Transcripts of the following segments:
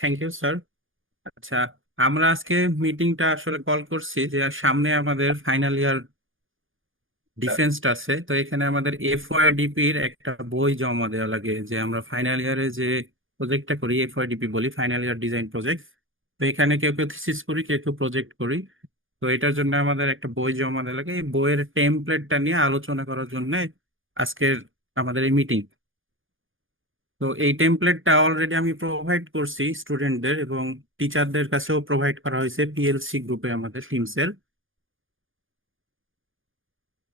Thank you sir. আচ্ছা, আমরা আজকে মিটিংটা আসলে কল করছি যে সামনে আমাদের ফাইনাল ইয়ার ডিফেন্সটা আছে। তো এখানে আমাদের এফওআইডিপির একটা বই জমা দেওয়া লাগে, যে আমরা ফাইনাল ইয়ারে যে প্রজেক্টটা করি এফওআইডিপি বলি, ফাইনাল ইয়ার ডিজাইন প্রজেক্ট। তো এখানে কেউ কেউ থিসিস করি, কেউ কেউ প্রজেক্ট করি। তো এটার জন্য আমাদের একটা বই জমা দেওয়া লাগে। এই বইয়ের টেমপ্লেটটা নিয়ে আলোচনা করার জন্য আজকের আমাদের এই মিটিং। তো এই টেমপ্লেটটা অলরেডি আমি প্রোভাইড করছি স্টুডেন্টদের এবং টিচারদের কাছেও প্রোভাইড করা হয়েছে পিএলসি গ্রুপে, আমাদের টিমসের।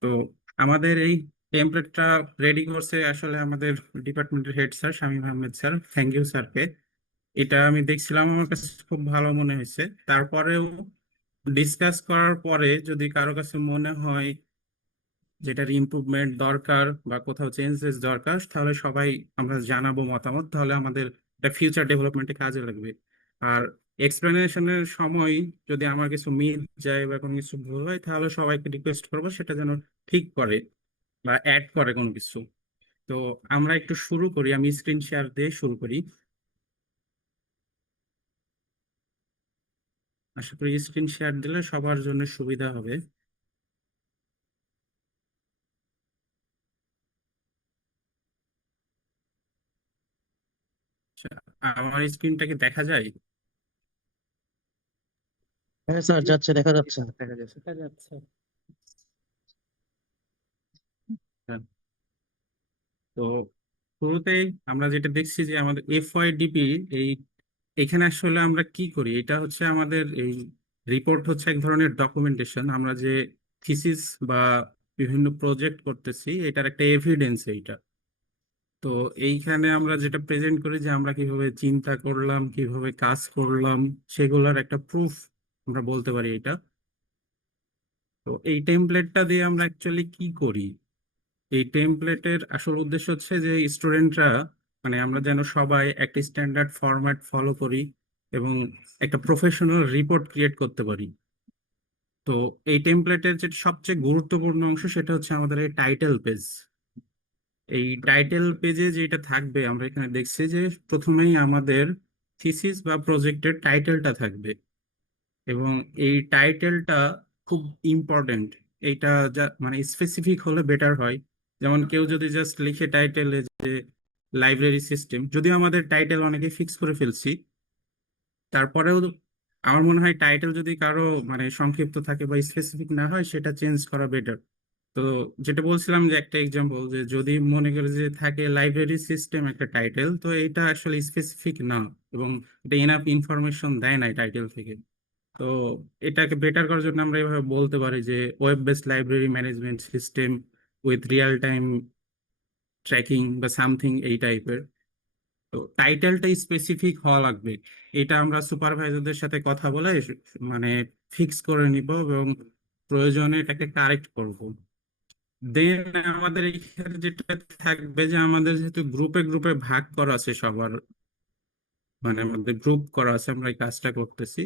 তো আমাদের এই টেমপ্লেটটা রেডি করছে আসলে আমাদের ডিপার্টমেন্টের head sir Shamim Ahmed sir. Thank you স্যারকে। এটা আমি দেখছিলাম, আমার কাছে খুব ভালো মনে হয়েছে। তারপরেও ডিসকাস করার পরে যদি কারো কাছে মনে হয় যেটার ইমপ্রুভমেন্ট দরকার বা কোথাও চেঞ্জেস দরকার, তাহলে সবাই আমরা জানাবো মতামত, তাহলে আমাদের এটা ফিউচার ডেভেলপমেন্টে কাজে লাগবে। আর এক্সপ্লেনেশনের সময় যদি আমার কিছু মিস যায় বা কোনো কিছু ভুল হয়, তাহলে সবাইকে রিকোয়েস্ট করবো সেটা যেন ঠিক করে বা অ্যাড করে কোনো কিছু। তো আমরা একটু শুরু করি, আমি স্ক্রিন শেয়ার দিয়ে শুরু করি। আশা করি স্ক্রিন শেয়ার দিলে সবার জন্য সুবিধা হবে। আচ্ছা, আমার স্ক্রিনটাকে দেখা যায়? হ্যাঁ স্যার, যাচ্ছে, দেখা যাচ্ছে। দেখা যাচ্ছে। হ্যাঁ। তো শুরুতেই আমরা যেটা দেখছি যে আমাদের এফওআইডিপি, এই এখানে আসলে আমরা কি করি, এটা হচ্ছে আমাদের এই রিপোর্ট হচ্ছে এক ধরনের ডকুমেন্টেশন। আমরা যে থিসিস বা বিভিন্ন প্রজেক্ট করতেছি এটার একটা এভিডেন্স এইটা। তো এইখানে আমরা যেটা প্রেজেন্ট করি যে আমরা কিভাবে চিন্তা করলাম, কিভাবে কাজ করলাম, সেগুলোর একটা প্রুফ আমরা বলতে পারি এটা। তো এই টেমপ্লেটটা দিয়ে আমরা অ্যাকচুয়ালি কি করি, এই টেমপ্লেটের আসল উদ্দেশ্য হচ্ছে যে স্টুডেন্টরা, মানে আমরা যেন সবাই একটা স্ট্যান্ডার্ড ফরম্যাট ফলো করি এবং একটা প্রফেশনাল রিপোর্ট ক্রিয়েট করতে পারি। তো এই টেমপ্লেটের যে সবচেয়ে গুরুত্বপূর্ণ অংশ সেটা হচ্ছে আমাদের এই টাইটেল পেজ। এই টাইটেল পেজে যেটা থাকবে আমরা এখানে দেখছি যে প্রথমেই আমাদের থিসিস বা প্রজেক্টের টাইটেলটা থাকবে এবং এই টাইটেলটা খুব ইম্পর্টেন্ট। এইটা যা মানে স্পেসিফিক হলে বেটার হয়। যেমন কেউ যদি জাস্ট লিখে টাইটেলে যে লাইব্রেরি সিস্টেম, যদিও আমাদের টাইটেল অনেকে ফিক্স করে ফেলছি, তারপরেও আমার মনে হয় টাইটেল যদি কারো মানে সংক্ষিপ্ত থাকে বা স্পেসিফিক না হয়, সেটা চেঞ্জ করা বেটার। তো যেটা বলছিলাম যে একটা এক্সাম্পল, যে যদি মনে করে যে থাকে লাইব্রেরি সিস্টেম একটা টাইটেল, তো এটা আসলে স্পেসিফিক না এবং এটা এনাফ ইনফরমেশন দেয় না টাইটেল থেকে। তো এটাকে বেটার করার জন্য আমরা এভাবে বলতে পারি যে web based library management system with real time tracking বা সামথিং এই টাইপের। তো টাইটেলটা স্পেসিফিক হওয়া লাগবে। এটা আমরা সুপারভাইজারদের সাথে কথা বলে মানে ফিক্স করে নিব এবং প্রয়োজনে এটাকে কারেক্ট করব। দেন আমাদের এখানে যেটা থাকবে যে আমাদের যেহেতু গ্রুপে গ্রুপে ভাগ করা আছে সবার, মানে আমাদের গ্রুপ করা আছে, আমরা এই কাজটা করতেছি।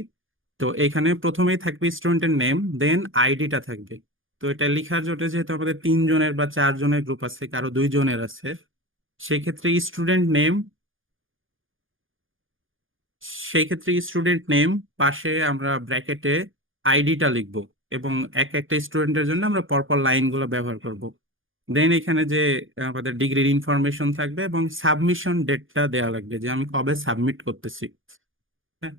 তো এখানে প্রথমেই থাকবে স্টুডেন্টের নেম, দেন আইডিটা থাকবে। তো এটা লেখার জন্য যেহেতু আমাদের 3 জনের বা 4 জনের গ্রুপ আছে, কারো 2 জনের আছে, সেক্ষেত্রে স্টুডেন্ট নেম, স্টুডেন্ট নেম পাশে আমরা ব্র্যাকেটে আইডিটা লিখবো এবং এক একটা স্টুডেন্টের জন্য আমরা পরপর লাইনগুলো ব্যবহার করব। দেন এখানে যে আমাদের ডিগ্রির ইনফরমেশন থাকবে এবং সাবমিশন ডেটটা দেওয়া লাগবে যে আমি কবে সাবমিট করতেছি। হ্যাঁ।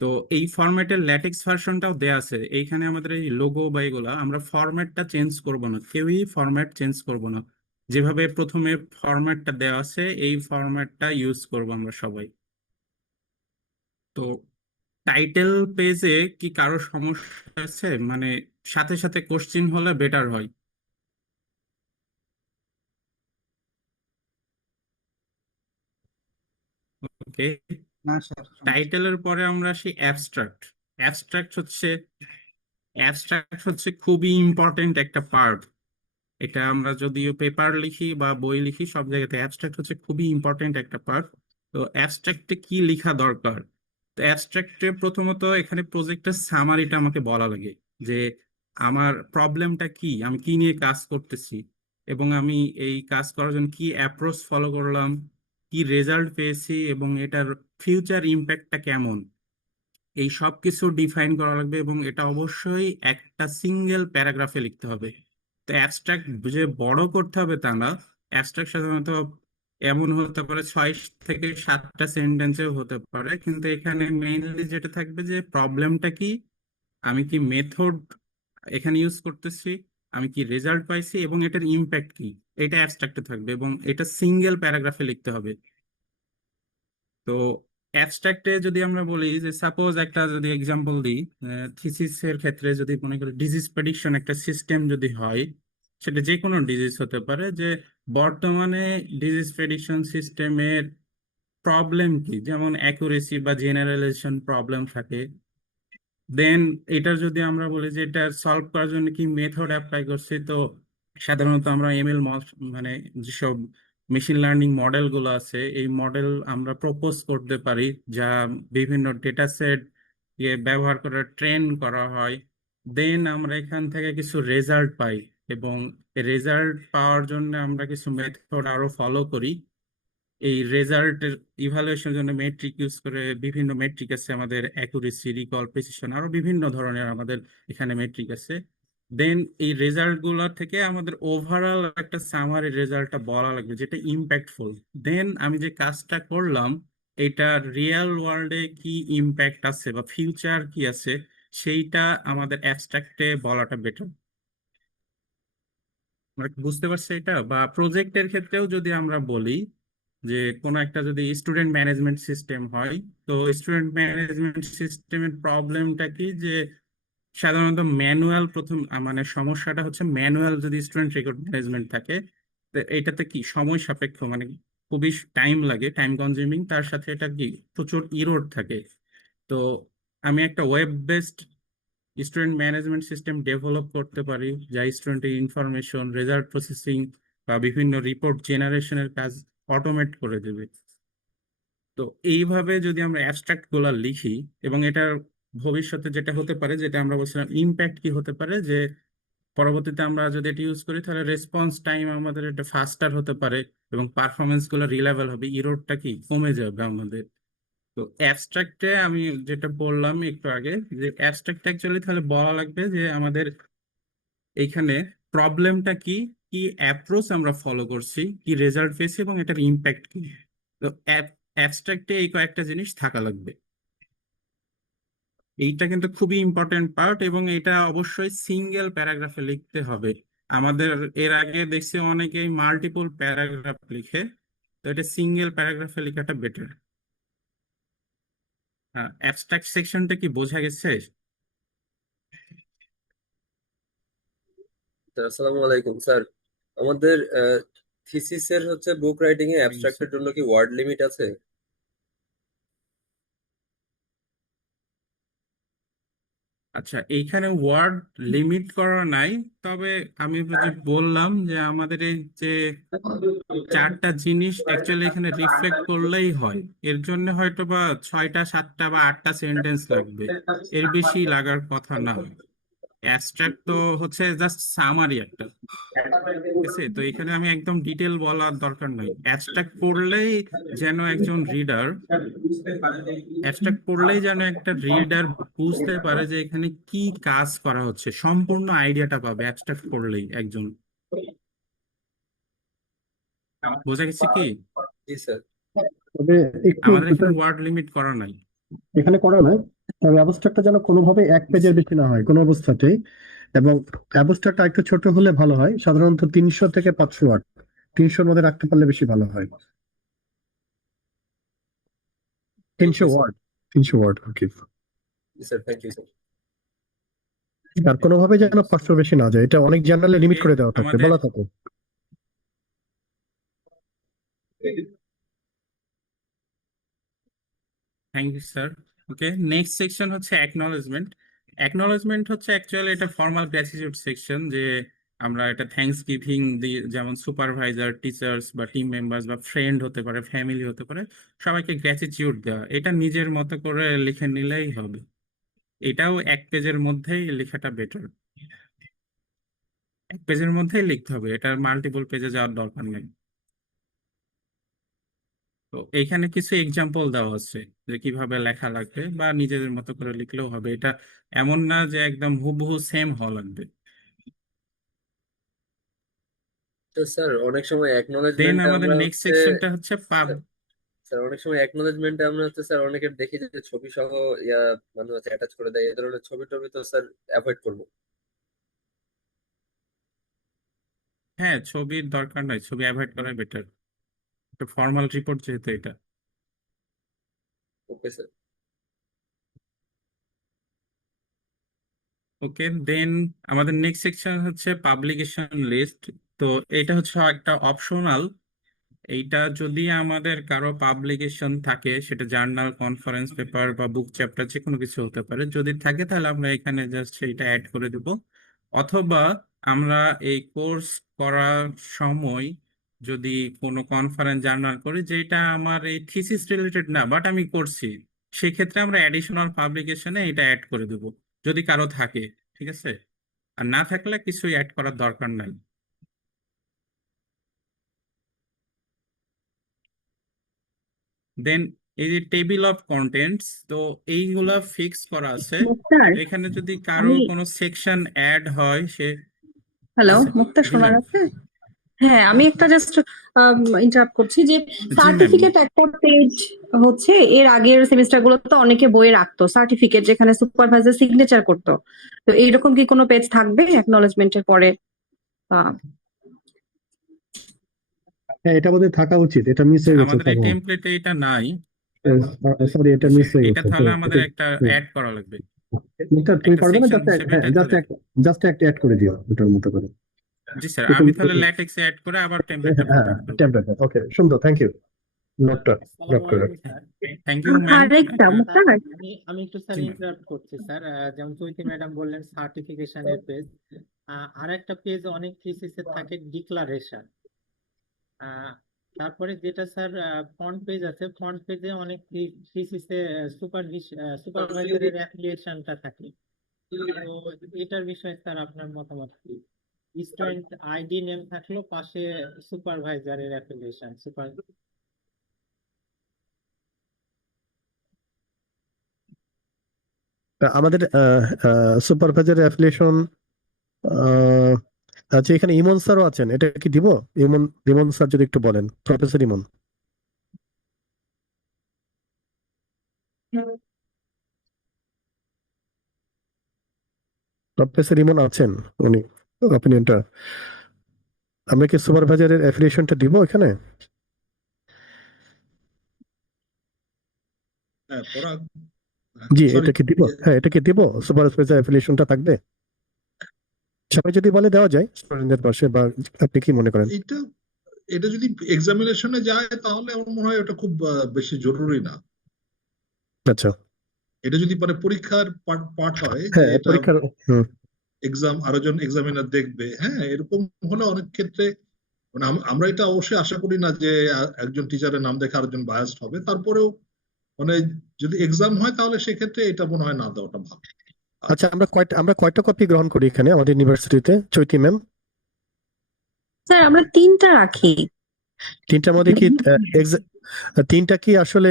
তো এই ফরম্যাটের ল্যাটেক্স ভার্সনটাও দেয়া আছে এইখানে। আমাদের এই লোগো বা এগুলা আমরা ফরম্যাটটা চেঞ্জ করব না, কেউই ফরম্যাট চেঞ্জ করব না। যেভাবে প্রথমে ফরম্যাটটা দেওয়া আছে এই ফরম্যাটটা ইউজ করব আমরা সবাই। তো টাইটেল পেজে কি কারো সমস্যা আছে, মানে সাথে সাথে কোশ্চিন হলে বেটার হয়। ওকে। না স্যার, সমস্যা। টাইটেলের পরে আমরা আসি অ্যাবস্ট্রাক্ট। অ্যাবস্ট্রাক্ট হচ্ছে অ্যাবস্ট্রাক্ট হচ্ছে খুবই ইম্পর্টেন্ট একটা পার্ট। এটা আমরা যদিও পেপার লিখি বা বই লিখি সব জায়গাতে অ্যাবস্ট্রাক্ট হচ্ছে খুবই ইম্পর্টেন্ট একটা পার্ট। তো অ্যাবস্ট্রাক্টে কি লেখা দরকার? তো অ্যাবস্ট্রাক্টে প্রথমত এখানে প্রজেক্টের সামারিটা আমাকে বলা লাগে, যে আমার প্রবলেমটা কি, আমি কি নিয়ে কাজ করতেছি এবং আমি এই কাজ করার জন্য কি অ্যাপ্রোচ ফলো করলাম, কি কি রেজাল্ট পেয়েছি এবং এটার ফিউচার ইম্প্যাক্টটা কেমন, এই সব কিছু ডিফাইন করা লাগবে এবং এটা অবশ্যই একটা সিঙ্গেল প্যারাগ্রাফে লিখতে হবে। তো অ্যাবস্ট্রাক্ট যে বড় করতে হবে তা না, অ্যাবস্ট্রাক্ট সাধারণত এমন হতে পারে 6 থেকে 7টা সেন্টেন্সেও হতে পারে, কিন্তু এখানে মেইনলি যেটা থাকবে যে প্রবলেমটা কি, আমি কি মেথড এখানে ইউজ করতেছি, আমি কি রেজাল্ট পাইছি এবং এটার ইম্প্যাক্ট কি, এটা অ্যাবস্ট্রাক্টে থাকবে এবং এটা সিঙ্গেল প্যারাগ্রাফে লিখতে হবে। তো অ্যাবস্ট্রাক্টে যদি আমরা বলি যে সাপোজ একটা যদি এক্সাম্পল দিই, থিসিসের ক্ষেত্রে যদি মনে করি ডিজিজ প্রেডিকশন একটা সিস্টেম যদি হয়, সেটা যে কোনো ডিজিজ হতে পারে, যে বর্তমানে ডিজিজ প্রেডিকশন সিস্টেমের প্রবলেম কি, যেমন অ্যাকুরেসি বা জেনারেলাইজেশন প্রবলেম থাকে। দেন এটার যদি আমরা বলি যে এটা সলভ করার জন্য কি মেথড অ্যাপ্লাই করছি, তো সাধারণত আমরা এমএল মানে যেসব মেশিন লার্নিং মডেল গুলো আছে, এই মডেল আমরা প্রপোজ করতে পারি, যা বিভিন্ন ডেটা সেট ব্যবহার করে ট্রেন করা হয়। দেন আমরা এখান থেকে কিছু রেজাল্ট পাই এবং রেজাল্ট পাওয়ার জন্য আমরা কিছু মেথড আরো ফলো করি। এই রেজাল্টের ইভালুয়েশনের জন্য মেট্রিক ইউজ করে, বিভিন্ন মেট্রিক আছে আমাদের, অ্যাকুরেসি, রিকল, প্রিসিশন, আরো বিভিন্ন ধরনের আমাদের এখানে মেট্রিক আছে। দেন এই রেজাল্ট গুলা থেকে আমাদের ওভারঅল একটা সামারি রেজাল্টটা বলা লাগবে যেটা ইম্প্যাক্টফুল। দেন আমি যে কাজটা করলাম, এটা রিয়েল ওয়ার্ল্ডে কি ইম্প্যাক্ট আছে বা ফিউচার কি আছে, সেইটা আমাদের অ্যাবস্ট্রাক্টে বলাটা বেটার। আমরা কি বুঝতে পারছি এটা? বা প্রজেক্টের ক্ষেত্রেও যদি আমরা বলি যে কোনো একটা যদি স্টুডেন্ট ম্যানেজমেন্ট সিস্টেম হয়, তো স্টুডেন্ট ম্যানেজমেন্ট সিস্টেমের প্রবলেমটা কি, যে সাধারণত ম্যানুয়াল প্রথম মানে সমস্যাটা হচ্ছে ম্যানুয়াল যদি স্টুডেন্ট রেকর্ড ম্যানেজমেন্ট থাকে, তো এটাতে কি সময় সাপেক্ষ, মানে খুবই টাইম লাগে, টাইম কনজিউমিং, তার সাথে এটা কি প্রচুর ইরোড থাকে। তো আমি একটা web based student management system develop করতে পারি, যা স্টুডেন্টের ইনফরমেশন, রেজাল্ট প্রসেসিং বা বিভিন্ন রিপোর্ট জেনারেশনের কাজ অটোমেট করে দেবে। তো এইভাবে যদি আমরা অ্যাবস্ট্রাক্ট গুলা লিখি, এবং এটার ভবিষ্যতে যেটা হতে পারে, যেটা আমরা বলছিলাম ইম্প্যাক্ট কি হতে পারে, যে পরবর্তীতে আমরা যদি এটা ইউজ করি তাহলে রেসপন্স টাইম আমাদের এটা ফাস্টার হতে পারে এবং পারফরমেন্স গুলো রিলেভেল হবে, ইরোরটা কি কমে যাবে আমাদের। তো অ্যাবস্ট্রাক্টে আমি যেটা বললাম একটু আগে, যে অ্যাবস্ট্রাক্ট অ্যাকচুয়ালি তাহলে বলা লাগবে যে আমাদের এইখানে প্রবলেমটা কি, কি অ্যাপ্রোচ আমরা ফলো করছি, কি রেজাল্ট পেয়েছি এবং এটার ইম্প্যাক্ট কি। তো অ্যাবস্ট্রাক্টে এই কয়েকটা জিনিস থাকা লাগবে। এইটা কিন্তু খুবই ইম্পর্টেন্ট পার্ট এবং এটা অবশ্যই সিঙ্গেল প্যারাগ্রাফে লিখতে হবে। আমাদের এর আগে দেখছি অনেকেই মাল্টিপল প্যারাগ্রাফ লিখে, তো এটা সিঙ্গেল প্যারাগ্রাফে লেখাটা বেটার। অ্যাবস্ট্রাক্ট সেকশনটা কি বোঝা গেছে? আসসালামু আলাইকুম স্যার। আমাদের থিসিসের হচ্ছে বুক রাইটিং এ অ্যাবস্ট্রাক্টের জন্য কি ওয়ার্ড লিমিট আছে? আচ্ছা, এইখানে ওয়ার্ড লিমিট করা নাই, তবে আমি যে বললাম যে আমাদের এই যে 4টা জিনিস অ্যাকচুয়ালি এখানে রিফ্লেক্ট করলেই হয়, এর জন্য হয়তো বা 6টা 7টা বা 8টা সেন্টেন্স লাগবে, এর বেশি লাগার কথা না। অ্যাবস্ট্রাক্ট তো হচ্ছে জাস্ট সামারি একটা, ঠিক আছে? তো এখানে আমি একদম ডিটেল বলার দরকার নাই। অ্যাবস্ট্রাক্ট পড়লেই যেন একজন রিডার, অ্যাবস্ট্রাক্ট পড়লেই যেন একটা রিডার বুঝতে পারে যে এখানে কি কাজ করা হচ্ছে, সম্পূর্ণ আইডিয়াটা পাবে অ্যাবস্ট্রাক্ট পড়লেই একজন। বোঝা গেছে কি? জি স্যার। তবে একটু আমাদের এটা এখানে ওয়ার্ড লিমিট করা নাই। এখানে করা নয়, তবে অ্যাবস্ট্রাক্টটা যেন কোনোভাবে 1 পেজের বেশি না হয় কোনো অবস্থাতেই। এবং অ্যাবস্ট্রাক্টটা একটু ছোট হলে ভালো হয়, সাধারণত 300 থেকে 500 ওয়ার্ড, 300-র মধ্যে রাখতে পারলে বেশি ভালো হয়। Thank 300 you sir. Word 300 word okay. জি স্যার, থ্যাংক ইউ স্যার। আর কোনোভাবে যেন 500 বেশি না যায়, এটা অনেক জার্নালে লিমিট Okay, করে দেওয়া থাকে, আমাদের বলা থাকে। Thank you sir. Okay, next section হচ্ছে অ্যাকনলেজমেন্ট। অ্যাকনলেজমেন্ট হচ্ছে অ্যাকচুয়ালি এটা ফর্মাল গ্র্যাটিটিউড সেকশন, যে আমরা এটা থ্যাঙ্কস গিভিং দিই, যেমন সুপারভাইজার, টিচার্স বা টিম মেম্বার্স বা ফ্রেন্ড হতে পারে, ফ্যামিলি হতে পারে, সবাইকে গ্র্যাটিটিউড দেওয়া, এটা নিজের মতো করে লিখে নিলেই হবে। এটাও 1 পেজের মধ্যেই লেখাটা বেটার, 1 পেজের মধ্যেই লিখতে হবে, এটার মাল্টিপল পেজে যাওয়ার দরকার নেই। তো তো এইখানে কিছু এক্সাম্পল দেওয়া আছে যে কিভাবে লেখা লাগবে, বা নিজেদের মতো করে লিখলেও হবে। এটা এমন না যে একদম হুবহু সেম হওয়া লাগবে। তো স্যার অনেক সময় দেন অ্যাকনোলেজমেন্টে আমাদের আমরা নেক্সট হচ্ছে সেকশনটা হচ্ছে পাব। স্যার অনেক সময় অ্যাকনোলেজমেন্টে আমরা হচ্ছে স্যার অনেকের দেখি যে ছবি সহ ইয়া মানে হচ্ছে অ্যাটাচ করে দেয়, এই ধরনের ছবি টবি তো স্যার অ্যাভয়েড করবো। হ্যাঁ, ছবির দরকার নাই, ছবি অ্যাভয়েড করাই বেটার। একটা ফর্মাল রিপোর্ট যেহেতু এটা। Okay sir. ওকে, দেন আমাদের নেক্সট সেকশন হচ্ছে পাবলিকেশন লিস্ট। তো এটা হচ্ছে একটা অপশনাল। এইটা যদি আমাদের কারো পাবলিকেশন থাকে, সেটা জার্নাল, কনফারেন্স পেপার বা বুক চ্যাপ্টার, যে কোনো কিছু হতে পারে, যদি থাকে তাহলে আমরা এখানে জাস্ট এটা অ্যাড করে দেব। অথবা আমরা এই কোর্স করার সময় যদি কোনো কনফারেন্স জার্নাল করি যেটা আমার এই থিসিস রিলেটেড না, বাট আমি করছি, সেক্ষেত্রে আমরা অ্যাডিশনাল পাবলিকেশনে এটা অ্যাড করে দেব যদি কারো থাকে। ঠিক আছে? আর না থাকলে কিছুই অ্যাড করার দরকার নাই। দেন এই যে টেবিল অফ কন্টেন্টস, তো এইগুলা ফিক্স করা আছে। মুক্তার, তো এখানে যদি কারো আমি কোনো সেকশন অ্যাড হয় সে। জি হ্যালো স্যার। মুক্তার, জি শোনা ম্যাম। যাচ্ছে? হ্যাঁ, আমি একটা জাস্ট ইন্টারাপ্ট করছি যে জি ম্যাম। সার্টিফিকেট একটা পেজ হচ্ছে, এর আগের সেমিস্টার গুলোতে অনেকে বইয়ে রাখতো সার্টিফিকেট যেখানে সুপারভাইজার সিগনেচার করতো। তো এইরকম কি কোনো পেজ থাকবে অ্যাকনলেজমেন্টের পরে? আহ, হ্যাঁ, এটা বোধহয় থাকা উচিত, এটা মিস হয়ে গেছে আমাদের এই টেমপ্লেটে এটা নাই। সরি, এটা মিস হয়ে এটা গেছে। তাহলে আমাদের একটা অ্যাড করা লাগবে, তুমি একটা পারবে না? সেকশন হিসেবে এটা জাস্ট তাহলে। জাস্ট একটা অ্যাড করে দিও ওটার মতো করে। জি স্যার, একটু আমি তাহলে ল্যাটেক্সে অ্যাড করে আবার টেমপ্লেটটা হ্যাঁ, প্রোভাইড করবো। টেমপ্লেট। ওকে, সুন্দর, থ্যাংক ইউ ডক্টর। আসসালামু আলাইকুম স্যার। Thank you ma'am. আরেকটা স্যার, মুক্তার, আমি একটু স্যার জি ম্যাম। ইন্টারাপ্ট করছি স্যার। যেমন চৈতি ম্যাডাম বললেন সার্টিফিকেশনের পেজ, আর একটা পেজ অনেক থিসিসে থাকে ডিক্লারেশন। তারপরে যেটা স্যার ফ্রন্ট পেজ আছে, ফ্রন্ট পেজে অনেক থিসিসে সুপারভাইজারের অ্যাফিলিয়েশনটা থাকে। তো এটার বিষয়ে স্যার আপনার মতামত কি? স্টুডেন্ট আইডি নেম থাকলো, পাশে সুপারভাইজারের অ্যাফিলিয়েশন সুপার। আমাদের সুপারভাইজার অ্যাফিলিয়েশন, আচ্ছা, এখানে ইমন স্যারও আছেন, এটা কি দিব? ইমন, ইমন স্যার যদি একটু বলেন, প্রফেসর ইমন। প্রফেসর ইমন আছেন উনি? অপিনিয়নটা আমরা কি সুপারভাইজারের অ্যাফিলিয়েশনটা দিব এখানে? জি, এটা কি দিব? হ্যাঁ, এটা কি দিব? সুপারভাইজার অ্যাফিলিয়েশনটা থাকবে? সবাই যদি বলে দেওয়া যায় স্টুডেন্টদের পাশে, বা আপনি কি মনে করেন? এটা এটা যদি এক্সামিনেশনে যায় তাহলে আমার মনে হয় ওটা খুব বেশি জরুরি না। আচ্ছা, এটা যদি পরে পরীক্ষার পার্ট হয় যে হ্যাঁ, এটা পরীক্ষার। এক্সাম আরো জন এক্সামিনার দেখবে, হ্যাঁ, এরকম হলে অনেক ক্ষেত্রে মানে আমরা এটা অবশ্যই আশা করি না যে একজন টিচারের নাম দেখে আরেকজন বায়াসড হবে, তারপরেও মানে যদি এক্সাম হয় তাহলে সেক্ষেত্রে এটা মনে হয় না দেওয়াটা ভালো। আচ্ছা, আমরা কয়টা কপি গ্রহণ করি এখানে আমাদের ইউনিভার্সিটিতে, চৈতি ম্যাম? স্যার আমরা 3টা রাখি। তিনটার মধ্যে কি তিনটা কি আসলে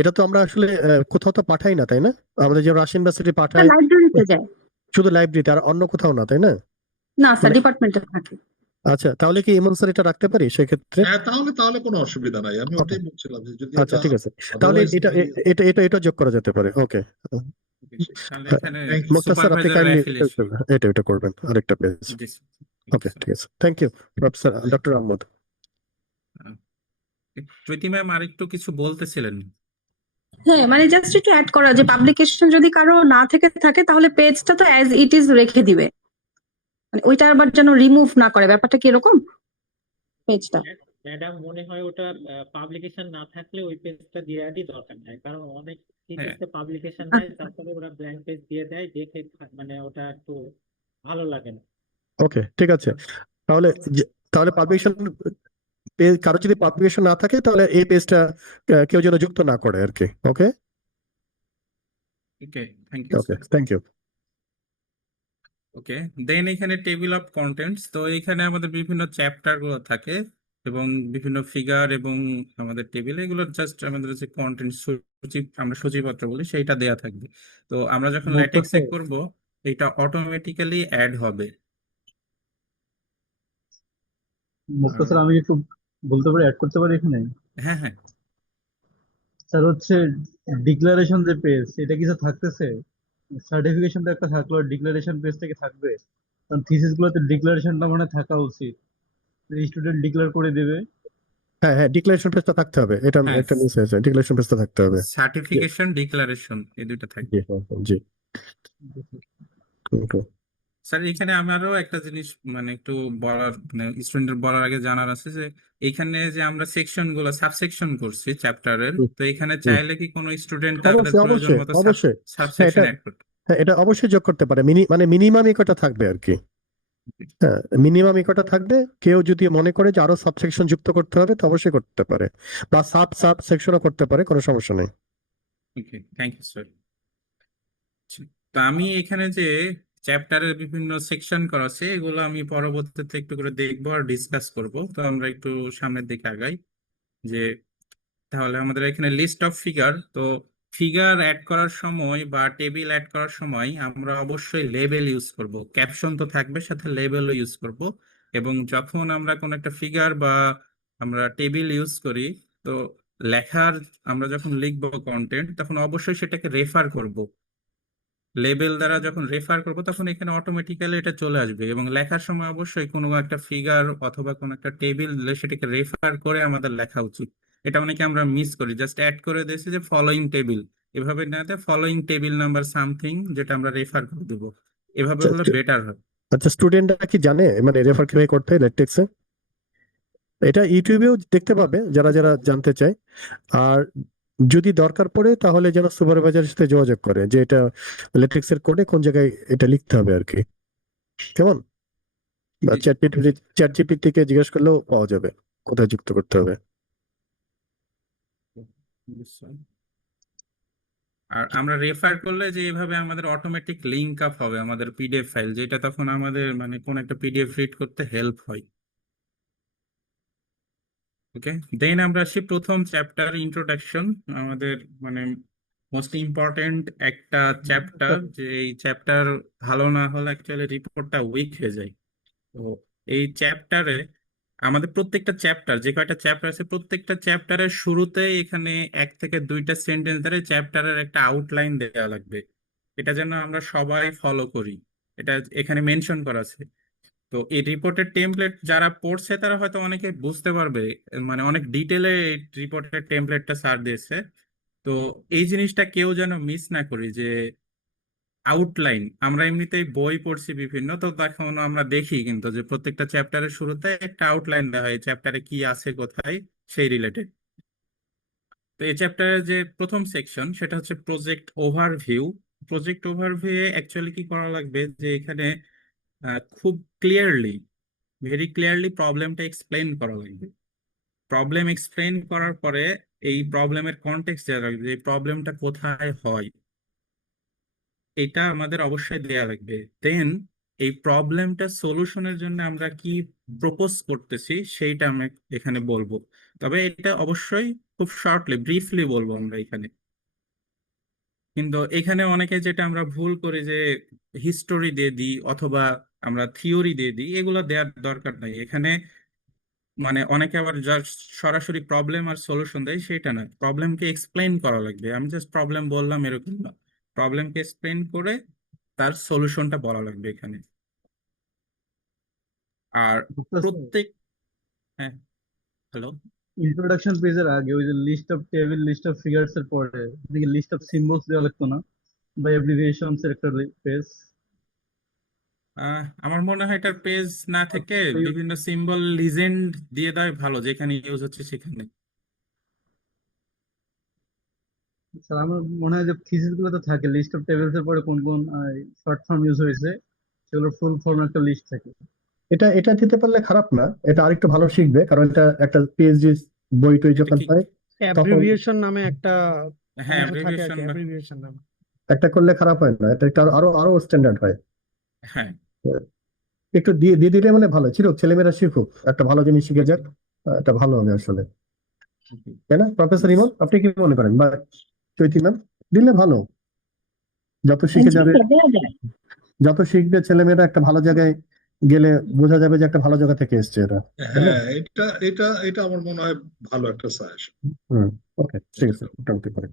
এটা তো আমরা আসলে কোথাও তো পাঠাই না, তাই না? আমাদের যে রাশিয়ান ইউনিভার্সিটি পাঠায় লাইব্রেরিতে যায়। শুধু লাইব্রেরিতে, আর অন্য কোথাও না, তাই না? না স্যার, মানে ডিপার্টমেন্টে থাকে। আচ্ছা, তাহলে কি ইমন স্যার এটা রাখতে পারি সেক্ষেত্রে? হ্যাঁ, তাহলে কোনো অসুবিধা নাই, আমি ওকে, ওটাই বলছিলাম যে যদি আচ্ছা, এটা ঠিক আছে, তাহলে আদারওয়াইজ এটা এটা এটা এটা যোগ করা যেতে পারে। ওকে, তাহলে এখানে থ্যাংক ইউ। মোক্তার স্যার, আপনি সুপারভাইজার কাইন্ডলি অ্যাফিলিয়েশন। এটা করবেন আরেকটা পেজ। জি ওকে, ঠিক আছে, thank you professor doctor Ahmad. Preeti ma'am আরেকটু কিছু বলতেছিলেন। হ্যাঁ, মানে জাস্ট একটু অ্যাড করা যে পাবলিকেশন যদি কারো না থেকে থাকে তাহলে পেজটা তো অ্যাজ ইট ইজ রেখে দিবে, মানে ওইটা আবার যেন রিমুভ না করে। ব্যাপারটা কি এরকম? পেজটা ম্যাডাম মনে হয় ওটা পাবলিকেশন না থাকলে ওই পেজটা দেওয়ারই দরকার নাই, কারণ অনেক হ্যাঁ, থিসিসে পাবলিকেশন দেয়, তারপরে ওরা ব্ল্যাঙ্ক পেজ দিয়ে দেয়, দেখে মানে ওটা একটু ভালো লাগে না। ওকে, ঠিক আছে, তাহলে তাহলে পাবলিকেশন পেজ, কারো যদি পাবলিকেশন না থাকে তাহলে এই পেজটা কেউ যেন যুক্ত না করে আর কি। Okay, okay, thank you okay, sir. Thank you. Okay, then এখানে টেবিল অফ কন্টেন্টস, তো এখানে আমাদের বিভিন্ন চ্যাপ্টার গুলো থাকে। এবং বিভিন্ন ফিগার এবং আমাদের টেবিল, এগুলো জাস্ট আমাদের যে কন্টেন্ট সূচি, আমরা সূচিপত্র বলি, সেইটা দেয়া থাকবে। তো আমরা যখন ল্যাটেক্সে করব, এটা অটোমেটিক্যালি অ্যাড হবে। মুক্তা স্যার, আমি একটু বলতে পারি, অ্যাড করতে পারি এখানে? হ্যাঁ, হ্যাঁ, স্যার হচ্ছে ডিক্লারেশন যে পেজ, এটা কি স্যার থাকতেছে? সার্টিফিকেশনটা একটা থাকলো, ডিক্লারেশন পেজটা কি থাকবে? কারণ থিসিস গুলোতে ডিক্লারেশনটা মানে থাকা উচিত, স্টুডেন্ট ডিক্লেয়ার করে দেবে। হ্যাঁ হ্যাঁ, ডিক্লারেশন পেজটা থাকতে হবে, এটা হ্যাঁ, একটা মিস হয়েছে, ডিক্লারেশন পেজটা থাকতে হবে। সার্টিফিকেশন, ডিক্লারেশন, এই দুইটা থাকবে। জি হ্যাঁ, হ্যাঁ, জি। Okay. স্যার এখানে আমারও একটা জিনিস মানে একটু বলার, মানে স্টুডেন্টের বলার আগে জানার আছে যে এইখানে যে আমরা সেকশন গুলো সাবসেকশন করছি চ্যাপ্টারের, হুম, তো এখানে হুম। চাইলে কি কোনো স্টুডেন্ট তাদের অবশ্যই প্রয়োজন অবশ্যই মতো অবশ্যই, হ্যাঁ সাবসেকশন এটা, অ্যাড করতে? হ্যাঁ এটা অবশ্যই যোগ করতে পারে, মানে মিনিমাম কটা থাকবে আর কি। হ্যাঁ, মিনিমাম কটা থাকবে, কেউ যদি মনে করে যে আরো সাবসেকশন যুক্ত করতে হবে তো অবশ্যই করতে পারে, বা সাব সেকশনও করতে পারে, কোনো সমস্যা নেই। ওকে, থ্যাংক ইউ স্যার। তো আমি এখানে যে চ্যাপ্টারের বিভিন্ন সেকশন করা আছে, এগুলো আমি পরবর্তীতে একটু করে দেখবো আর ডিসকাস করব। তো আমরা একটু সামনের দিকে আগাই। যে তাহলে আমাদের এখানে লিস্ট অফ ফিগার, তো ফিগার অ্যাড করার সময় বা টেবিল অ্যাড করার সময় আমরা অবশ্যই লেবেল ইউজ করব। ক্যাপশন তো থাকবে, সাথে লেবেলও ইউজ করব। এবং যখন আমরা কোনো একটা ফিগার বা আমরা টেবিল ইউজ করি, তো লেখার, আমরা যখন লিখবো কন্টেন্ট, তখন অবশ্যই সেটাকে রেফার করব। লেবেল দ্বারা যখন রেফার করব, তখন এখানে অটোমেটিক্যালি এটা চলে আসবে। এবং লেখার সময় অবশ্যই কোনো একটা ফিগার অথবা কোনো একটা টেবিল দিলে সেটাকে রেফার করে আমাদের লেখা উচিত। এটা অনেকে আমরা মিস করি, জাস্ট অ্যাড করে দিয়েছি যে ফলোইং টেবিল, এভাবে না, ফলোইং টেবিল নাম্বার সামথিং, যেটা আমরা রেফার করে দেবো। এভাবে হলে বেটার হয়। আচ্ছা, স্টুডেন্টরা কি জানে মানে রেফার কিভাবে করতে হয় ল্যাটেক্সে? এটা ইউটিউবেও দেখতে পাবে যারা যারা জানতে চায়। আর যদি দরকার পড়ে তাহলে যেন সুপারভাইজারের সাথে যোগাযোগ করে যে এটা ল্যাটেক্সের কোডে কোন জায়গায় এটা লিখতে হবে আর কি, কেমন? বা চ্যাট জিপিটি থেকে জিজ্ঞেস করলেও পাওয়া যাবে কোথায় যুক্ত করতে হবে। আর আমরা রেফার করলে যে এভাবে আমাদের অটোমেটিক লিঙ্ক আপ হবে আমাদের পিডিএফ ফাইল, যেটা তখন আমাদের মানে কোন একটা পিডিএফ রিড করতে হেল্প হয়। ওকে, দেন আমরা আসি প্রথম চ্যাপ্টার, ইন্ট্রোডাকশন। আমাদের মানে মোস্ট ইম্পর্টেন্ট একটা চ্যাপ্টার, যে এই চ্যাপ্টার ভালো না হলে অ্যাকচুয়ালি রিপোর্টটা উইক হয়ে যায়। তো এই চ্যাপ্টারে আমাদের প্রত্যেকটা চ্যাপ্টার, যে কয়টা চ্যাপ্টার আছে, প্রত্যেকটা চ্যাপ্টারের শুরুতেই এখানে 1 থেকে 2টা সেন্টেন্স ধরে চ্যাপ্টারের একটা আউটলাইন দেওয়া লাগবে। এটা যেন আমরা সবাই ফলো করি, এটা এখানে মেনশন করা আছে। তো এই রিপোর্টের টেমপ্লেট যারা পড়ছে তারা হয়তো অনেকে বুঝতে পারবে, মানে অনেক ডিটেলে রিপোর্টের টেমপ্লেটটা স্যার দিয়েছে। তো এই জিনিসটা কেউ যেন মিস না করি, যে আউটলাইন। আমরা এমনিতেই বই পড়ছি বিভিন্ন, তো তখন আমরা দেখি কিন্তু যে প্রত্যেকটা চ্যাপ্টারের শুরুতে একটা আউটলাইন দেওয়া হয় চ্যাপ্টারে কি আছে কোথায়, সেই রিলেটেড। তো এই চ্যাপ্টারের যে প্রথম সেকশন, সেটা হচ্ছে project overview. Project overview actually কি করা লাগবে, যে এখানে খুব ক্লিয়ারলি, ভেরি ক্লিয়ারলি প্রবলেমটা এক্সপ্লেন করা লাগবে। প্রবলেম এক্সপ্লেন করার পরে এই প্রবলেমের কনটেক্সট দেওয়া লাগবে, এই প্রবলেমটা কোথায় হয়, এটা আমাদের অবশ্যই দেয়া লাগবে। দেন এই প্রবলেমটা সলিউশনের জন্য আমরা কি প্রপোজ করতেছি সেইটা আমি এখানে বলবো। তবে এটা অবশ্যই খুব শর্টলি, ব্রিফলি বলবো আমরা এখানে। কিন্তু এখানে অনেকে যেটা আমরা ভুল করি, যে হিস্টোরি দিয়ে দিই অথবা আমরা থিওরি দিয়ে দিই, এগুলো দেওয়ার দরকার নাই এখানে। মানে অনেকে আবার জাস্ট সরাসরি প্রবলেম আর সলিউশন দেয়, সেটা না, প্রবলেমকে এক্সপ্লেন করা লাগবে। আমি জাস্ট প্রবলেম বললাম এরকম না, প্রবলেমকে এক্সপ্লেন করে তার সলিউশনটা বলা লাগবে এখানে। আর প্রত্যেক, হ্যাঁ, হ্যালো, ইন্ট্রোডাকশন পেজের আগে ওই যে list of table, list of figures এর পরে এদিকে লিস্ট অফ সিম্বলস দেওয়া লাগতো না? বা অ্যাব্রিভিয়েশনস এর একটা পেজ? আমার মনে হয় এটার পেজ না থেকে বিভিন্ন সিম্বল লিজেন্ড দিয়ে দেয় ভালো, যেখানে ইউজ হচ্ছে সেখানে। স্যার আমার মনে হয় যে থিসিস গুলোতে থাকে লিস্ট অফ টেবিলস এর পরে কোন কোন শর্ট ফর্ম ইউজ হয়েছে, সেগুলোর ফুল ফর্ম একটা লিস্ট থাকে। এটা এটা দিতে পারলে খারাপ না, এটা আরেকটু ভালো শিখবে, কারণ এটা একটা পিএইচডি বই টই যখন কি- হয় তখন অ্যাব্রিভিয়েশন নামে একটা হ্যাঁ, অংশ থাকে আর abbreviation কি, বা- অ্যাব্রিভিয়েশন নামে। একটা করলে খারাপ হয় না, এটা একটা আরো আরো স্ট্যান্ডার্ড হয়। হ্যাঁ, একটু দিয়ে দিয়ে দিলে মানে ভালো ছিল, ছেলেমেয়েরা শিখুক, একটা ভালো জিনিস শিখে যাক। এটা ভালো হবে আসলে, তাই না প্রফেসর ইমন? আপনি কি মনে করেন, বা চৈতি ম্যাম? দিলে ভালো, যত শিখে যাবে, যত শিখবে ছেলেমেয়েরা একটা ভালো জায়গায় গেলে বোঝা যাবে যে একটা ভালো জায়গা থেকে এসছে এরা, তাই না? হ্যাঁ, এটা আমার মনে হয় ভালো একটা সাজেশন। হুম, ওকে, ঠিক আছে, মোটামুটি করে।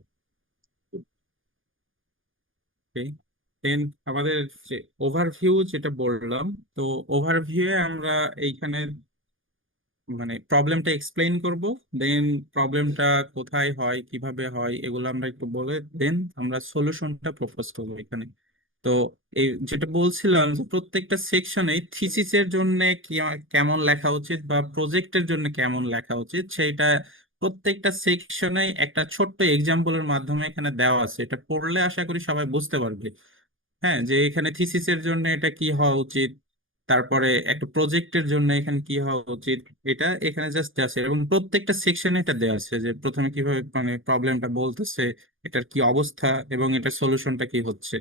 দেন আমাদের যে ওভারভিউ যেটা বললাম, তো ওভারভিউয়ে আমরা এইখানে মানে প্রবলেমটা এক্সপ্লেইন করব, দেন প্রবলেমটা কোথায় হয় কিভাবে হয় এগুলো আমরা একটু বলে দেন আমরা সলিউশনটা প্রপোজ করবো এখানে। তো এই যেটা বলছিলাম যে প্রত্যেকটা সেকশনে থিসিসের জন্য কেমন লেখা উচিত বা প্রজেক্টের জন্য কেমন লেখা উচিত সেটা প্রত্যেকটা সেকশনে একটা ছোট্ট এক্সাম্পলের মাধ্যমে এখানে দেওয়া আছে। এটা পড়লে আশা করি সবাই বুঝতে পারবে, হ্যাঁ, যে এখানে থিসিসের জন্য এটা কি হওয়া উচিত, তারপরে একটা প্রজেক্টের জন্য এখানে কি হওয়া উচিত, এটা এখানে জাস্ট দেওয়া আছে। এবং প্রত্যেকটা সেকশনে এটা দেওয়া আছে যে প্রথমে কিভাবে মানে প্রবলেমটা বলতেছে, এটার কি অবস্থা এবং এটার সলিউশনটা কি হচ্ছে।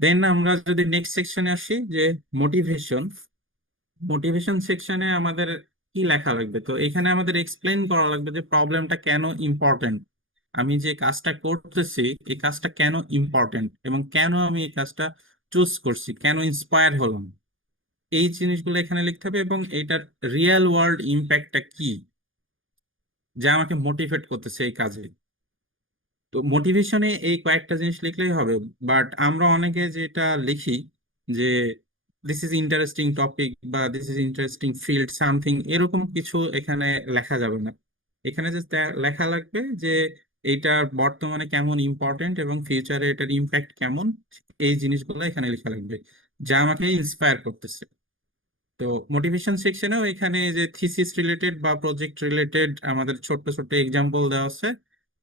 দেন আমরা যদি নেক্সট সেকশনে আসি, যে মোটিভেশন। মোটিভেশন সেকশনে আমাদের কি লেখা লাগবে, তো এখানে আমাদের এক্সপ্লেন করা লাগবে যে প্রবলেমটা কেন ইম্পর্টেন্ট, আমি যে কাজটা করতেছি এই কাজটা কেন ইম্পর্টেন্ট এবং কেন আমি এই কাজটা চুজ করছি, কেন ইন্সপায়ার হলাম, এই জিনিসগুলো এখানে লিখতে হবে। এবং এটার রিয়েল ওয়ার্ল্ড ইম্প্যাক্টটা কি যা আমাকে মোটিভেট করতেছে এই কাজে। তো মোটিভেশনে এই কয়েকটা জিনিস লিখলেই হবে। বাট আমরা অনেকে যেটা লিখি যে দিস ইজ ইন্টারেস্টিং টপিক বা this is interesting field something, এরকম কিছু এখানে লেখা যাবে না। এখানে জাস্ট লেখা লাগবে যে এইটা বর্তমানে কেমন ইম্পর্টেন্ট এবং ফিউচারে এটার ইম্প্যাক্ট কেমন, এই জিনিসগুলো এখানে লেখা লাগবে যা আমাকে ইন্সপায়ার করতেছে। তো মোটিভেশন সেকশনেও এখানে যে থিসিস রিলেটেড বা প্রজেক্ট রিলেটেড আমাদের ছোট্ট ছোট্ট এক্সাম্পল দেওয়া আছে।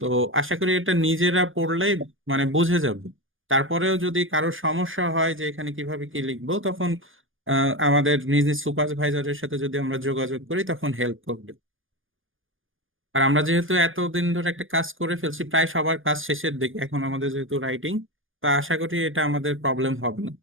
তো আশা করি এটা নিজেরা পড়লেই মানে বুঝে যাবে। তারপরেও যদি কারো সমস্যা হয় যে এখানে কিভাবে কি লিখবো, তখন আমাদের নিজ নিজ সুপারভাইজারের সাথে যদি আমরা যোগাযোগ করি তখন হেল্প করবে। আর আমরা যেহেতু এতদিন ধরে একটা কাজ করে ফেলছি, প্রায় সবার কাজ শেষের দিকে এখন আমাদের যেহেতু রাইটিং, তা আশা করি এটা আমাদের প্রবলেম হবে না।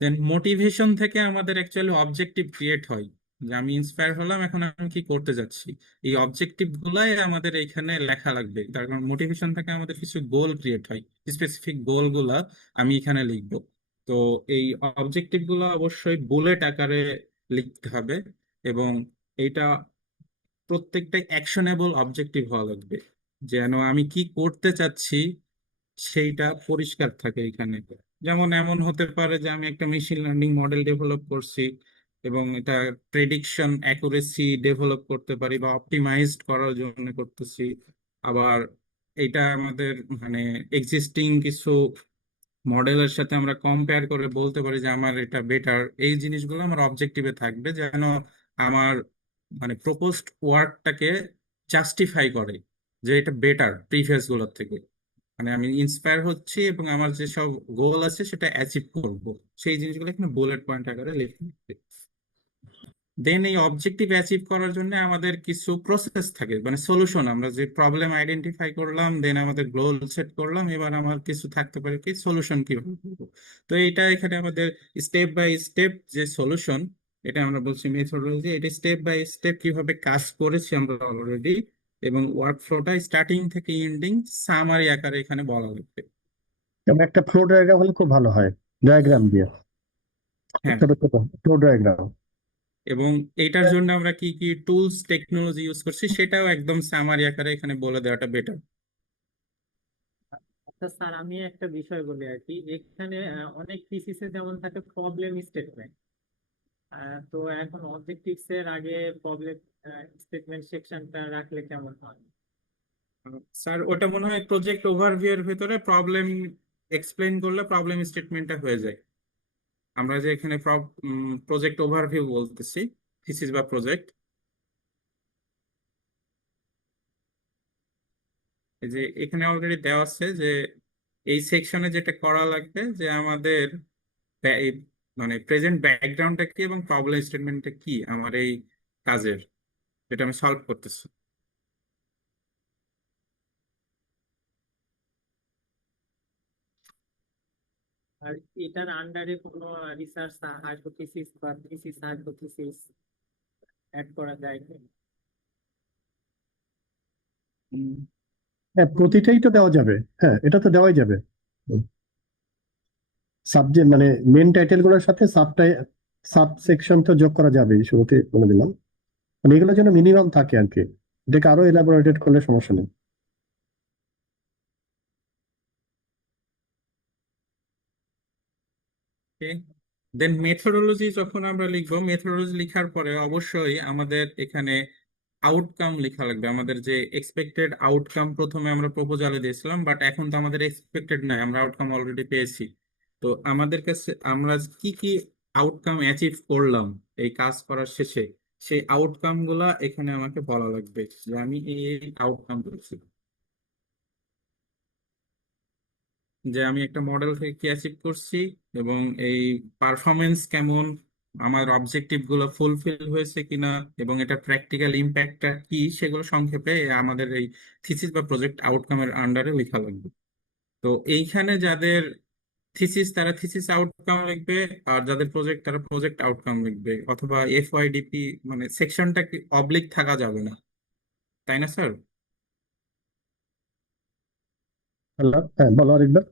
দেন মোটিভেশন থেকে আমাদের অ্যাকচুয়ালি অবজেক্টিভ ক্রিয়েট হয়, যে আমি ইন্সপায়ার হলাম এখন আমি কি করতে যাচ্ছি, এই অবজেক্টিভ গুলাই আমাদের এখানে লেখা লাগবে। তার কারণ মোটিভেশন থেকে আমাদের কিছু গোল ক্রিয়েট হয়, স্পেসিফিক গোল গুলা আমি এখানে লিখবো। তো এই অবজেক্টিভ গুলো অবশ্যই বুলেট আকারে লিখতে হবে এবং এইটা প্রত্যেকটাই অ্যাকশনেবল অবজেক্টিভ হওয়া লাগবে, যেন আমি কি করতে চাচ্ছি সেইটা পরিষ্কার থাকে এখানে। যেমন এমন হতে পারে যে আমি একটা মেশিন লার্নিং মডেল ডেভেলপ করছি এবং এটা প্রেডিকশন অ্যাকুরেসি ডেভেলপ করতে পারি বা অপটিমাইজড করার জন্য করতেছি। আবার এটা আমাদের মানে এক্সিস্টিং কিছু মডেলের সাথে আমরা কম্পেয়ার করে বলতে পারি যে আমার এটা বেটার। এই জিনিসগুলো আমার অবজেক্টিভে থাকবে যেন আমার মানে প্রপোজড ওয়ার্কটাকে জাস্টিফাই করে যে এটা বেটার প্রিভিয়াস গুলোর থেকে। মানে আমি ইন্সপায়ার হচ্ছি এবং আমার যে সব গোল আছে সেটা অ্যাচিভ করব, সেই জিনিসগুলো এখানে বুলেট পয়েন্ট আকারে লিখতে হবে। দেন এই অবজেক্টিভ অ্যাচিভ করার জন্য আমাদের কিছু প্রসেস থাকে, মানে সলিউশন। আমরা যে প্রবলেম আইডেন্টিফাই করলাম, দেন আমাদের গোল সেট করলাম, এবার আমার কিছু থাকতে পারে কি সলিউশন কিভাবে করবো। তো এটা এখানে আমাদের স্টেপ বাই স্টেপ যে সলিউশন, এটা আমরা বলছি মেথোডোলজি, এটা স্টেপ বাই স্টেপ কিভাবে কাজ করেছি আমরা অলরেডি, এবং ওয়ার্ক ফ্লোটা স্টার্টিং থেকে এন্ডিং সামারি আকারে এখানে বলা লাগবে। এবং একটা ফ্লো ডায়াগ্রাম হলে খুব ভালো হয়, ডায়াগ্রাম দিয়ে, হ্যাঁ, ছোট ছোট ফ্লো ডায়াগ্রাম। এবং এইটার জন্য আমরা কি কি টুলস টেকনোলজি ইউজ করছি সেটাও একদম সামারি আকারে এখানে বলে দেওয়াটা বেটার। আচ্ছা স্যার, আমি একটা বিষয় বলি আর কি, এখানে অনেক থিসিসে যেমন থাকে প্রবলেম স্টেটমেন্ট, তো এখন অবজেক্টিভস এর আগে প্রবলেম স্টেটমেন্ট সেকশনটা রাখলে কেমন হয়? স্যার ওটা মনে হয় প্রজেক্ট ওভারভিউ এর ভিতরে প্রবলেম এক্সপ্লেইন করলে প্রবলেম স্টেটমেন্টটা হয়ে যায়। আমরা যে এখানে প্রজেক্ট ওভারভিউ বলতেছি, থিসিস বা প্রজেক্ট, এই যে এখানে অলরেডি দেওয়া আছে যে এই সেকশনে যেটা করা লাগবে যে আমাদের এই মানে প্রেজেন্ট ব্যাকগ্রাউন্ডটা কি এবং প্রবলেম স্টেটমেন্টটা কি আমার এই কাজের, যেটা আমি সলভ করতেছি। আর এটার আন্ডারে কোনো রিসার্চ হাইপোথিসিস বা থিসিস হাইপোথিসিস অ্যাড করা যায় কি? হ্যাঁ, প্রতিটাই তো দেওয়া যাবে। হ্যাঁ, এটা তো দেওয়াই যাবে। সাবজেক্ট মানে মেন টাইটেল গুলোর সাথে সাব সেকশন তো যোগ করা যাবে, শুরুতে বলে দিলাম। মানে এগুলোর জন্য মিনিমাম থাকে আর কি, এটাকে আরো এলাবোরেটেড করলে সমস্যা নেই। দেন মেথোডোলজি যখন আমরা লিখবো, মেথোডোলজি লেখার পরে অবশ্যই আমাদের এখানে আউটকাম লেখা লাগবে। আমাদের যে এক্সপেক্টেড আউটকাম প্রথমে আমরা প্রপোজালে দিয়েছিলাম, বাট এখন তো আমাদের এক্সপেক্টেড নাই, আমরা আউটকাম অলরেডি পেয়েছি। তো আমাদের কাছে আমরা কি কি আউটকাম অ্যাচিভ করলাম এই কাজ করার শেষে, সেই আউটকাম গুলা এখানে আমাকে বলা লাগবে যে আমি এই আউটকাম পেয়েছি, যে আমি একটা মডেল থেকে কি অ্যাচিভ করছি এবং এই পারফরমেন্স কেমন, আমার অবজেক্টিভ গুলো ফুলফিল হয়েছে কিনা, এবং এটা প্র্যাকটিক্যাল ইম্প্যাক্টটা কি, সেগুলো সংক্ষেপে আমাদের এই থিসিস বা প্রজেক্ট আউটকামের আন্ডারে লেখা লাগবে। তো এইখানে যাদের থিসিস তারা থিসিস আউটকাম লিখবে, আর যাদের প্রজেক্ট তারা প্রজেক্ট আউটকাম লিখবে, অথবা এফওয়াইডিপি মানে সেকশনটা কি অবলিক থাকা যাবে না, তাই না স্যার? হ্যালো, হ্যাঁ বলো আরেকবার।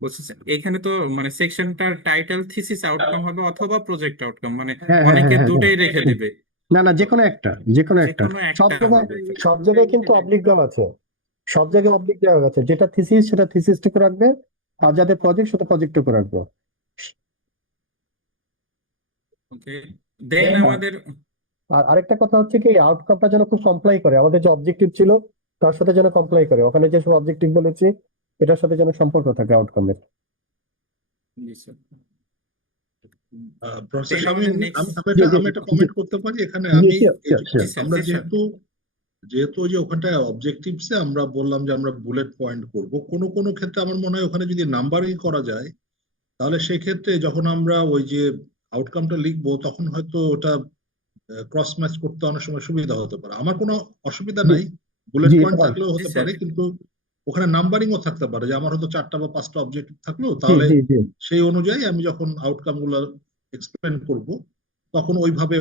বলছি স্যার, এখানে তো মানে সেকশনটার টাইটেল থিসিস আউটকাম হবে অথবা প্রজেক্ট আউটকাম, মানে হ্যাঁ হ্যাঁ অনেকে হ্যাঁ হ্যাঁ দুটাই হ্যাঁ। রেখে দিবে। না না, তো যে কোনো একটা, যে কোনো যে একটা। কোনো সব একটা জায়গায়, হবে। সব জায়গায় কিন্তু অবলিক দেওয়া আছে, সব জায়গায় অবলিক দেওয়া আছে। যেটা থিসিস সেটা থিসিসটুকু রাখবে, আর যাদের প্রজেক্ট সেটা প্রজেক্টটুকু রাখবে। ওকে, দেন আমাদের আর আরেকটা কথা হচ্ছে কি, আউটকামটা যেন খুব কমপ্লাই করে, আমাদের যে অবজেক্টিভ ছিল তার সাথে যেন কমপ্লাই করে। ওখানে যেসব অবজেক্টিভ বলেছি এটার সাথে যেন সম্পর্ক থাকে আউটকামের। জি স্যার। প্রসেস দেন আমি আমাদের আমি নেক্সট। জি জি আমি একটা জি কমেন্ট করতে পারি এখানে। জি, আমি sure, এই sure, যে জি sure. স্যার, আমরা জি স্যার। যেহেতু ওই যে ওখানটায় অবজেক্টিভসে আমরা বললাম যে আমরা বুলেট পয়েন্ট করব, কোনো কোনো ক্ষেত্রে আমার মনে হয় ওখানে যদি নাম্বারিং করা যায়, তাহলে সেই ক্ষেত্রে যখন আমরা ওই যে আউটকামটা লিখবো তখন হয়তো ওটা ক্রস ম্যাচ করতে অনেক সময় সুবিধা হতে পারে। আমার কোনো অসুবিধা জি নাই, বুলেট জি, এটা পয়েন্ট ভালো। থাকলেও জি হতে স্যার। পারে, কিন্তু ওখানে নাম্বারিংও থাকতে পারে, যে আমার হয়তো 4টা বা 5টা অবজেক্টিভ থাকলো, জি তাহলে জি জি। সেই অনুযায়ী আমি যখন আউটকাম গুলো এক্সপ্লেন করব তখন ওইভাবে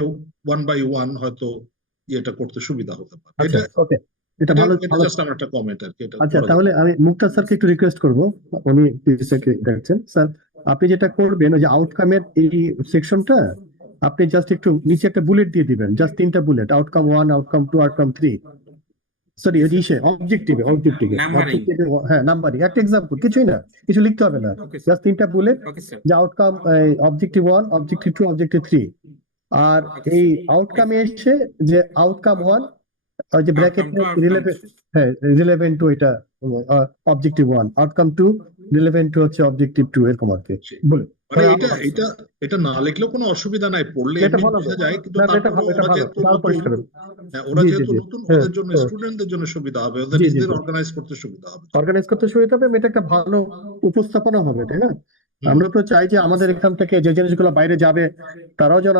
1 by 1 হয়তো ইয়েটা করতে সুবিধা হতে পারে। আচ্ছা, এটা ওকে, এটা এটা ভালো এটা ভালো। জাস্ট আমার একটা কমেন্ট আর কি, এটা আচ্ছা, করা তাহলে যেতে আমি মুক্তার স্যারকে একটু রিকোয়েস্ট করবো, উনি থেকে দেখছেন স্যার। আপনি যেটা করবেন, ওই যে আউটকামের এই সেকশনটা আপনি জাস্ট একটু নিচে একটা বুলেট দিয়ে দিবেন, জাস্ট 3টা bullet, outcome 1, outcome 2, outcome 3। Sorry, ওই ইসে অবজেক্টিভে অবজেক্টিভে নাম্বারিং। অবজেক্টিভে হ্যাঁ, নাম্বারিং একটা এক্সাম্পল, কিছুই না, কিছু লিখতে হবে না, ওকে স্যার। জাস্ট 3টা বুলেট, ওকে স্যার। যে আউটকাম অবজেক্টিভ 1, অবজেক্টিভ 2, অবজেক্টিভ 3। আর ওকে এই স্যার। আউটকামে এসে যে আউটকাম 1, ওই যে আউটকাম ব্র্যাকেটে টু, আউটকাম রিলেভেন্ট, থ্রি। হ্যাঁ রিলেভেন্ট টু এটা অবজেক্টিভ 1, আউটকাম 2 রিলেভেন্ট টু হচ্ছে অবজেক্টিভ 2, এরকম আর কি পারে। বলে। মানে তাহলে এটা এটা এটা না লিখলেও কোনো অসুবিধা নাই, পড়লে এটা এমনি ভালো হবে। বোঝা যায়, কিন্তু না না, এটা তারপরে ভালো, এটা ওরা ভালো, যেহেতু এটা আরো নতুন, পরিষ্কার হবে। ওরা জি জি যেহেতু জি, নতুন, হ্যাঁ ওদের জন্য হ্যাঁ, স্টুডেন্টদের জন্য সুবিধা হবে, ওদের জি জি নিজেদের জি, অর্গানাইজ করতে সুবিধা হবে। অর্গানাইজ করতে সুবিধা হবে, এবং এটা একটা ভালো উপস্থাপনা হবে, তাই না? হুম, আমরা তো চাই যে আমাদের এখান থেকে যে জিনিসগুলো বাইরে যাবে তারাও যেন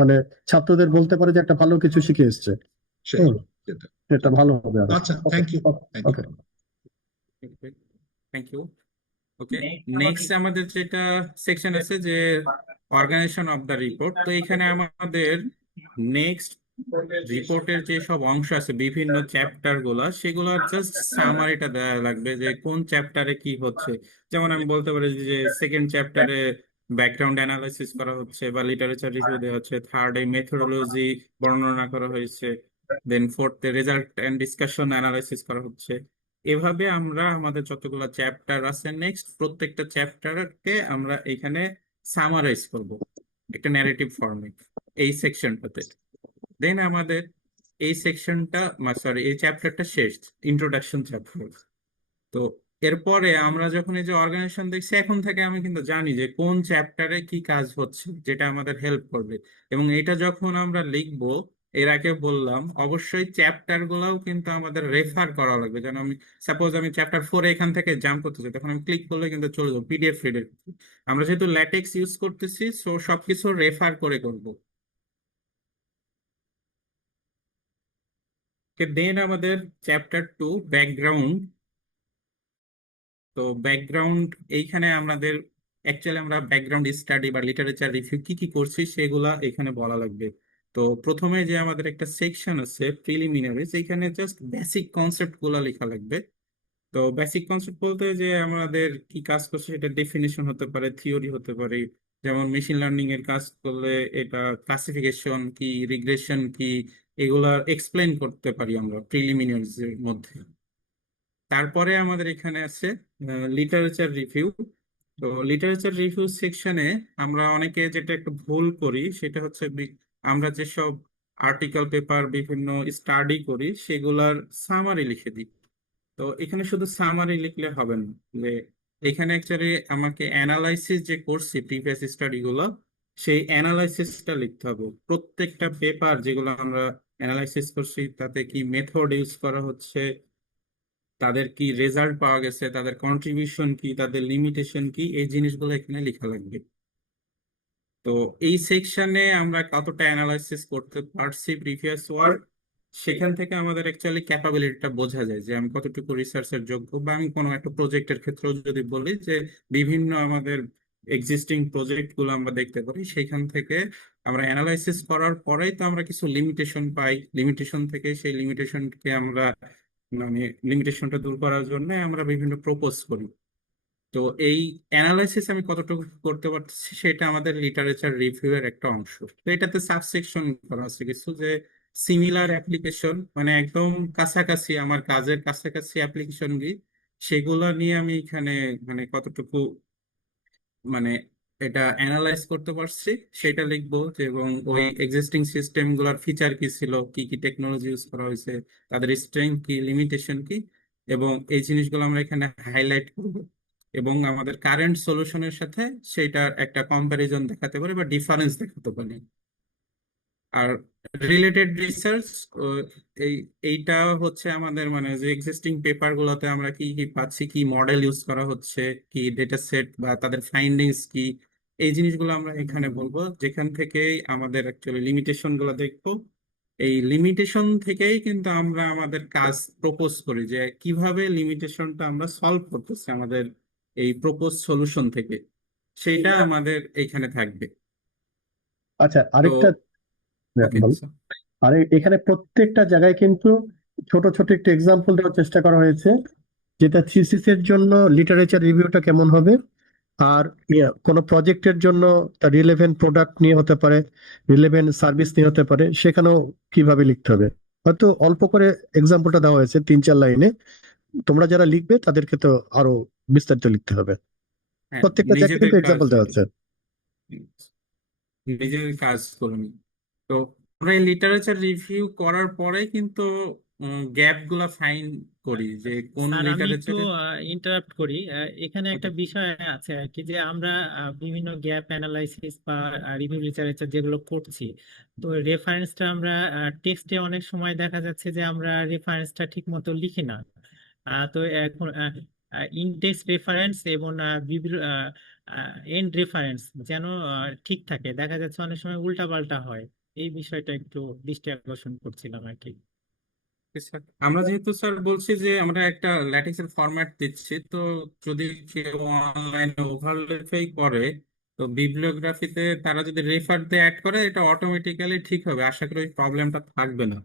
মানে ছাত্রদের বলতে পারে যে একটা ভালো কিছু শিখে এসছে। সেটা সেটা এটা সেটা। ভালো হবে আরো। আচ্ছা, okay thank you, thank you. Okay. Thank you. Okay, next আমাদের যেটা সেকশন আছে যে অর্গানাইজেশন অফ দ্য রিপোর্ট। তো এখানে আমাদের নেক্সট রিপোর্টের যে সব অংশ আছে, বিভিন্ন চ্যাপ্টার গুলা, সেগুলোর জাস্ট সামারিটা দেওয়া লাগবে যে কোন চ্যাপ্টারে কি হচ্ছে। যেমন আমি বলতে পারি যে সেকেন্ড চ্যাপ্টারে ব্যাকগ্রাউন্ড অ্যানালাইসিস করা হচ্ছে বা লিটারেচার রিভিউ দেওয়া হচ্ছে, থার্ডে মেথোডোলজি বর্ণনা করা হয়েছে, দেন ফোর্থে রেজাল্ট এন্ড ডিসকাশন অ্যানালাইসিস করা হচ্ছে। এভাবে আমরা আমাদের যতগুলো চ্যাপ্টার আছে নেক্সট প্রত্যেকটা চ্যাপ্টারকে আমরা এখানে সামারাইজ করব একটা ন্যারেটিভ ফর্মে এই সেকশনটাতে। দেন আমাদের এই সেকশনটা সরি এই চ্যাপ্টারটা শেষ, ইন্ট্রোডাকশন চ্যাপ্টার। তো এরপরে আমরা যখন এই যে অর্গানাইজেশন দেখছি, এখন থেকে আমি কিন্তু জানি যে কোন চ্যাপ্টারে কি কাজ হচ্ছে যেটা আমাদের হেল্প করবে। এবং এটা যখন আমরা লিখবো, এর আগে বললাম অবশ্যই চ্যাপ্টার গুলাও কিন্তু আমাদের রেফার করা লাগবে। যেন আমি সাপোজ আমি চ্যাপ্টার 4 এখান থেকে জাম্প করতে চাই, তখন আমি ক্লিক করলে কিন্তু চলে যাবো পিডিএফ রিডার। আমরা যেহেতু ল্যাটেক্স ইউজ করতেছি, সো সবকিছু রেফার করে করবো। দেন আমাদের চ্যাপ্টার 2 ব্যাকগ্রাউন্ড। তো ব্যাকগ্রাউন্ড এইখানে আমাদের অ্যাকচুয়ালি আমরা ব্যাকগ্রাউন্ড স্টাডি বা লিটারেচার রিভিউ কি কি করছি সেগুলা এখানে বলা লাগবে। তো প্রথমে যে আমাদের একটা সেকশন আছে প্রিলিমিনারিজ, এখানে জাস্ট বেসিক কনসেপ্ট গুলা লেখা লাগবে। তো বেসিক কনসেপ্ট বলতে যে আমাদের কি কাজ করছে সেটা ডেফিনেশন হতে পারে, থিওরি হতে পারে। যেমন মেশিন লার্নিং এর কাজ করলে এটা ক্লাসিফিকেশন কি, রিগ্রেশন কি, এগুলা এক্সপ্লেন করতে পারি আমরা প্রিলিমিনারিজ এর মধ্যে। তারপরে আমাদের এখানে আছে লিটারেচার রিভিউ। তো লিটারেচার রিভিউ সেকশনে আমরা অনেকে যেটা একটু ভুল করি সেটা হচ্ছে আমরা যেসব আর্টিকেল পেপার বিভিন্ন স্টাডি করি সেগুলার সামারি লিখে দিই। তো এখানে শুধু সামারি লিখলে হবে না, যে এখানে অ্যাকচুয়ালি আমাকে অ্যানালাইসিস যে করছি প্রিভিয়াস স্টাডি গুলো, সেই অ্যানালাইসিসটা লিখতে হবে। প্রত্যেকটা পেপার যেগুলো আমরা অ্যানালাইসিস করছি তাতে কি মেথড ইউজ করা হচ্ছে, তাদের কি রেজাল্ট পাওয়া গেছে, তাদের কন্ট্রিবিউশন কি, তাদের লিমিটেশন কি, এই জিনিসগুলো এখানে লেখা লাগবে। তো এই সেকশনে আমরা কতটা অ্যানালাইসিস করতে পারছি প্রিভিয়াস ওয়ার্ক, সেখান থেকে আমাদের অ্যাকচুয়ালি ক্যাপাবিলিটিটা বোঝা যায় যে আমি কতটুকু রিসার্চের যোগ্য। বা আমি কোনো একটা প্রজেক্টের ক্ষেত্রেও যদি বলি যে বিভিন্ন আমাদের এক্সিস্টিং প্রজেক্ট গুলো আমরা দেখতে পারি, সেখান থেকে আমরা অ্যানালাইসিস করার পরেই তো আমরা কিছু লিমিটেশন পাই। লিমিটেশন থেকে সেই লিমিটেশনকে আমরা মানে লিমিটেশনটা দূর করার জন্য আমরা বিভিন্ন প্রপোজ করি। তো এই অ্যানালাইসিস আমি কতটুকু করতে পারছি সেটা আমাদের লিটারেচার রিভিউ এর একটা অংশ। তো এটাতে সাবসেকশন করা আছে কিছু, যে সিমিলার অ্যাপ্লিকেশন মানে একদম কাছাকাছি আমার কাজের কাছাকাছি অ্যাপ্লিকেশন কি, সেগুলো নিয়ে আমি এখানে মানে কতটুকু মানে এটা অ্যানালাইজ করতে পারছি সেটা লিখবো। এবং ওই এক্সিস্টিং সিস্টেম গুলার ফিচার কি ছিল, কি কি টেকনোলজি ইউজ করা হয়েছে, তাদের স্ট্রেংথ কি, লিমিটেশন কি, এবং এই জিনিসগুলো আমরা এখানে হাইলাইট করব। এবং আমাদের কারেন্ট সলিউশনের সাথে সেটার একটা কম্প্যারিজন দেখাতে পারি বা ডিফারেন্স দেখাতে পারি। আর রিলেটেড রিসার্চ এই এইটা হচ্ছে আমাদের মানে যে এক্সিস্টিং পেপার গুলোতে আমরা কি কি পাচ্ছি, কি মডেল ইউজ করা হচ্ছে, কি ডেটা সেট বা তাদের ফাইন্ডিংস কি, এই জিনিসগুলো আমরা এখানে বলবো। যেখান থেকেই আমাদের অ্যাকচুয়ালি লিমিটেশন গুলো দেখবো। এই লিমিটেশন থেকেই কিন্তু আমরা আমাদের কাজ প্রপোজ করি যে কিভাবে লিমিটেশনটা আমরা সলভ করতেছি আমাদের এই প্রপোজ সলিউশন থেকে, সেইটা আমাদের এখানে থাকবে। আচ্ছা তো আরেকটা ওকে, বল। আর এখানে প্রত্যেকটা জায়গায় কিন্তু ছোট ছোট একটু এক্সাম্পল দেওয়ার চেষ্টা করা হয়েছে, যেটা থিসিস এর জন্য লিটারেচার রিভিউটা কেমন হবে, আর কোনো প্রজেক্টের জন্য তার রিলেভেন্ট প্রোডাক্ট নিয়ে হতে পারে, রিলেভেন্ট সার্ভিস নিয়ে হতে পারে, সেখানেও কিভাবে লিখতে হবে। হয়তো অল্প করে এক্সাম্পলটা দেওয়া হয়েছে 3-4 লাইনে, তোমরা যারা লিখবে তাদেরকে তো আরো বিস্তারিত লিখতে হবে। হ্যাঁ, প্রত্যেকটা জায়গায় নিজেদের কিন্তু কাজ এক্সাম্পল দেওয়া আছে। নিজেদের কাজ করুন। তো আমরা এই লিটারেচার রিভিউ করার পরে কিন্তু গ্যাপ গুলা ফাইন্ড করি যে কোন স্যার আমি একটু লিটারেচারে। ইন্টারাপ্ট করি, এখানে একটা ওকে, বিষয় আছে আর কি, যে আমরা বিভিন্ন গ্যাপ অ্যানালাইসিস বা রিভিউ লিটারেচার যেগুলো করছি, তো রেফারেন্সটা আমরা টেক্সটে অনেক সময় দেখা যাচ্ছে যে আমরা রেফারেন্সটা ঠিক মতো লিখি না। তো এখন ইনটেক্সট রেফারেন্স এবং এন্ড রেফারেন্স যেন ঠিক থাকে, দেখা যাচ্ছে অনেক সময় উল্টাপাল্টা হয়। এই বিষয়টা একটু দৃষ্টি আকর্ষণ করছিলাম আর কি। স্যার আমরা যেহেতু স্যার বলছি যে আমরা একটা ল্যাটিসের ফরম্যাট দিচ্ছি, তো যদি কেউ অনলাইনে ওভারলেফাই করে তো বিবলিওগ্রাফিতে তারা যদি রেফার দিয়ে অ্যাড করে এটা অটোমেটিক্যালি ঠিক হবে। আশা করি ওই প্রবলেমটা থাকবে না।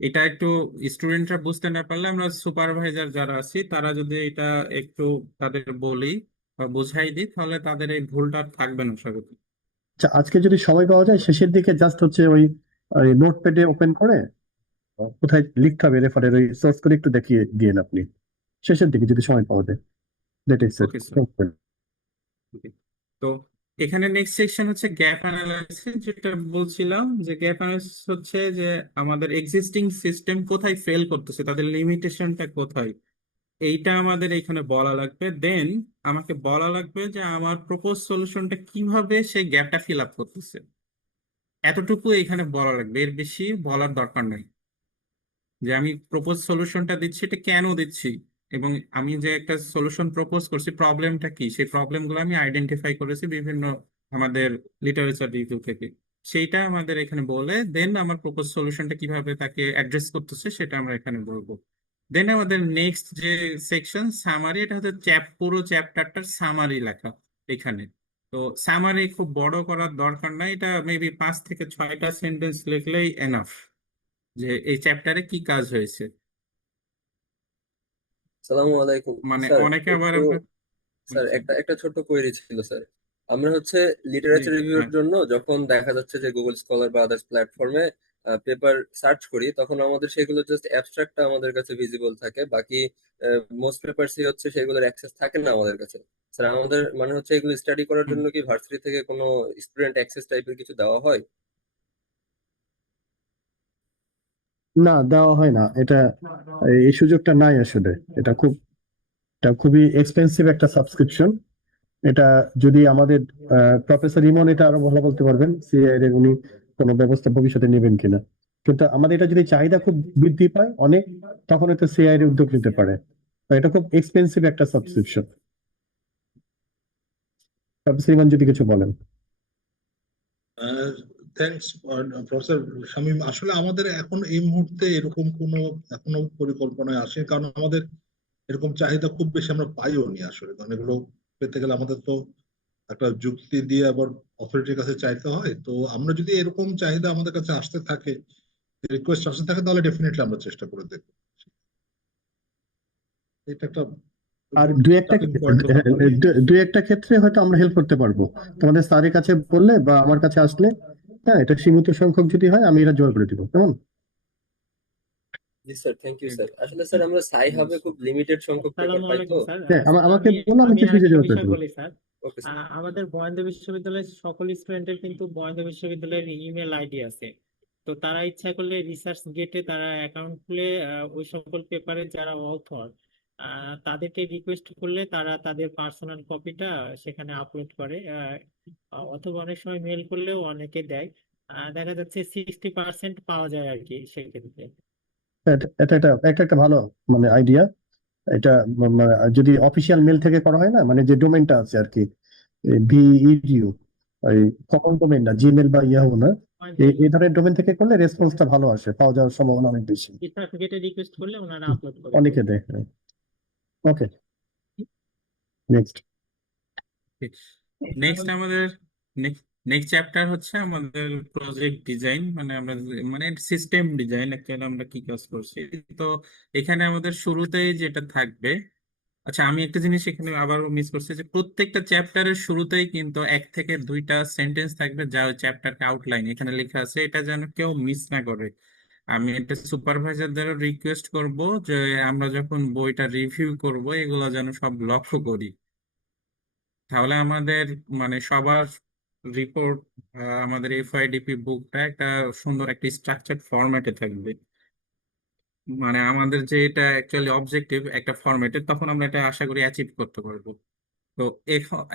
এটা একটু স্টুডেন্টরা বুঝতে না পারলে আমরা সুপারভাইজার যারা আছি তারা যদি এটা একটু তাদের বলি বা বুঝাই দিই তাহলে তাদের এই ভুলটা আর থাকবে না আশা করি। আচ্ছা, আজকে যদি সময় পাওয়া যায় শেষের দিকে জাস্ট হচ্ছে ওই নোটপ্যাডে ওপেন করে কোথায় লিখতে হবে রেফারের ওই সার্চ করে একটু দেখিয়ে দিয়েন আপনি শেষের দিকে যদি সময় পাওয়া যায়। That is okay sir. Okay. তো এখানে নেক্সট সেকশন হচ্ছে গ্যাপ অ্যানালাইসিস, যেটা বলছিলাম যে গ্যাপ অ্যানালাইসিস হচ্ছে যে আমাদের এক্সিস্টিং সিস্টেম কোথায় ফেল করতেছে, তাদের লিমিটেশনটা কোথায়, এইটা আমাদের এখানে বলা লাগবে। দেন আমাকে বলা লাগবে যে আমার প্রপোজ সলিউশনটা কিভাবে সেই গ্যাপটা ফিল আপ করতেছে, এতটুকু এখানে বলা লাগবে, এর বেশি বলার দরকার নেই। যে আমি প্রপোজ সলিউশনটা দিচ্ছি এটা কেন দিচ্ছি, এবং আমি যে একটা সলিউশন প্রপোজ করছি প্রবলেমটা কি, সেই প্রবলেমগুলো আমি আইডেন্টিফাই করেছি বিভিন্ন আমাদের লিটারেচার রিভিউ থেকে, সেইটা আমাদের এখানে বলে দেন আমার প্রপোজ সলিউশনটা কিভাবে তাকে অ্যাড্রেস করতেছে সেটা আমরা এখানে বলবো। দেন আমাদের নেক্সট যে সেকশন সামারি, এটা হচ্ছে পুরো চ্যাপ্টারটার সামারি লেখা এখানে। তো তো সামারি খুব বড় করার দরকার নাই, এটা মেবি 5 থেকে 6টা সেন্টেন্স লিখলেই এনাফ যে এই চ্যাপ্টারে কি কাজ হয়েছে। আসসালামু আলাইকুম মানে স্যার। অনেকে আবার একটু আমরা স্যার জি একটা ছোট্ট কোয়েরি ছিল স্যার। আমরা হচ্ছে জি লিটারেচার রিভিউর হ্যাঁ জন্য যখন দেখা যাচ্ছে যে গুগল স্কলার বা আদার্স প্ল্যাটফর্মে পেপার সার্চ করি, তখন আমাদের সেগুলো জাস্ট অ্যাবস্ট্রাক্টটা আমাদের কাছে ভিজিবল থাকে, বাকি মোস্ট পেপারসই হচ্ছে সেগুলোর অ্যাক্সেস থাকে না আমাদের কাছে। স্যার আমাদের মানে হচ্ছে এগুলো স্টাডি করার হুম। জন্য কি ভার্সিটি থেকে কোনো স্টুডেন্ট অ্যাক্সেস টাইপের কিছু দেওয়া হয়? না, দেওয়া হয় না এটা, এই সুযোগটা নাই আসলে। এটা খুবই এক্সপেন্সিভ একটা সাবস্ক্রিপশন। এটা যদি আমাদের প্রফেসর ইমন এটা আরো ভালো বলতে পারবেন, সিআই এর উনি কোনো ব্যবস্থা ভবিষ্যতে নেবেন কিনা। কিন্তু আমাদের এটা যদি চাহিদা খুব বৃদ্ধি পায় অনেক, তখন এটা সিআই এর উদ্যোগ নিতে পারে। তো এটা খুব এক্সপেন্সিভ একটা সাবস্ক্রিপশন। প্রফেসর ইমন যদি কিছু বলেন। Thanks professor Shamim. আসলে আমাদের এখন এই মুহূর্তে এরকম কোনো এখনো পরিকল্পনায় আসে, কারণ আমাদের এরকম চাহিদা খুব বেশি আমরা পাইও নি আসলে। কারণ এগুলো পেতে গেলে আমাদের তো একটা যুক্তি দিয়ে আবার অথরিটির কাছে চাইতে হয়। তো আমরা যদি এরকম চাহিদা আমাদের কাছে আসতে থাকে, রিকোয়েস্ট আসতে থাকে, তাহলে ডেফিনেটলি আমরা চেষ্টা করে দেখবো। এটা একটা আর স্টার্টিং পয়েন্ট হতে পারে। দুই একটা ক্ষেত্রে হয়তো আমরা হেল্প করতে পারবো। তোমাদের স্যারের কাছে বললে বা আমার কাছে আসলে, হ্যাঁ, এটা সীমিত সংখ্যক যদি হয় আমি এটা জোগাড় করে দিব, কেমন? জি স্যার, থ্যাংক ইউ স্যার। আসলে স্যার আমরা সাই হাবে খুব লিমিটেড সংখ্যক পেপার আসসালামু পাই তো। আলাইকুম স্যার। হ্যাঁ, স্যার আমাকে আমি বললো, আমি আমি কিছু কিছু আরেকটা জোগাড় করে বিষয় দেবো। বলি স্যার। Okay sir. আমাদের বরেন্দ্র বিশ্ববিদ্যালয়ের সকল স্টুডেন্টের কিন্তু বরেন্দ্র বিশ্ববিদ্যালয়ের ইমেল আইডি আছে। তো তারা ইচ্ছা করলে রিসার্চ গেটে তারা অ্যাকাউন্ট খুলে ওই সকল পেপারের যারা অথর তাদেরকে রিকোয়েস্ট করলে তারা তাদের পার্সোনাল কপিটা সেখানে আপলোড করে, অথবা অনেক সময় মেল করলেও অনেকে দেয়। দেখা যাচ্ছে 60% পাওয়া যায় আর কি সেক্ষেত্রে। এটা একটা ভালো মানে আইডিয়া। এটা যদি অফিসিয়াল মেল থেকে করা হয় না, মানে যে ডোমেনটা আছে আর কি, ভিইডিউ, ওই কমন ডোমেন না, জিমেল বা ইয়াহু না, এই ধরনের ডোমেন থেকে করলে রেসপন্সটা ভালো আসে, পাওয়া যাওয়ার সম্ভাবনা অনেক বেশি। রিসার্চ গেটে রিকোয়েস্ট করলে ওনারা আপলোড করে অনেকে দেয়। ওকে, নেক্সট। নেক্সট আমাদের নেক্সট চ্যাপ্টার হচ্ছে আমাদের প্রজেক্ট ডিজাইন, মানে আমরা মানে সিস্টেম ডিজাইন অ্যাকচুয়ালি আমরা কি কাজ করছি। তো এখানে আমাদের শুরুতেই যেটা থাকবে, আচ্ছা আমি একটা জিনিস এখানে আবার মিস করছি যে প্রত্যেকটা চ্যাপ্টারের শুরুতেই কিন্তু 1 থেকে 2টা সেন্টেন্স থাকবে যা ওই চ্যাপ্টারকে আউটলাইন এখানে লেখা আছে, এটা যেন কেউ মিস না করে। আমি এটা সুপারভাইজারদের রিকোয়েস্ট করব যে আমরা যখন বইটা রিভিউ করব এগুলো যেন সব লক্ষ্য করি, তাহলে আমাদের মানে সবার রিপোর্ট, আমাদের এফআইডিপি বুকটা একটা সুন্দর একটা স্ট্রাকচার্ড ফরম্যাটে থাকবে। মানে আমাদের যে এটা অ্যাকচুয়ালি অবজেক্টিভ একটা ফরম্যাটে, তখন আমরা এটা আশা করি অ্যাচিভ করতে পারবো। তো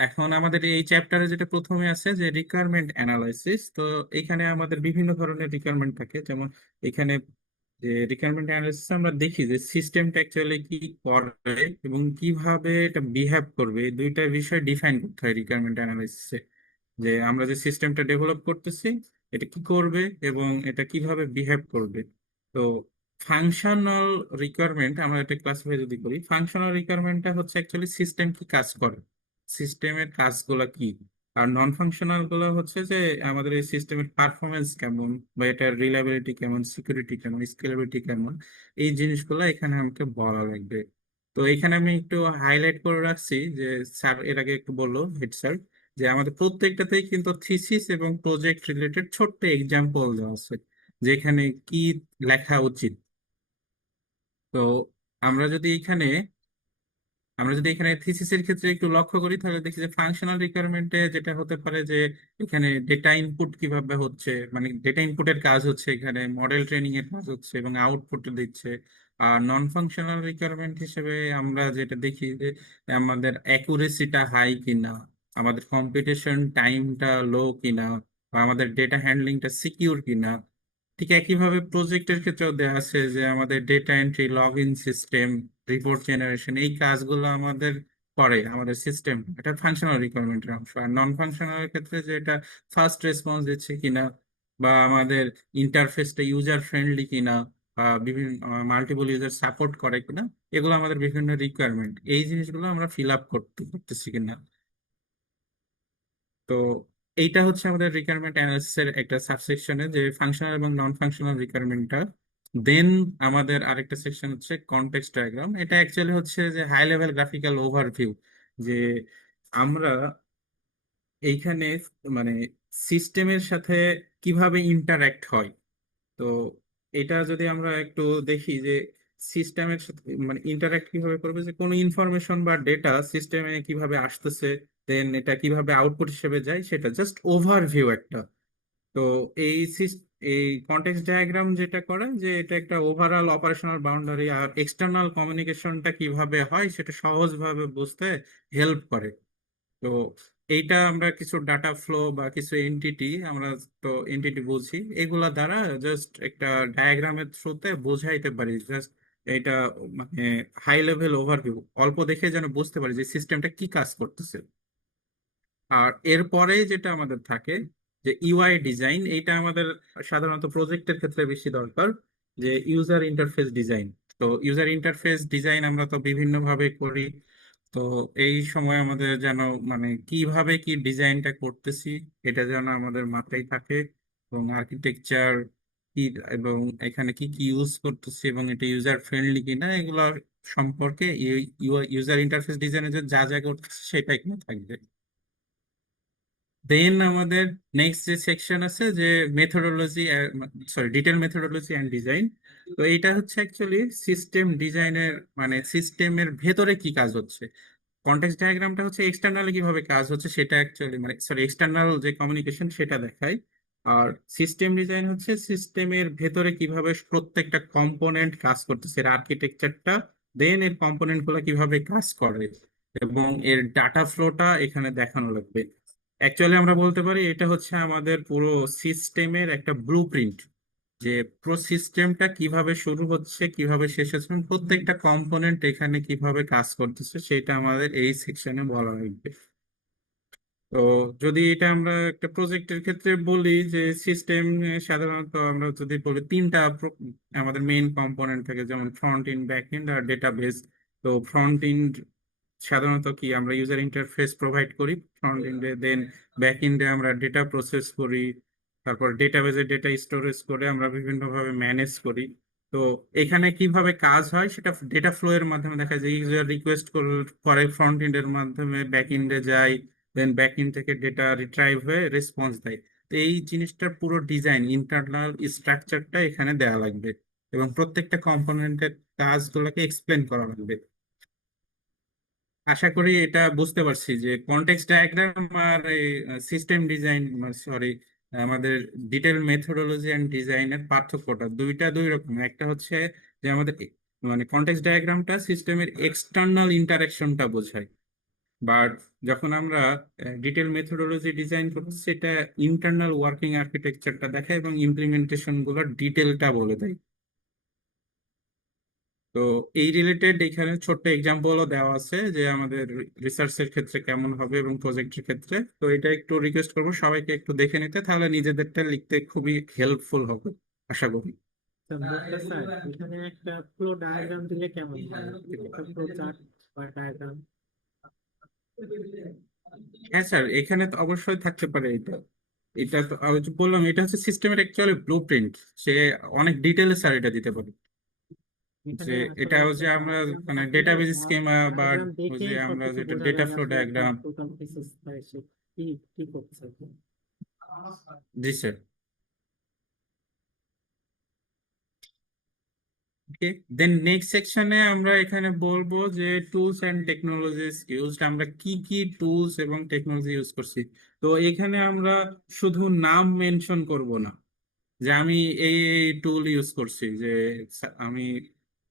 এখন আমাদের এই চ্যাপ্টারে যেটা প্রথমে আছে যে রিকোয়ারমেন্ট অ্যানালাইসিস, তো এখানে আমাদের বিভিন্ন ধরনের রিকোয়ারমেন্ট থাকে। যেমন এখানে যে রিকোয়ারমেন্ট অ্যানালাইসিস আমরা দেখি যে সিস্টেমটা অ্যাকচুয়ালি কি করে এবং কিভাবে এটা বিহেভ করবে, এই দুইটা বিষয় ডিফাইন করতে হয় রিকোয়ারমেন্ট অ্যানালাইসিসে। যে আমরা যে সিস্টেমটা ডেভেলপ করতেছি এটা কি করবে এবং এটা কিভাবে বিহেভ করবে। তো ফাংশনাল রিকোয়ারমেন্ট আমরা এটা ক্লাসিফাই যদি করি, ফাংশনাল রিকোয়ারমেন্টটা হচ্ছে অ্যাকচুয়ালি সিস্টেম কি কাজ করে, সিস্টেমের কাজগুলো কি। আর নন ফাংশনাল গুলো হচ্ছে যে আমাদের এই সিস্টেমের পারফরমেন্স কেমন, বা এটার রিলায়েবিলিটি কেমন, সিকিউরিটি কেমন, স্কেলেবিলিটি কেমন, এই জিনিসগুলো এখানে আমাকে বলা লাগবে। তো এখানে আমি একটু হাইলাইট করে রাখছি যে স্যার এর আগে একটু বললো হেড স্যার যে আমাদের প্রত্যেকটাতেই কিন্তু থিসিস এবং প্রজেক্ট রিলেটেড ছোট্ট এক্সাম্পল দেওয়া আছে যেখানে কি লেখা উচিত। তো আমরা যদি এখানে থিসিসের ক্ষেত্রে একটু লক্ষ্য করি তাহলে দেখি যে ফাংশনাল রিকোয়ারমেন্টে যেটা হতে পারে যে এখানে ডেটা ইনপুট কিভাবে হচ্ছে, মানে ডেটা ইনপুটের কাজ হচ্ছে, এখানে মডেল ট্রেনিং এর কাজ হচ্ছে এবং আউটপুট দিচ্ছে। আর নন ফাংশনাল রিকোয়ারমেন্ট হিসেবে আমরা যেটা দেখি যে আমাদের অ্যাকুরেসিটা হাই কিনা, আমাদের কম্পিটিশন টাইমটা লো কিনা, বা আমাদের ডেটা হ্যান্ডলিংটা সিকিউর কিনা। ঠিক একইভাবে প্রজেক্টের ক্ষেত্রেও দেওয়া আছে যে আমাদের data entry, log in system, report generation, এই কাজগুলো আমাদের করে আমাদের সিস্টেম, এটা ফাংশনাল রিকোয়ারমেন্টের অংশ। আর নন ফাংশনাল ক্ষেত্রে যে এটা ফাস্ট রেসপন্স দিচ্ছে কিনা, বা আমাদের ইন্টারফেসটা ইউজার ফ্রেন্ডলি কিনা, বা বিভিন্ন মাল্টিপল ইউজার সাপোর্ট করে কিনা, এগুলো আমাদের বিভিন্ন রিকোয়ারমেন্ট, এই জিনিসগুলো আমরা ফিল আপ করতেছি কিনা। তো এইটা হচ্ছে আমাদের রিকোয়ারমেন্ট অ্যানালিসিস এর একটা সাবসেকশনে, যে ফাংশনাল এবং নন ফাংশনাল রিকোয়ারমেন্টটা। দেন আমাদের আরেকটা সেকশন হচ্ছে কনটেক্সট ডায়াগ্রাম। এটা অ্যাকচুয়ালি হচ্ছে যে হাই লেভেল গ্রাফিক্যাল ওভারভিউ, যে আমরা এইখানে মানে সিস্টেমের সাথে কিভাবে ইন্টারঅ্যাক্ট হয়। তো এটা যদি আমরা একটু দেখি যে সিস্টেমের সাথে মানে ইন্টারঅ্যাক্ট কিভাবে করবে, যে কোনো ইনফরমেশন বা ডেটা সিস্টেমে কিভাবে আসতেছে, দেন এটা কিভাবে আউটপুট হিসেবে যায়, সেটা জাস্ট ওভারভিউ একটা। তো এই কন্টেক্সট ডায়াগ্রাম যেটা করে, যে এটা একটা ওভারঅল অপারেশনাল বাউন্ডারি আর এক্সটার্নাল কমিউনিকেশনটা কিভাবে হয় সেটা সহজভাবে বুঝতে হেল্প করে। তো এইটা আমরা কিছু ডাটা ফ্লো বা কিছু এন্টিটি, আমরা তো এন্টিটি বুঝি, এগুলা দ্বারা জাস্ট একটা ডায়াগ্রামের থ্রুতে বোঝাইতে পারি। জাস্ট এটা মানে হাই লেভেল ওভারভিউ অল্প দেখে যেন বুঝতে পারি যে সিস্টেমটা কি কাজ করতেছে। আর এরপরে যেটা আমাদের থাকে যে ইউআই ডিজাইন, এইটা আমাদের সাধারণত প্রজেক্টের ক্ষেত্রে বেশি দরকার, যে ইউজার ইন্টারফেস ডিজাইন। তো ইউজার ইন্টারফেস ডিজাইন আমরা তো বিভিন্ন ভাবে করি। তো এই সময় আমাদের যেন মানে কিভাবে কি ডিজাইনটা করতেছি এটা যেন আমাদের মাথায় থাকে, এবং আর্কিটেকচার কি এবং এখানে কি কি ইউজ করতেছি এবং এটা ইউজার ফ্রেন্ডলি কিনা, এগুলো সম্পর্কে ইউজার ইন্টারফেস ডিজাইনে যা যা করতেছে সেটা এখানে থাকবে। দেন আমাদের নেক্সট যে সেকশন আছে যে methodology, detail methodology and design. তো এইটা হচ্ছে অ্যাকচুয়ালি সিস্টেম ডিজাইনের মানে সিস্টেমের ভেতরে কি কাজ হচ্ছে। কন্টেক্সট ডায়াগ্রামটা হচ্ছে এক্সটার্নালি কিভাবে কাজ হচ্ছে সেটা অ্যাকচুয়ালি মানে এক্সটার্নাল যে কমিউনিকেশন সেটা দেখায়। আর সিস্টেম ডিজাইন হচ্ছে সিস্টেমের ভেতরে কিভাবে প্রত্যেকটা কম্পোনেন্ট কাজ করতেছে, এর আর্কিটেকচারটা, দেন এর কম্পোনেন্ট গুলো কিভাবে কাজ করে এবং এর ডাটা ফ্লোটা এখানে দেখানো লাগবে। অ্যাকচুয়ালি আমরা বলতে পারি এটা হচ্ছে আমাদের পুরো সিস্টেমের একটা ব্লুপ্রিন্ট, যে পুরো সিস্টেমটা কিভাবে শুরু হচ্ছে কিভাবে শেষ হচ্ছে এবং প্রত্যেকটা কম্পোনেন্ট এখানে কিভাবে কাজ করতেছে সেটা আমাদের এই সেকশনে বলা লাগবে। তো যদি এটা আমরা একটা প্রজেক্টের ক্ষেত্রে বলি, যে সিস্টেম সাধারণত আমরা যদি বলি তিনটা আমাদের মেইন কম্পোনেন্ট থাকে, যেমন ফ্রন্ট এন্ড ব্যাক এন্ড আর ডেটাবেস। তো ফ্রন্ট এন্ড সাধারণত কি আমরা ইউজার ইন্টারফেস প্রোভাইড করি ফ্রন্ট এন্ডে, দেন ব্যাক এন্ডে আমরা ডেটা প্রসেস করি, তারপর ডেটাবেজে ডেটা স্টোরেজ করে আমরা বিভিন্নভাবে ম্যানেজ করি। তো এখানে কিভাবে কাজ হয় সেটা ডেটা ফ্লো এর মাধ্যমে দেখা যায়, ইউজার রিকোয়েস্ট করে ফ্রন্ট এন্ডের মাধ্যমে ব্যাক এন্ডে যায়, দেন ব্যাক এন্ড থেকে ডেটা রিট্রাইভ হয়ে রেসপন্স দেয়। তো এই জিনিসটার পুরো ডিজাইন ইন্টারনাল স্ট্রাকচারটা এখানে দেওয়া লাগবে এবং প্রত্যেকটা কম্পোনেন্টের কাজগুলোকে এক্সপ্লেন করা লাগবে। আশা করি এটা বুঝতে পারছি যে কনটেক্সট ডায়াগ্রাম আর সিস্টেম ডিজাইন, আমাদের ডিটেল মেথোডোলজি এন্ড ডিজাইনের পার্থক্যটা দুইটা দুই রকম। একটা হচ্ছে যে আমাদের মানে কনটেক্সট ডায়াগ্রামটা সিস্টেমের এক্সটার্নাল ইন্টারাকশনটা বোঝায়, বাট যখন আমরা ডিটেল মেথোডোলজি ডিজাইন করছি সেটা ইন্টারনাল ওয়ার্কিং আর্কিটেকচারটা দেখায় এবং ইমপ্লিমেন্টেশন গুলোর ডিটেলটা বলে দেয়। তো এই রিলেটেড এখানে ছোট্ট এক্সাম্পলও দেওয়া আছে যে আমাদের রিসার্চের ক্ষেত্রে কেমন হবে এবং প্রজেক্টের ক্ষেত্রে। তো এটা একটু রিকোয়েস্ট করবো সবাইকে একটু দেখে নিতে, তাহলে নিজেদেরটা লিখতে খুবই হেল্পফুল হবে আশা করি। স্যার এখানে একটা ফ্লো ডায়াগ্রাম দিলে কেমন হয়, একটা ফ্লো চার্ট বা ডায়াগ্রাম? হ্যাঁ স্যার, এখানে তো অবশ্যই থাকতে পারে। এটা এটা তো আমি যে বললাম এটা হচ্ছে সিস্টেমের অ্যাকচুয়ালি ব্লু প্রিন্ট, সে অনেক ডিটেলে স্যার এটা দিতে পারে। যে এখানে এটা আসলে হচ্ছে আমরা মানে ডেটাবেজ স্কিমা বা ডায়াগ্রাম ওই দেখে যে আমরা সবকিছু যেটা বোঝা ডেটা যায় ফ্লো আসলে একটা ডায়াগ্রাম। টোটাল থিসিস সে কি কি করছে। জি স্যার। ওকে, দেন নেক্সট সেকশনে আমরা এখানে বলবো যে টুলস এন্ড টেকনোলজিস ইউজড, আমরা কি কি টুলস এবং টেকনোলজি ইউজ করছি। তো এখানে আমরা শুধু নাম মেনশন করব না যে আমি এই টুল ইউজ করছি, যে আমি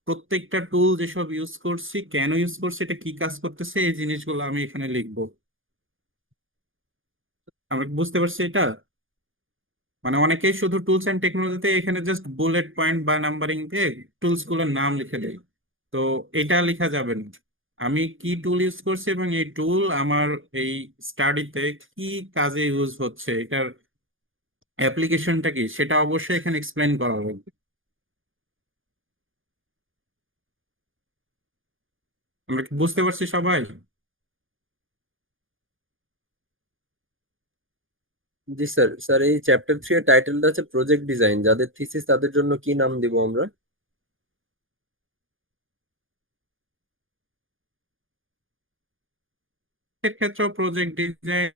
প্রত্যেকটা টুল যেসব ইউজ করছি কেন ইউজ করছি এটা কি কাজ করতেছে এই জিনিসগুলো আমি এখানে লিখবো। আমরা কি বুঝতে পারছি এটা? মানে অনেকেই শুধু টুলস এন্ড টেকনোলজিতে এখানে জাস্ট বুলেট পয়েন্ট বা নাম্বারিং দিয়ে টুলস গুলোর নাম লিখে দেয়। তো এটা লেখা যাবে না। আমি কি টুল ইউজ করছি এবং এই টুল আমার এই স্টাডিতে কি কাজে ইউজ হচ্ছে, এটার অ্যাপ্লিকেশনটা কি সেটা অবশ্যই এখানে এক্সপ্লেন করা লাগবে। আমরা কি বুঝতে পারছি সবাই? জি স্যার। স্যার এই চ্যাপ্টার 3 এর টাইটেলটা আছে প্রজেক্ট ডিজাইন। যাদের থিসিস তাদের জন্য কি নাম দিব আমরা? সেক্ষেত্রেও প্রজেক্ট ডিজাইন,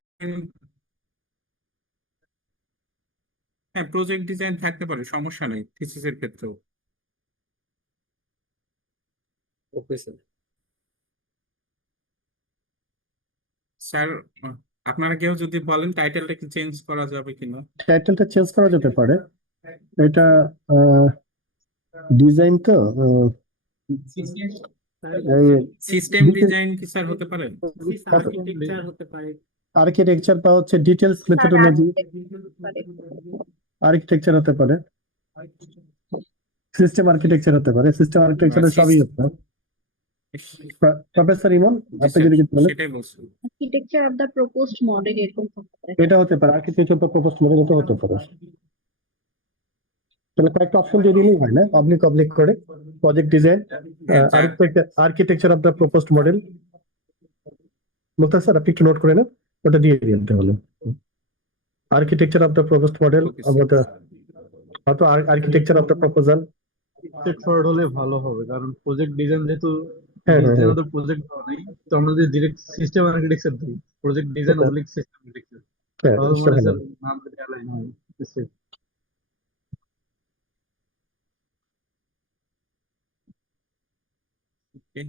হ্যাঁ প্রজেক্ট ডিজাইন থাকতে পারে, সমস্যা নেই থিসিসের ক্ষেত্রেও। Okay sir. স্যার আপনারা কেউ যদি বলেন টাইটেলটা কি চেঞ্জ করা যাবে কিনা। টাইটেলটা চেঞ্জ করা যেতে পারে। এটা ডিজাইন তো সিস্টেম ডিজাইন কি স্যার হতে পারে? আর্কিটেকচার হতে পারে। আর্কিটেকচার বা হচ্ছে ডিটেলস মেথোডোলজি, আর্কিটেকচার হতে পারে, সিস্টেম আর্কিটেকচার হতে পারে। সিস্টেম আর্কিটেকচারের সবই হতে পারে। প্রফেসর ইমন, জি আপনি স্যার, যদি কিছু বলেন। সেটাই বলছি। Architecture of the proposed model এরকম থাকতে পারে। এটা হতে পারে, আর্কিটেকচার বা প্রপোজড মডেল, এটা হতে পারে। তাহলে কয়েকটা অপশন দিয়ে দিলেই হয় না, অবলিক অবলিক করে প্রজেক্ট ডিজাইন, হ্যাঁ, architecture of the proposed model. Muktar sir, আপনি একটু নোট করে নেন, ওটা দিয়ে দিন তাহলে। Architecture of the proposed model, Okay, sir. অথবা architecture of the proposal. Straight forward হলে ভালো হবে, কারণ প্রজেক্ট ডিজাইন যেহেতু হ্যাঁ, হ্যাঁ, ডিজাইন হ্যাঁ। তো প্রজেক্ট দেওয়া নেই, তো আমরা যদি ডিরেক্ট সিস্টেম আর্কিটেকচার দিই, প্রজেক্ট ডিজাইন সেটা- অবলিক সিস্টেম আর্কিটেকচার, হ্যাঁ, তাহলে সেটা মনে হয় ভালো। স্যার নাম অ্যালাইন হয়। Okay.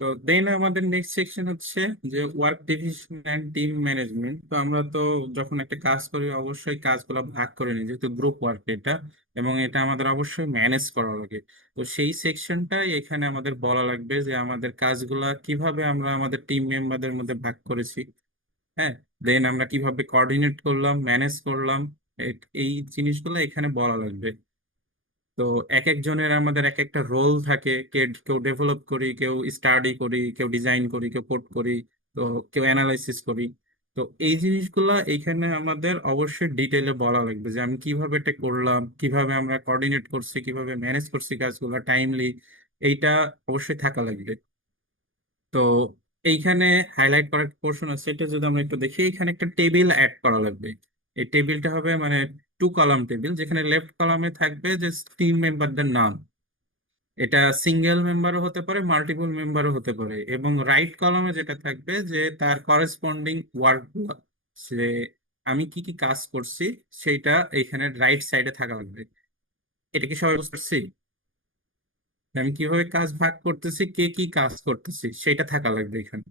তো দেন আমাদের নেক্সট সেকশন হচ্ছে যে work division and team management. তো আমরা তো যখন একটা কাজ করি অবশ্যই কাজগুলো ভাগ করে নিই, যেহেতু গ্রুপ ওয়ার্ক এটা, এবং এটা আমাদের অবশ্যই ম্যানেজ করা লাগে। তো সেই সেকশনটাই এখানে আমাদের বলা লাগবে যে আমাদের কাজগুলা কিভাবে আমরা আমাদের টিম মেম্বারদের মধ্যে ভাগ করেছি। হ্যাঁ, দেন আমরা কিভাবে কোঅর্ডিনেট করলাম, ম্যানেজ করলাম, এই জিনিসগুলো এখানে বলা লাগবে। তো এক একজনের আমাদের এক একটা রোল থাকে, কেউ ডেভেলপ করি, কেউ স্টাডি করি, কেউ ডিজাইন করি, কেউ কোড করি, তো কেউ অ্যানালাইসিস করি। তো এই জিনিসগুলা এইখানে আমাদের অবশ্যই ডিটেলে বলা লাগবে যে আমি কিভাবে এটা করলাম, কিভাবে আমরা কোঅর্ডিনেট করছি, কিভাবে ম্যানেজ করছি কাজগুলো টাইমলি, এইটা অবশ্যই থাকা লাগবে। তো এইখানে হাইলাইট করার পোর্শন আছে, এটা যদি আমরা একটু দেখি, এখানে একটা টেবিল অ্যাড করা লাগবে। এই টেবিলটা হবে মানে 2 কলাম টেবিল, যেখানে লেফট কলামে থাকবে যে টিম মেম্বারদের নাম। এটা সিঙ্গেল মেম্বারও হতে পারে, মাল্টিপল মেম্বারও হতে পারে, এবং রাইট কলামে যেটা থাকবে যে তার করেসপন্ডিং ওয়ার্ক, যে আমি কি কি কাজ করছি সেইটা এইখানে রাইট সাইডে থাকা লাগবে। এটা কি সবাই বুঝতে পারছি? আমি কিভাবে কাজ ভাগ করতেছি, কে কি কাজ করতেছি সেটা থাকা লাগবে এখানে।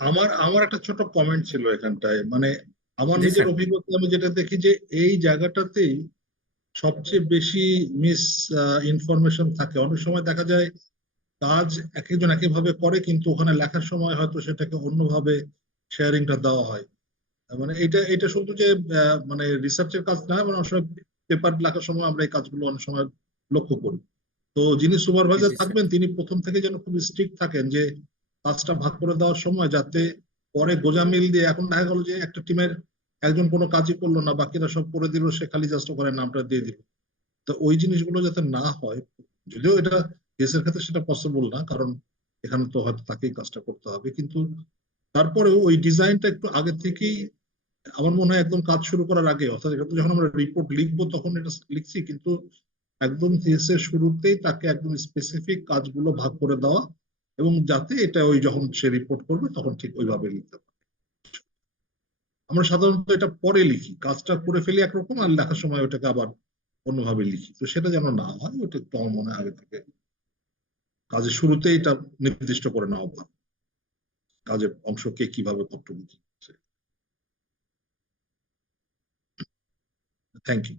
আমার আমার একটা ছোট কমেন্ট ছিল এখানটায়, মানে আমার জি নিজের স্যার। অভিজ্ঞতা আমি যেটা দেখি যে এই জায়গাটাতেই সবচেয়ে বেশি মিস ইনফরমেশন থাকে। অনেক সময় দেখা যায় কাজ এক একজন এক একভাবে করে, কিন্তু ওখানে লেখার সময় হয়তো সেটাকে অন্যভাবে শেয়ারিংটা দেওয়া হয়। মানে এটা এটা শুধু যে মানে রিসার্চের কাজ না, মানে অনেক সময় পেপার লেখার সময় আমরা এই কাজগুলো অনেক সময় লক্ষ্য করি। তো যিনি জি সুপারভাইজার জি স্যার। থাকবেন তিনি প্রথম থেকে যেন খুব স্ট্রিক্ট থাকেন যে কাজটা ভাগ করে দেওয়ার সময় যাতে পরে গোঁজামিল দিয়ে, এখন দেখা গেল যে একটা টিমের একজন কোনো কাজই করলো না, বাকিরা সব করে দিল, সে খালি জাস্ট করে নামটা দিয়ে দিল। তো ওই জিনিসগুলো যাতে না হয়, যদিও এটা কেসের ক্ষেত্রে সেটা পসিবল না, কারণ এখানে তো হয়তো তাকেই কাজটা করতে হবে, কিন্তু তারপরেও ওই ডিজাইনটা একটু আগে থেকেই আমার মনে হয় একদম কাজ শুরু করার আগে, অর্থাৎ এটা যখন আমরা রিপোর্ট লিখবো তখন এটা লিখছি, কিন্তু একদম থিসিসের শুরুতেই তাকে একদম স্পেসিফিক কাজগুলো ভাগ করে দেওয়া, এবং যাতে এটা ওই যখন সে রিপোর্ট করবে তখন ঠিক ওইভাবে লিখতে পারে। আমরা সাধারণত এটা পরে লিখি, কাজটা করে ফেলি একরকম, আর লেখার সময় ওটাকে আবার অন্যভাবে লিখি। তো সেটা যেন না হয়, ওটা একটু আমার মনে হয় আগে থেকে কাজের শুরুতেই এটা নির্দিষ্ট করে নেওয়া ভালো, কাজের অংশকে কিভাবে কন্ট্রিবিউট করছে। Thank you.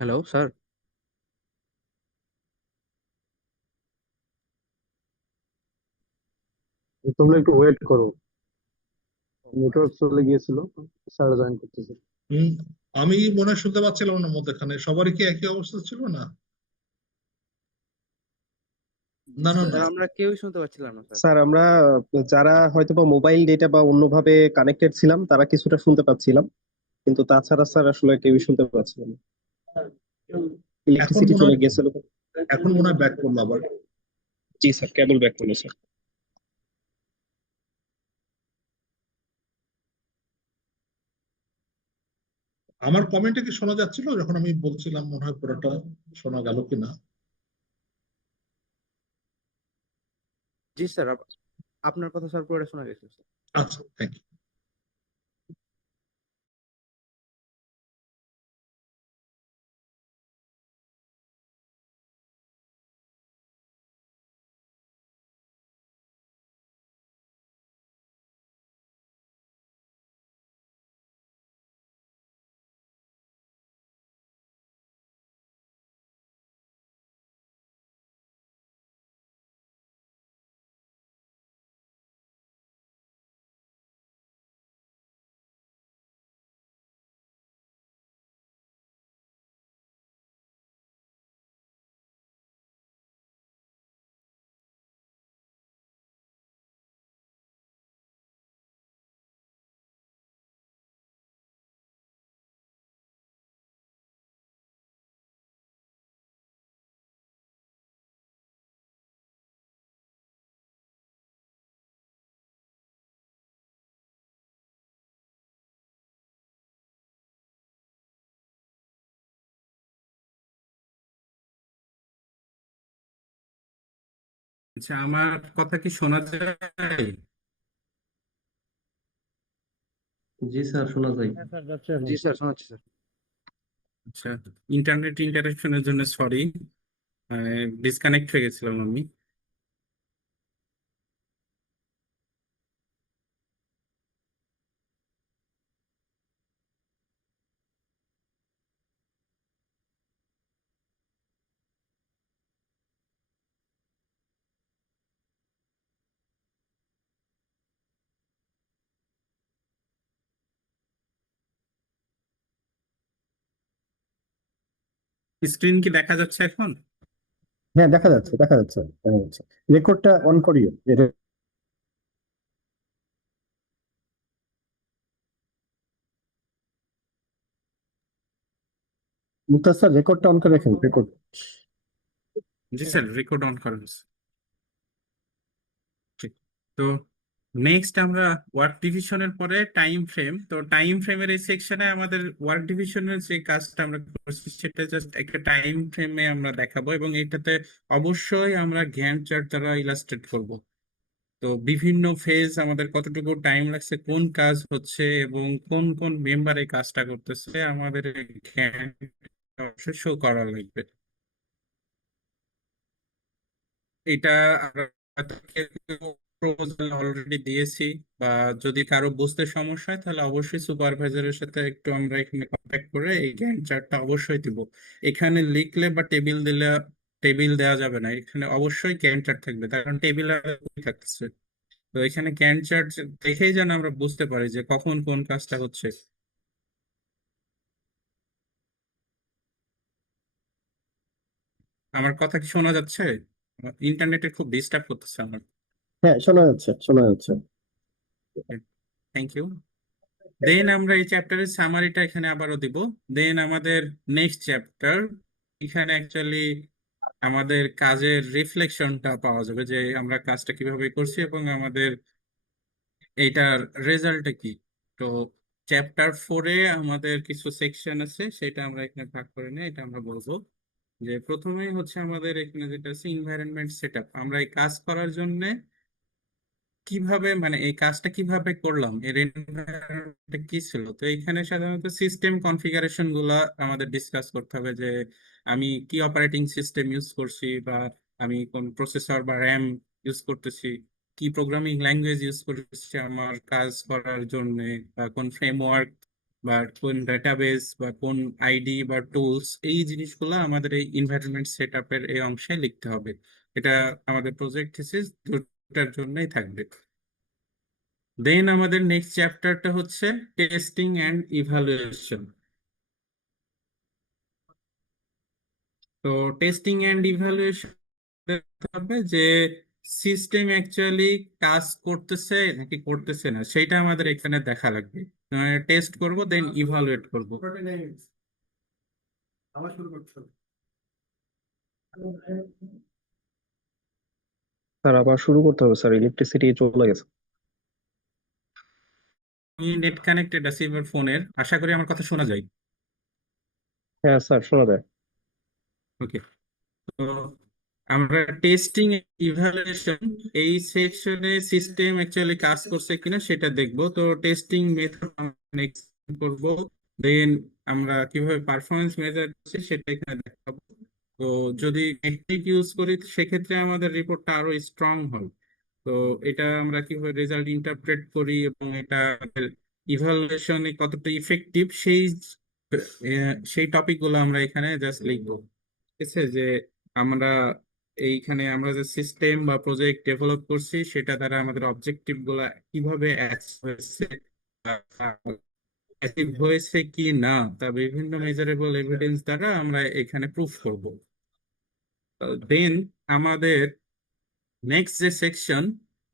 Hello sir. তোমরা একটু ওয়েট করো, নেটওয়ার্ক চলে গিয়েছিল, স্যার জয়েন করতেছে। হম, আমি মনে হয় শুনতে পাচ্ছিলাম না মধ্যখানে, সবারই কি একই অবস্থা ছিল না? না না না, স্যার আমরা কেউই শুনতে পাচ্ছিলাম না স্যার। স্যার আমরা যারা হয়তোবা মোবাইল ডেটা বা অন্যভাবে কানেক্টেড ছিলাম তারা কিছুটা শুনতে পাচ্ছিলাম, কিন্তু তাছাড়া স্যার আসলে কেউই শুনতে পাচ্ছিলাম না, এখন ইলেকট্রিসিটি মনে চলে হয়, গিয়েছিল। এখন মনে হয় ব্যাক করলো আবার। জি স্যার, কেবল ব্যাক করলো স্যার। আমার কমেন্টে কি শোনা যাচ্ছিল যখন আমি বলছিলাম? মনে হয় পুরোটা শোনা গেল কিনা। জি স্যার, আপনার কথা স্যার পুরোটা শোনা গেছে স্যার। আচ্ছা, থ্যাংক ইউ। আচ্ছা, আমার কথা কি শোনা যায়? জি স্যার, শোনা যায়। হ্যাঁ স্যার, যাচ্ছে এখন। জি স্যার, শোনাচ্ছি স্যার। আচ্ছা, ইন্টারনেট ইন্টারাকশনের জন্য সরি, ডিসকানেক্ট হয়ে গেছিলাম আমি। স্ক্রিন কি দেখা যাচ্ছে এখন? হ্যাঁ, দেখা যাচ্ছে, দেখা যাচ্ছে, দেখা যাচ্ছে। রেকর্ডটা অন করিও। মুক্তার স্যার, রেকর্ডটা অন করে রাখেন, record. G sir, record on করা হয়েছে। ঠিক। তো নেক্সট আমরা ওয়ার্ক ডিভিশনের পরে টাইম ফ্রেম। তো টাইম ফ্রেমের এই সেকশনে আমাদের ওয়ার্ক ডিভিশনের যে কাজটা আমরা করছি সেটা জাস্ট একটা টাইম ফ্রেমে আমরা দেখাবো, এবং এটাতে অবশ্যই আমরা গ্যান্ট চার্ট দ্বারা ইলাস্ট্রেট করব। তো বিভিন্ন ফেজ আমাদের কতটুকু টাইম লাগছে, কোন কাজ হচ্ছে এবং কোন কোন মেম্বার এই কাজটা করতেছে আমাদের গ্যান্ট অবশ্যই শো করা লাগবে। এটা আমরা প্রপোজাল অলরেডি দিয়েছি, বা যদি কারো বুঝতে সমস্যা হয় তাহলে অবশ্যই সুপারভাইজারের সাথে একটু আমরা এখানে কন্ট্যাক্ট করে এই গ্যান্ট চার্টটা অবশ্যই দিব। এখানে লিখলে বা টেবিল দিলে টেবিল দেওয়া যাবে না, এখানে অবশ্যই গ্যান্ট চার্ট থাকবে, তার কারণ টেবিল থাকছে। তো এখানে গ্যান্ট চার্ট দেখেই যেন আমরা বুঝতে পারি যে কখন কোন কাজটা হচ্ছে। আমার কথা কি শোনা যাচ্ছে? ইন্টারনেটে খুব ডিস্টার্ব করতেছে আমার। হ্যাঁ, শোনা যাচ্ছে, শোনা যাচ্ছে। Thank you. দেন আমরা এই চ্যাপ্টারের সামারিটা এখানে আবারও দিব। দেন আমাদের নেক্সট চ্যাপ্টার, এখানে অ্যাকচুয়ালি আমাদের কাজের রিফ্লেকশনটা পাওয়া যাবে, যে আমরা কাজটা কিভাবে করছি এবং আমাদের এইটার রেজাল্টটা কি। তো চ্যাপ্টার 4-এ আমাদের কিছু সেকশন আছে, সেটা আমরা এখানে ভাগ করে নিই। এটা আমরা বলবো যে প্রথমেই হচ্ছে আমাদের এখানে যেটা আছে এনভায়রনমেন্ট সেটআপ। আমরা এই কাজ করার জন্য কিভাবে, মানে এই কাজটা কিভাবে করলাম, এর environment কি ছিল। তো এখানে সাধারণত সিস্টেম কনফিগারেশন গুলা আমাদের ডিসকাস করতে হবে, যে আমি কি অপারেটিং সিস্টেম ইউজ করছি, বা আমি কোন প্রসেসর বা র্যাম ইউজ করতেছি, কি প্রোগ্রামিং ল্যাঙ্গুয়েজ ইউজ করতেছি আমার কাজ করার জন্য, বা কোন ফ্রেমওয়ার্ক বা কোন ডাটাবেস বা কোন আইডি বা টুলস, এই জিনিসগুলো আমাদের এই এনভায়রনমেন্ট সেট আপের এই অংশে লিখতে হবে। এটা আমাদের প্রজেক্ট থিসিস দুটার জন্যই থাকবে। দেন আমাদের নেক্সট চ্যাপ্টারটা হচ্ছে টেস্টিং অ্যান্ড ইভালুয়েশন। তো টেস্টিং অ্যান্ড ইভালুয়েশন দেখতে হবে যে সিস্টেম অ্যাকচুয়ালি কাজ করতেছে নাকি করতেছে না, সেটা আমাদের এখানে দেখা লাগবে। টেস্ট করব, দেন ইভালুয়েট করব। স্যার আবার শুরু করতে হবে স্যার, ইলেকট্রিসিটি চলে গেছে। আমি নেট কানেক্টেড আছি এবার ফোনের, আশা করি আমার কথা শোনা যায়। হ্যাঁ স্যার, শোনা যায়। ওকে, তো আমরা টেস্টিং ইভালুয়েশন এই সেকশনে সিস্টেম অ্যাকচুয়ালি কাজ করছে কিনা সেটা দেখব। তো টেস্টিং মেথড আমরা এক্সপ্লেন করব, দেন আমরা কিভাবে পারফরমেন্স মেজার করছি সেটা এখানে দেখাবো। তো যদি মেট্রিক ইউজ করি সেক্ষেত্রে আমাদের রিপোর্টটা আরো স্ট্রং হয়। তো এটা আমরা কিভাবে রেজাল্ট ইন্টারপ্রেট করি এবং এটা আমাদের ইভালুয়েশনে কতটা ইফেক্টিভ সেই টপিক গুলো আমরা এখানে জাস্ট লিখবো। ঠিক আছে, যে আমরা এইখানে আমরা যে সিস্টেম বা প্রজেক্ট ডেভেলপ করছি সেটা দ্বারা আমাদের অবজেক্টিভ গুলা কিভাবে অ্যাচিভ হয়েছে কি না, তা বিভিন্ন মেজারেবল এভিডেন্স দ্বারা আমরা এখানে প্রুফ করব। দেন আমাদের নেক্সট যে সেকশন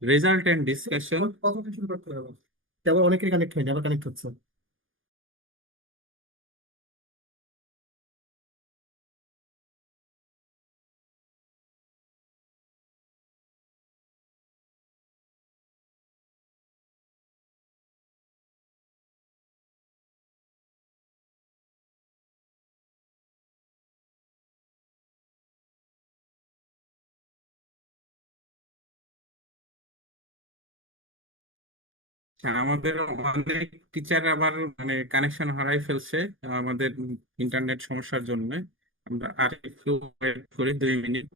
রেজাল্ট এন্ড ডিসকাশন। শুরু করতে হবে, কেবল অনেকেরই কানেক্ট হয়নি, আবার কানেক্ট হচ্ছে। আমাদের অনেক টিচার আবার মানে কানেকশন হারাই ফেলছে আমাদের ইন্টারনেট সমস্যার জন্য। আমরা আর একটু ওয়েট করি 2 মিনিট।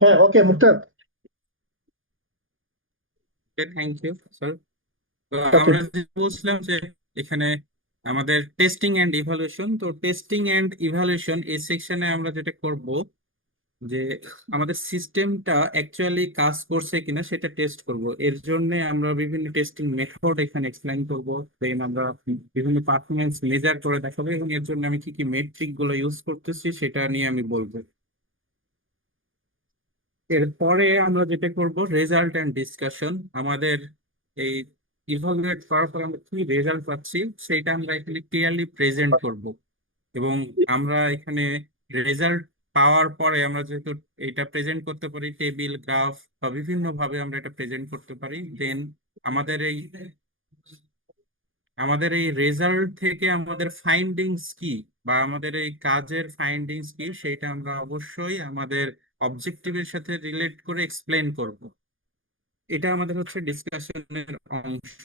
হ্যাঁ, okay Muktar. Thank you sir. তো ওকে, আমরা যে বলছিলাম যে এখানে আমাদের টেস্টিং এন্ড ইভালুয়েশন, তো টেস্টিং এন্ড ইভালুয়েশন এই সেকশনে আমরা যেটা করব যে আমাদের সিস্টেমটা অ্যাকচুয়ালি কাজ করছে কিনা সেটা টেস্ট করব। এর জন্য আমরা বিভিন্ন টেস্টিং মেথড এখানে এক্সপ্লেইন করব, দেন আমরা বিভিন্ন পারফরমেন্স মেজার করে দেখাবো এবং এর জন্য আমি কি কি মেট্রিক গুলো ইউজ করতেছি সেটা নিয়ে আমি বলবো। এরপরে আমরা যেটা করব রেজাল্ট এন্ড ডিসকাশন। আমাদের এই ইভালুয়েট করার পর আমরা কি রেজাল্ট পাচ্ছি সেটা আমরা এখানে ক্লিয়ারলি প্রেজেন্ট করব এবং আমরা এখানে রেজাল্ট পাওয়ার পরে আমরা যেহেতু এটা প্রেজেন্ট করতে পারি টেবিল গ্রাফ বা বিভিন্ন ভাবে আমরা এটা প্রেজেন্ট করতে পারি, দেন আমাদের এই রেজাল্ট থেকে আমাদের ফাইন্ডিংস কি বা আমাদের এই কাজের ফাইন্ডিংস কি সেটা আমরা অবশ্যই আমাদের অবজেক্টিভের সাথে রিলেট করে এক্সপ্লেন করব। এটা আমাদের হচ্ছে ডিসকাশনের অংশ।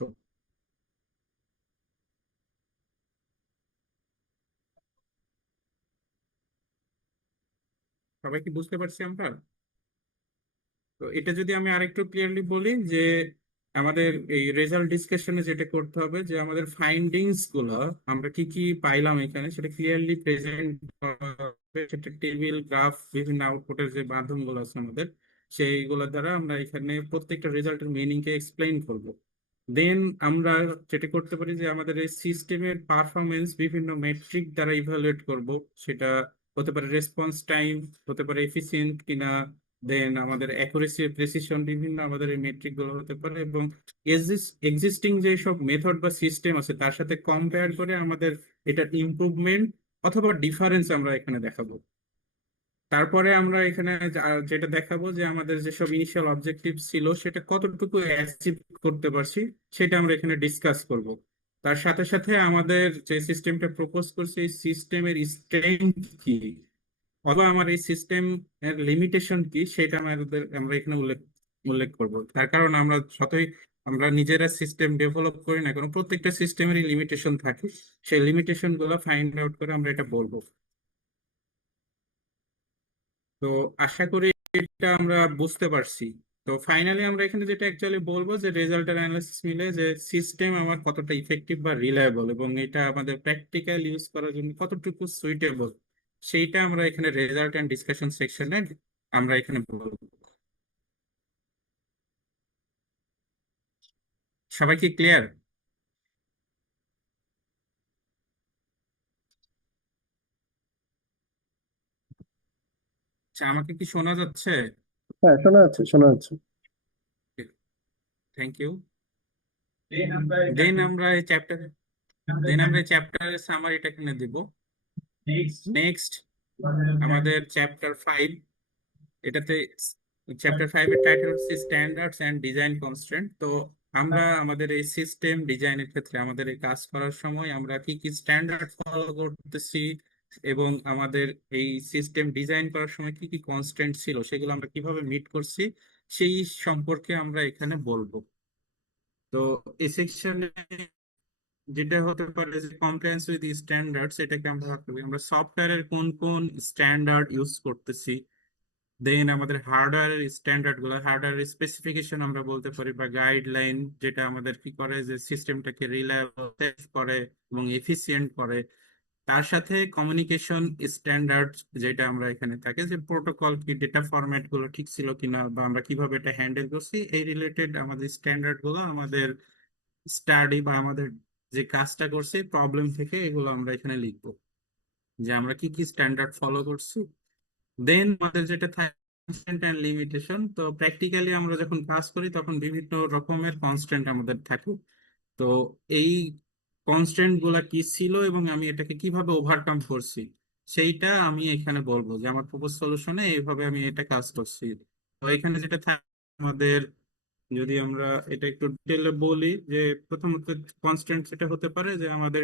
সবাই কি বুঝতে পারছি আমরা? তো এটা যদি আমি আরেকটু ক্লিয়ারলি বলি যে আমাদের এই রেজাল্ট ডিসকাশনে যেটা করতে হবে যে আমাদের ফাইন্ডিংস গুলো আমরা কি কি পাইলাম এখানে সেটা ক্লিয়ারলি প্রেজেন্ট হবে, সেটা টেবিল গ্রাফ বিভিন্ন আউটপুটের যে মাধ্যমগুলো আছে আমাদের সেইগুলোর দ্বারা আমরা এখানে প্রত্যেকটা রেজাল্টের মিনিং কে এক্সপ্লেইন করব। দেন আমরা যেটা করতে পারি যে আমাদের এই সিস্টেমের পারফরমেন্স বিভিন্ন মেট্রিক দ্বারা ইভালুয়েট করব। সেটা হতে পারে রেসপন্স টাইম, হতে পারে এফিসিয়েন্ট কিনা, দেন আমাদের অ্যাকুরেসি প্রেসিশন, বিভিন্ন আমাদের এই মেট্রিক গুলো হতে পারে এবং এক্সিস্টিং যে সব মেথড বা সিস্টেম আছে তার সাথে কম্পেয়ার করে আমাদের এটার ইমপ্রুভমেন্ট অথবা ডিফারেন্স আমরা এখানে দেখাবো। তারপরে আমরা এখানে যেটা দেখাবো যে আমাদের যেসব ইনিশিয়াল অবজেক্টিভ ছিল সেটা কতটুকু অ্যাচিভ করতে পারছি সেটা আমরা এখানে ডিসকাস করব। তার সাথে সাথে আমাদের যে সিস্টেমটা প্রপোজ করছি এই সিস্টেমের স্ট্রেংথ কি অথবা আমার এই সিস্টেম এর লিমিটেশন কি সেটা আমরা এখানে উল্লেখ উল্লেখ করব। তার কারণ আমরা যতই আমরা নিজেরা সিস্টেম ডেভেলপ করি না কেন প্রত্যেকটা সিস্টেমেরই লিমিটেশন থাকে, সেই লিমিটেশন গুলো ফাইন্ড আউট করে আমরা এটা বলবো। তো আশা করি এটা আমরা বুঝতে পারছি। তো ফাইনালি আমরা এখানে যেটা অ্যাকচুয়ালি বলবো যে রেজাল্টের অ্যানালিসিস মিলে যে সিস্টেম আমার কতটা ইফেক্টিভ বা রিলায়েবল এবং এটা আমাদের প্র্যাকটিক্যাল ইউজ করার জন্য কতটুকু সুইটেবল সেইটা আমরা এখানে রেজাল্ট এন্ড ডিসকাশন সেকশনে আমরা এখানে বলবো। সবাই কি ক্লিয়ার? আচ্ছা, আমাকে কি শোনা যাচ্ছে? হ্যাঁ, শোনা যাচ্ছে, শোনা যাচ্ছে। Thank you. দেন আমরা এই চ্যাপ্টারের সামারিটা এখানে দিব। নেক্সট আমাদের চ্যাপ্টার 5, এটাতে চ্যাপ্টার 5 এর টাইটেল হচ্ছে স্ট্যান্ডার্ডস এন্ড ডিজাইন কনস্ট্রেন্ট। তো আমরা আমাদের এই সিস্টেম ডিজাইনের ক্ষেত্রে আমাদের এই কাজ করার সময় আমরা কি কি স্ট্যান্ডার্ড ফলো করতেছি এবং আমাদের এই সিস্টেম ডিজাইন করার সময় কি কি কনস্ট্রেন্ট ছিল সেগুলো আমরা কিভাবে মিট করছি সেই সম্পর্কে আমরা এখানে বলবো। তো এই সেকশনে যেটা হতে পারে যে কমপ্লায়েন্স উইথ স্ট্যান্ডার্ডস, এটাকে আমরা ভাবতে পারি আমরা সফটওয়্যারের কোন কোন স্ট্যান্ডার্ড ইউজ করতেছি। দেন আমাদের হার্ডওয়্যারের স্ট্যান্ডার্ড গুলো, হার্ডওয়্যারের স্পেসিফিকেশন আমরা বলতে পারি বা গাইডলাইন, যেটা আমাদের কি করে যে সিস্টেমটাকে রিলায়েবল করে এবং এফিসিয়েন্ট করে। তার সাথে কমিউনিকেশন স্ট্যান্ডার্ড, যেটা আমরা এখানে থাকে যে প্রোটোকল কি, ডেটা ফরম্যাট গুলো ঠিক ছিল কিনা বা আমরা কিভাবে এটা হ্যান্ডেল করছি, এই রিলেটেড আমাদের স্ট্যান্ডার্ড গুলো আমাদের স্টাডি বা আমাদের যে কাজটা করছি প্রবলেম থেকে এগুলো আমরা এখানে লিখবো যে আমরা কি কি স্ট্যান্ডার্ড ফলো করছি। দেন আমাদের যেটা থাকে কনস্ট্যান্ট এন্ড লিমিটেশন। তো প্র্যাকটিক্যালি আমরা যখন কাজ করি তখন বিভিন্ন রকমের কনস্ট্যান্ট আমাদের থাকে। তো এই কনস্ট্যান্ট গুলা কি ছিল এবং আমি এটাকে কিভাবে ওভারকাম করছি সেইটা আমি এখানে বলবো যে আমার প্রপোজ সলিউশনে এইভাবে আমি এটা কাজ করছি। তো এখানে যেটা থাকে আমাদের, যদি আমরা এটা একটু ডিটেলে বলি যে প্রথমত কনস্ট্যান্ট যেটা হতে পারে যে আমাদের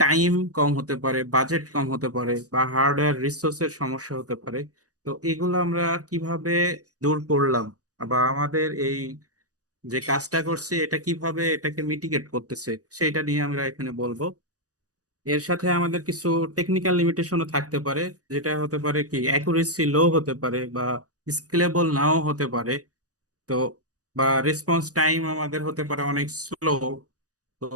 টাইম কম হতে পারে, বাজেট কম হতে পারে বা হার্ডওয়্যার রিসোর্সের সমস্যা হতে পারে। তো এগুলো আমরা কিভাবে দূর করলাম বা আমাদের এই যে কাজটা করছি এটা কিভাবে এটাকে মিটিগেট করতেছে সেটা নিয়ে আমরা এখানে বলবো। এর সাথে আমাদের কিছু টেকনিক্যাল লিমিটেশনও থাকতে পারে, যেটা হতে পারে কি অ্যাকুরেসি লো হতে পারে বা স্কেলেবল নাও হতে পারে। তো বা রেসপন্স টাইম আমাদের হতে পারে অনেক স্লো। তো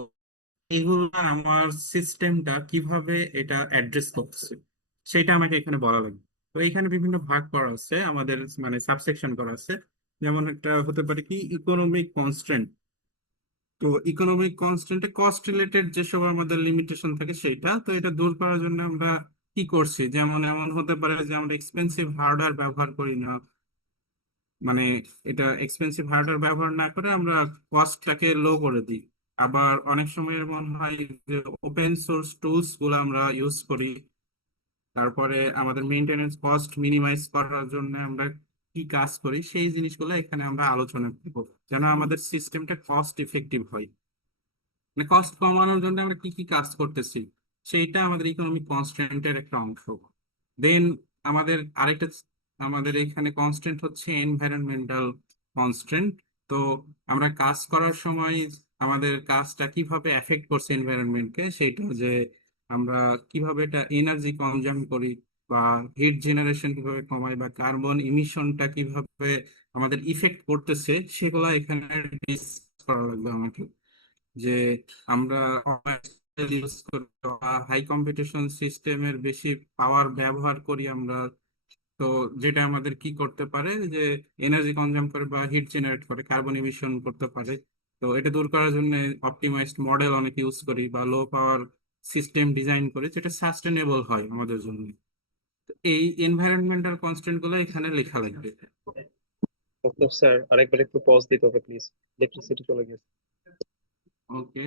এগুলো আমার সিস্টেমটা কিভাবে এটা অ্যাড্রেস করতেছে সেটা আমাকে এখানে বলা লাগবে। তো এখানে বিভিন্ন ভাগ করা আছে আমাদের, মানে সাবসেকশন করা আছে। যেমন একটা হতে পারে কি ইকোনমিক কনস্ট্রেন্ট। তো ইকোনমিক কনস্ট্রেন্টে কস্ট রিলেটেড যেসব আমাদের লিমিটেশন থাকে সেইটা, তো এটা দূর করার জন্য আমরা কি করছি, যেমন এমন হতে পারে যে আমরা এক্সপেন্সিভ হার্ডওয়্যার ব্যবহার করি না, মানে এটা এক্সপেন্সিভ হার্ডওয়্যার ব্যবহার না করে আমরা কস্টটাকে লো করে দিই। আবার অনেক সময় এমন হয় যে ওপেন সোর্স টুলস গুলো আমরা ইউজ করি। তারপরে আমাদের মেনটেনেন্স কস্ট মিনিমাইজ করার জন্য আমরা কি কাজ করি সেই জিনিসগুলো এখানে আমরা আলোচনা করব, যেন আমাদের সিস্টেমটা কস্ট ইফেক্টিভ হয়। মানে কস্ট কমানোর জন্য আমরা কি কি কাজ করতেছি সেইটা আমাদের ইকোনমিক কনস্ট্যান্টের একটা অংশ। দেন আমাদের আরেকটা আমাদের এখানে কনস্ট্যান্ট হচ্ছে এনভায়রনমেন্টাল কনস্ট্যান্ট। তো আমরা কাজ করার সময় আমাদের কাজটা কিভাবে এফেক্ট করছে এনভায়রনমেন্টকে, সেটা যে আমরা কিভাবে এটা এনার্জি কনজাম করি বা হিট জেনারেশন কিভাবে কমাই বা কার্বন ইমিশনটা কিভাবে আমাদের ইফেক্ট করতেছে সেগুলো এখানে ডিসকাস করা লাগবে আমাকে। যে আমরা ইউজ করি হাই কম্পিটিশন সিস্টেমের বেশি পাওয়ার ব্যবহার করি আমরা, তো যেটা আমাদের কি করতে পারে যে এনার্জি কনজাম করে বা হিট জেনারেট করে কার্বন ইমিশন করতে পারে। তো এটা দূর করার জন্য অপটিমাইজড মডেল অনেক ইউজ করি বা লো পাওয়ার সিস্টেম ডিজাইন করি যেটা সাস্টেনেবল হয় আমাদের জন্য। তো এই এনভায়রনমেন্টাল কনস্ট্যান্ট গুলো এখানে লেখা লাগবে। ডক্টর স্যার আরেকবার একটু পজ দিতে হবে প্লিজ, ইলেকট্রিসিটি চলে গেছে। ওকে,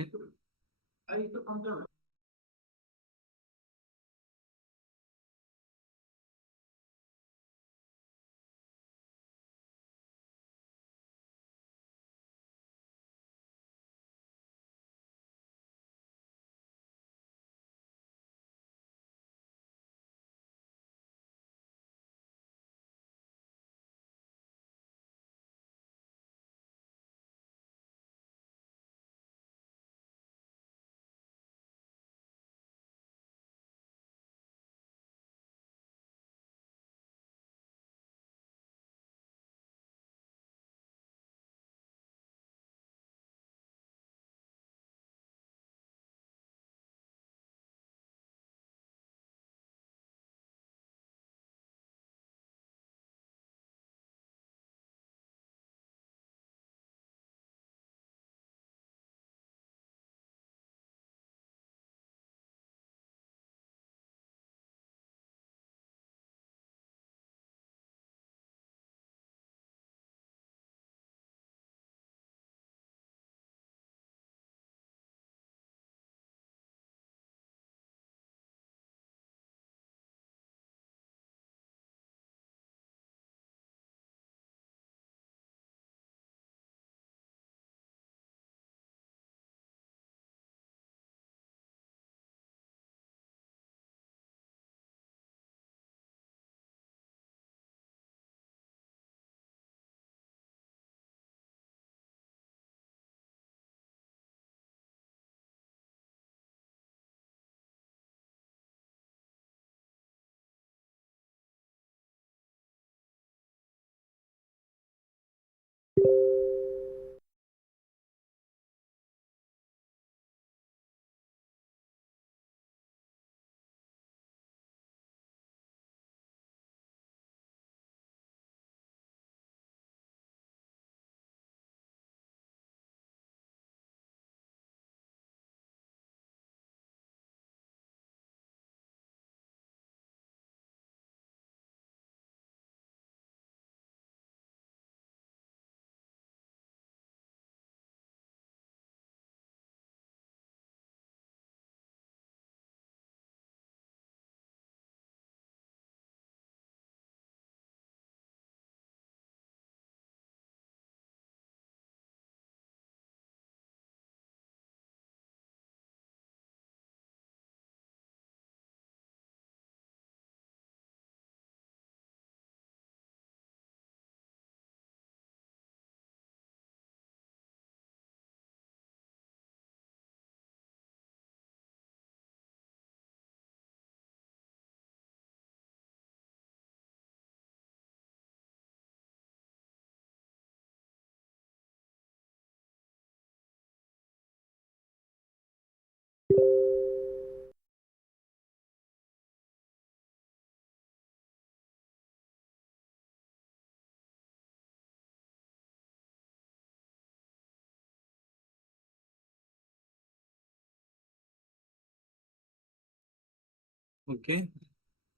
ওকে,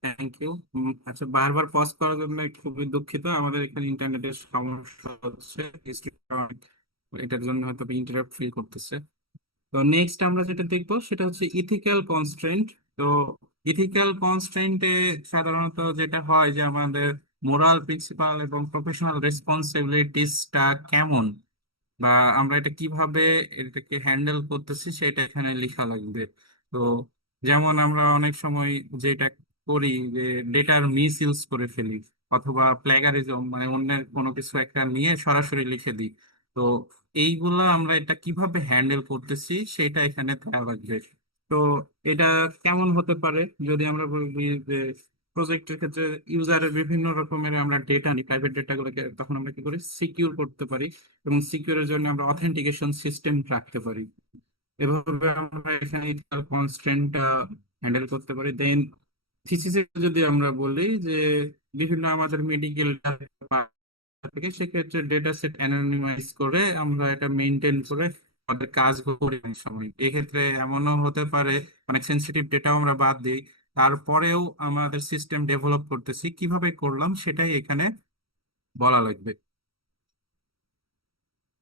থ্যাংক ইউ। আচ্ছা, বারবার পজ করার জন্য খুবই দুঃখিত, আমাদের এখানে ইন্টারনেটের সমস্যা হচ্ছে, এটার জন্য হয়তো ইন্টারাপ্ট ফিল করতেছে। তো নেক্সট আমরা যেটা দেখবো সেটা হচ্ছে ইথিক্যাল কনস্ট্রেন্ট। তো ইথিক্যাল কনস্ট্রেন্টে সাধারণত যেটা হয় যে আমাদের মোরাল প্রিন্সিপাল এবং প্রফেশনাল রেসপন্সিবিলিটিসটা কেমন, বা আমরা এটা কিভাবে এটাকে হ্যান্ডেল করতেছি সেটা এখানে লেখা লাগবে। তো যেমন আমরা অনেক সময় যেটা করি যে ডেটার মিস ইউজ করে ফেলি, অথবা প্লেগারিজম মানে অন্যের কোনো কিছু একটা নিয়ে সরাসরি লিখে দিই। তো এইগুলা আমরা এটা কিভাবে হ্যান্ডেল করতেছি সেটা এখানে দেওয়া লাগবে। তো এটা কেমন হতে পারে, যদি আমরা বলি যে প্রজেক্টের ক্ষেত্রে ইউজারের বিভিন্ন রকমের আমরা ডেটা নিই, প্রাইভেট ডেটাগুলোকে, তখন আমরা কি করি সিকিউর করতে পারি, এবং সিকিউরের জন্য আমরা অথেন্টিকেশন সিস্টেম রাখতে পারি। এভাবে আমরা এখানে কনস্ট্রেন্টটা হ্যান্ডেল করতে পারি। দেন থিসিসে যদি আমরা বলি যে বিভিন্ন আমাদের মেডিকেল থেকে, সেক্ষেত্রে ডেটা সেট অ্যানোনিমাইজ করে আমরা এটা মেনটেন করে আমাদের কাজ করি অনেক সময়। এক্ষেত্রে এমনও হতে পারে অনেক সেন্সিটিভ ডেটাও আমরা বাদ দিই, তারপরেও আমাদের সিস্টেম ডেভেলপ করতেছি, কিভাবে করলাম সেটাই এখানে বলা লাগবে।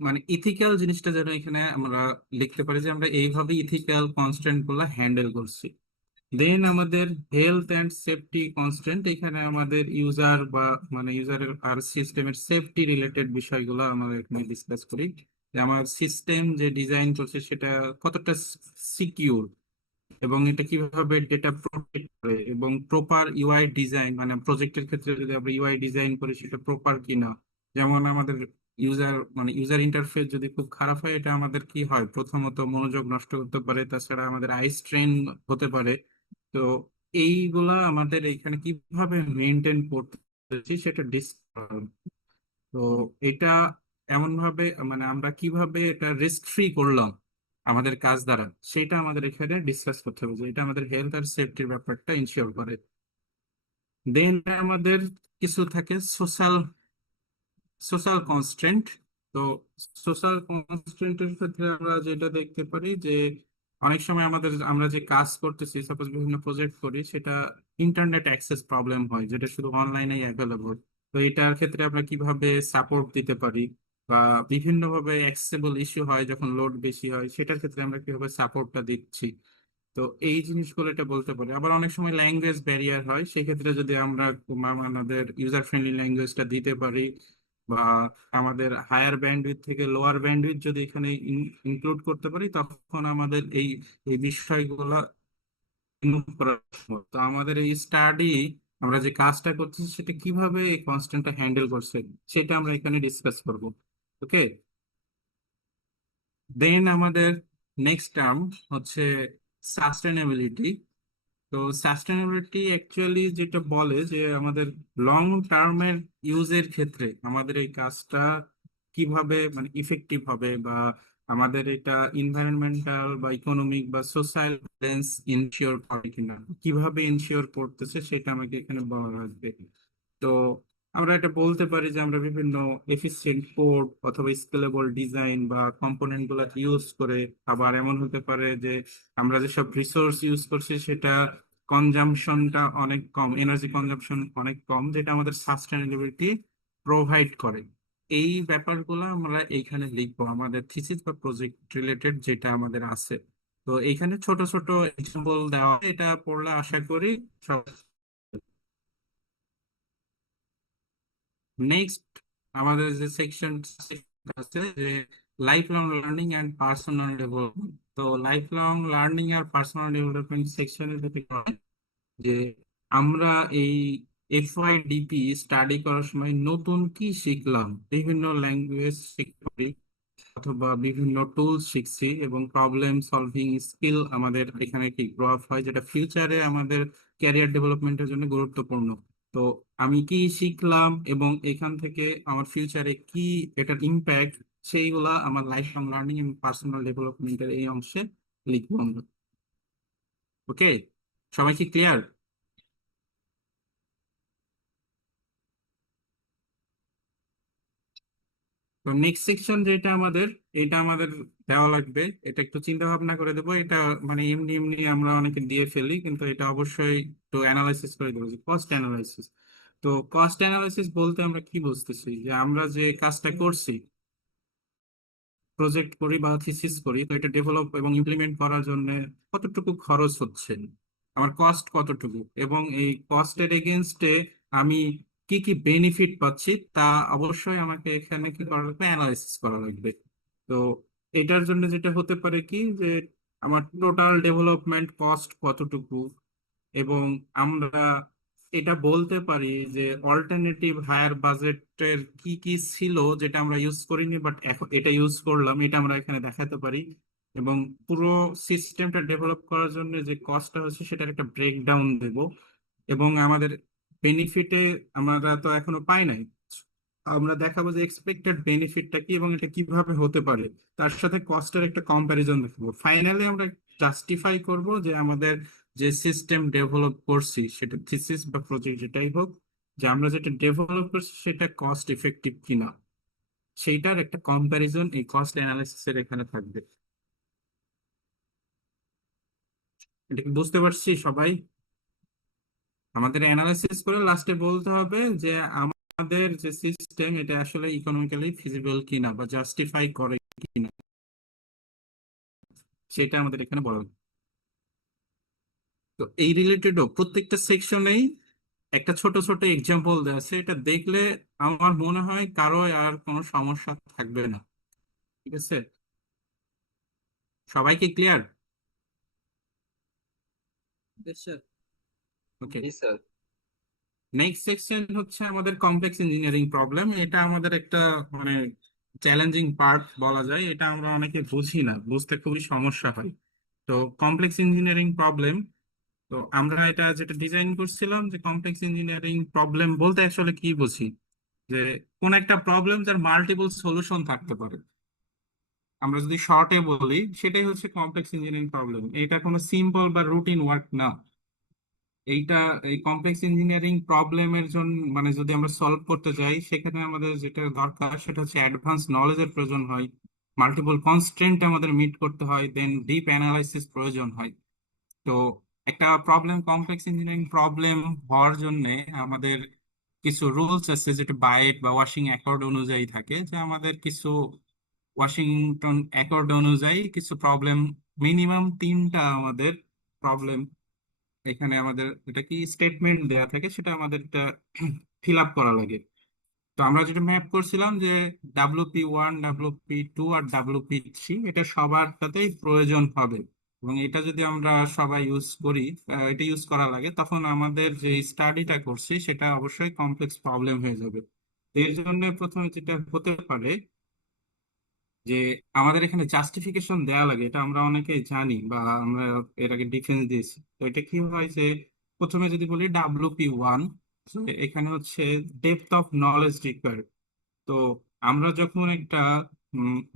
মানে ইথিক্যাল জিনিসটা যেন এখানে আমরা লিখতে পারি যে আমরা এইভাবে ইথিক্যাল কনস্ট্রেন্ট গুলো হ্যান্ডেল করছি। দেন আমাদের হেলথ অ্যান্ড সেফটি কনস্ট্রেন্ট, এখানে আমাদের ইউজার বা মানে ইউজারের আর সিস্টেমের সেফটি রিলেটেড বিষয়গুলো আমরা এখানে ডিসকাস করি, যে আমার সিস্টেম যে ডিজাইন করছে সেটা কতটা সিকিউর, এবং এটা কিভাবে ডেটা প্রোটেক্ট করে, এবং প্রপার ইউআই ডিজাইন মানে প্রজেক্টের ক্ষেত্রে যদি আমরা ইউআই ডিজাইন করি সেটা প্রপার কিনা। যেমন আমাদের ইউজার ইন্টারফেস যদি খুব খারাপ হয়, এটা আমাদের কি হয়, প্রথমত মনোযোগ নষ্ট করতে পারে, তাছাড়া আমাদের আই স্ট্রেন হতে পারে। তো এইগুলা আমাদের এখানে কিভাবে মেনটেন করতেছি সেটা ডিসকাস। তো এটা এমন ভাবে মানে আমরা কিভাবে এটা রিস্ক ফ্রি করলাম আমাদের কাজ দ্বারা, সেটা আমাদের এখানে ডিসকাস করতে হবে, যে এটা আমাদের হেলথ আর সেফটির ব্যাপারটা ইনশিওর করে। দেন আমাদের কিছু থাকে সোশ্যাল সোশ্যাল কনস্ট্রেন্ট। তো সোশ্যাল কনস্ট্রেন্টের ক্ষেত্রে আমরা যেটা দেখতে পারি যে অনেক সময় আমাদের আমরা যে কাজ করতেছি, সাপোজ বিভিন্ন প্রজেক্ট করি, সেটা ইন্টারনেট অ্যাক্সেস প্রবলেম হয় যেটা শুধু অনলাইনেই অ্যাভেলেবল। তো এটার ক্ষেত্রে আমরা কিভাবে সাপোর্ট দিতে পারি, বা বিভিন্নভাবে অ্যাক্সেসেবল ইস্যু হয় যখন লোড বেশি হয়, সেটার ক্ষেত্রে আমরা কিভাবে সাপোর্টটা দিচ্ছি। তো এই জিনিসগুলো এটা বলতে পারি। আবার অনেক সময় ল্যাঙ্গুয়েজ ব্যারিয়ার হয়, সেক্ষেত্রে যদি আমরা আমাদের ইউজার ফ্রেন্ডলি ল্যাঙ্গুয়েজটা দিতে পারি, বা আমাদের হায়ার ব্যান্ডউইথ থেকে লোয়ার ব্যান্ডউইথ যদি এখানে ইনক্লুড করতে পারি, তখন আমাদের এই এই বিষয়গুলো remove করা সম্ভব। তো আমাদের এই স্টাডি আমরা যে কাজটা করছি সেটা কিভাবে এই কনস্ট্যান্টটা হ্যান্ডেল করছে সেটা আমরা এখানে ডিসকাস করব। ওকে, দেন আমাদের নেক্সট টার্ম হচ্ছে সাস্টেনেবিলিটি। তো সাস্টেনেবিলিটি অ্যাকচুয়ালি যেটা বলে যে আমাদের লং টার্মের ইউজের ক্ষেত্রে আমাদের এই কাজটা কিভাবে মানে ইফেক্টিভ হবে, বা আমাদের এটা এনভায়রনমেন্টাল বা ইকোনমিক বা সোশ্যাল ব্যালেন্স ইনশিওর করে কিনা, কিভাবে ইনশিওর করতেছে সেটা আমাকে এখানে বলা লাগবে। তো আমরা এটা বলতে পারি যে আমরা বিভিন্ন এফিসিয়েন্ট কোড অথবা স্কেলেবল ডিজাইন বা কম্পোনেন্ট গুলা ইউজ করে, আবার এমন হতে পারে যে আমরা যেসব রিসোর্স ইউজ করছি সেটা কনজাম্পশনটা অনেক কম, এনার্জি কনজাম্পশন অনেক কম, যেটা আমাদের সাস্টেনেবিলিটি প্রোভাইড করে। এই ব্যাপারগুলো আমরা এইখানে লিখবো আমাদের থিসিস বা প্রজেক্ট রিলেটেড যেটা আমাদের আছে। তো এইখানে ছোট ছোট এক্সাম্পল দেওয়া, এটা পড়লে আশা করি সব। নেক্সট আমাদের যে সেকশন আছে যে life long learning and personal development. তো লাইফ লং লার্নিং আর পার্সোনাল ডেভেলপমেন্ট সেকশনে যেটা হয় যে আমরা এই এফওয়াইডিপি স্টাডি করার সময় নতুন কি শিখলাম, বিভিন্ন ল্যাঙ্গুয়েজ শিখতে পারি, অথবা বিভিন্ন টুলস শিখছি, এবং প্রবলেম সলভিং স্কিল আমাদের এখানে কি গ্রো আপ হয়, যেটা ফিউচারে আমাদের ক্যারিয়ার ডেভেলপমেন্টের জন্য গুরুত্বপূর্ণ। তো আমি কি শিখলাম এবং এখান থেকে আমার ফিউচারে কি এটার ইম্প্যাক্ট, সেইগুলা আমার লাইফ লং লার্নিং এবং পার্সোনাল ডেভেলপমেন্টের এই অংশে লিখবো আমরা। ওকে, সবাই কি ক্লিয়ার? তো নেক্সট সেকশন যেটা আমাদের, এটা আমাদের দেওয়া লাগবে, এটা একটু চিন্তা ভাবনা করে দেবো। এটা মানে এমনি এমনি আমরা অনেকে দিয়ে ফেলি, কিন্তু এটা অবশ্যই একটু অ্যানালাইসিস করে দেবো, যে কস্ট অ্যানালাইসিস। তো কস্ট অ্যানালাইসিস বলতে আমরা কি বুঝতেছি, যে আমরা যে কাজটা করছি, প্রজেক্ট করি বা থিসিস করি, তো এটা ডেভেলপ এবং ইমপ্লিমেন্ট করার জন্য কতটুকু খরচ হচ্ছে, আমার কস্ট কতটুকু, এবং এই কস্টের এগেনস্টে আমি কি কি বেনিফিট পাচ্ছি তা অবশ্যই আমাকে এখানে কি করা লাগবে, অ্যানালাইসিস করা লাগবে। তো এটার জন্য যেটা হতে পারে কি, যে আমার টোটাল ডেভেলপমেন্ট কস্ট কতটুকু, এবং আমরা এটা বলতে পারি যে অল্টারনেটিভ হায়ার বাজেটের কি কি ছিল যেটা আমরা ইউজ করিনি বাট এখন এটা ইউজ করলাম, এটা আমরা এখানে দেখাতে পারি। এবং পুরো সিস্টেমটা ডেভেলপ করার জন্য যে কস্টটা হচ্ছে সেটার একটা ব্রেকডাউন দেব। এবং আমাদের বেনিফিটে আমরা তো এখনো পাই নাই, আমরা দেখাবো যে এক্সপেক্টেড বেনিফিটটা কি এবং এটা কিভাবে হতে পারে, তার সাথে কস্টের একটা কম্প্যারিজন দেখাবো। ফাইনালি আমরা জাস্টিফাই করব যে আমাদের যে সিস্টেম ডেভেলপ করছি, সেটা থিসিস বা প্রজেক্ট যেটাই হোক, যে আমরা যেটা ডেভেলপ করছি সেটা কস্ট ইফেক্টিভ কিনা, সেইটার একটা কম্প্যারিজন এই কস্ট অ্যানালিসিসের এখানে থাকবে। এটা কি বুঝতে পারছি সবাই? আমাদের অ্যানালাইসিস করে লাস্টে বলতে হবে যে আমাদের যে সিস্টেম এটা আসলে ইকোনমিক্যালি ফিজিবল কিনা বা জাস্টিফাই করে কিনা, সেটা আমাদের এখানে বলা হবে। তো এই রিলেটেডও প্রত্যেকটা সেকশনেই একটা ছোট ছোট এক্সাম্পল দেওয়া আছে, এটা দেখলে আমার মনে হয় কারো আর কোনো সমস্যা থাকবে না। ঠিক আছে, সবাই কি ক্লিয়ার? ওকে, জি স্যার। নেক্সট সেকশন হচ্ছে আমাদের কমপ্লেক্স ইঞ্জিনিয়ারিং প্রবলেম। এটা আমাদের একটা মানে চ্যালেঞ্জিং পার্ট বলা যায়, এটা আমরা অনেকে বুঝি না, বুঝতে খুবই সমস্যা হয়। তো কমপ্লেক্স ইঞ্জিনিয়ারিং প্রবলেম, তো আমরা এটা যেটা ডিজাইন করছিলাম যে কমপ্লেক্স ইঞ্জিনিয়ারিং প্রবলেম বলতে আসলে কি বুঝি, যে কোন একটা প্রবলেম যার মাল্টিপল সলিউশন থাকতে পারে, আমরা যদি শর্টে বলি সেটাই হচ্ছে কমপ্লেক্স ইঞ্জিনিয়ারিং প্রবলেম। এটা কোনো সিম্পল বা রুটিন ওয়ার্ক না। এইটা এই কমপ্লেক্স ইঞ্জিনিয়ারিং প্রবলেমের জন্য মানে যদি আমরা সলভ করতে যাই, সেখানে আমাদের যেটা দরকার সেটা হচ্ছে অ্যাডভান্স নলেজের প্রয়োজন হয়, মাল্টিপল কনস্ট্রেন্ট আমাদের মিট করতে হয়, দেন ডিপ অ্যানালাইসিস প্রয়োজন হয়। তো একটা প্রবলেম কমপ্লেক্স ইঞ্জিনিয়ারিং প্রবলেম হওয়ার জন্য আমাদের কিছু রুলস আছে যেটা বায়েট বা ওয়াশিং অ্যাকর্ড অনুযায়ী থাকে, যে আমাদের কিছু ওয়াশিংটন অ্যাকর্ড অনুযায়ী কিছু প্রবলেম, মিনিমাম 3টা আমাদের প্রবলেম এখানে আমাদের এটা কি স্টেটমেন্ট দেয়া থাকে, সেটা আমাদের এটা ফিল আপ করা লাগে। তো আমরা যেটা ম্যাপ করছিলাম যে WP1, WP2 আর WP3 এটা সবারটাতেই প্রয়োজন হবে, এবং এটা যদি আমরা সবাই ইউজ করি, এটা ইউজ করা লাগে, তখন আমাদের যে স্টাডিটা করছি সেটা অবশ্যই কমপ্লেক্স প্রবলেম হয়ে যাবে। এর জন্য প্রথমে যেটা হতে পারে যে আমাদের এখানে জাস্টিফিকেশন দেয়া লাগে, এটা আমরা অনেকেই জানি বা আমরা এর আগে ডিফেন্স দিয়েছি। তো এটা কি হয় যে প্রথমে যদি বলি WP1, এখানে হচ্ছে ডেপথ অফ নলেজ রিকোয়ার্ড। তো আমরা যখন একটা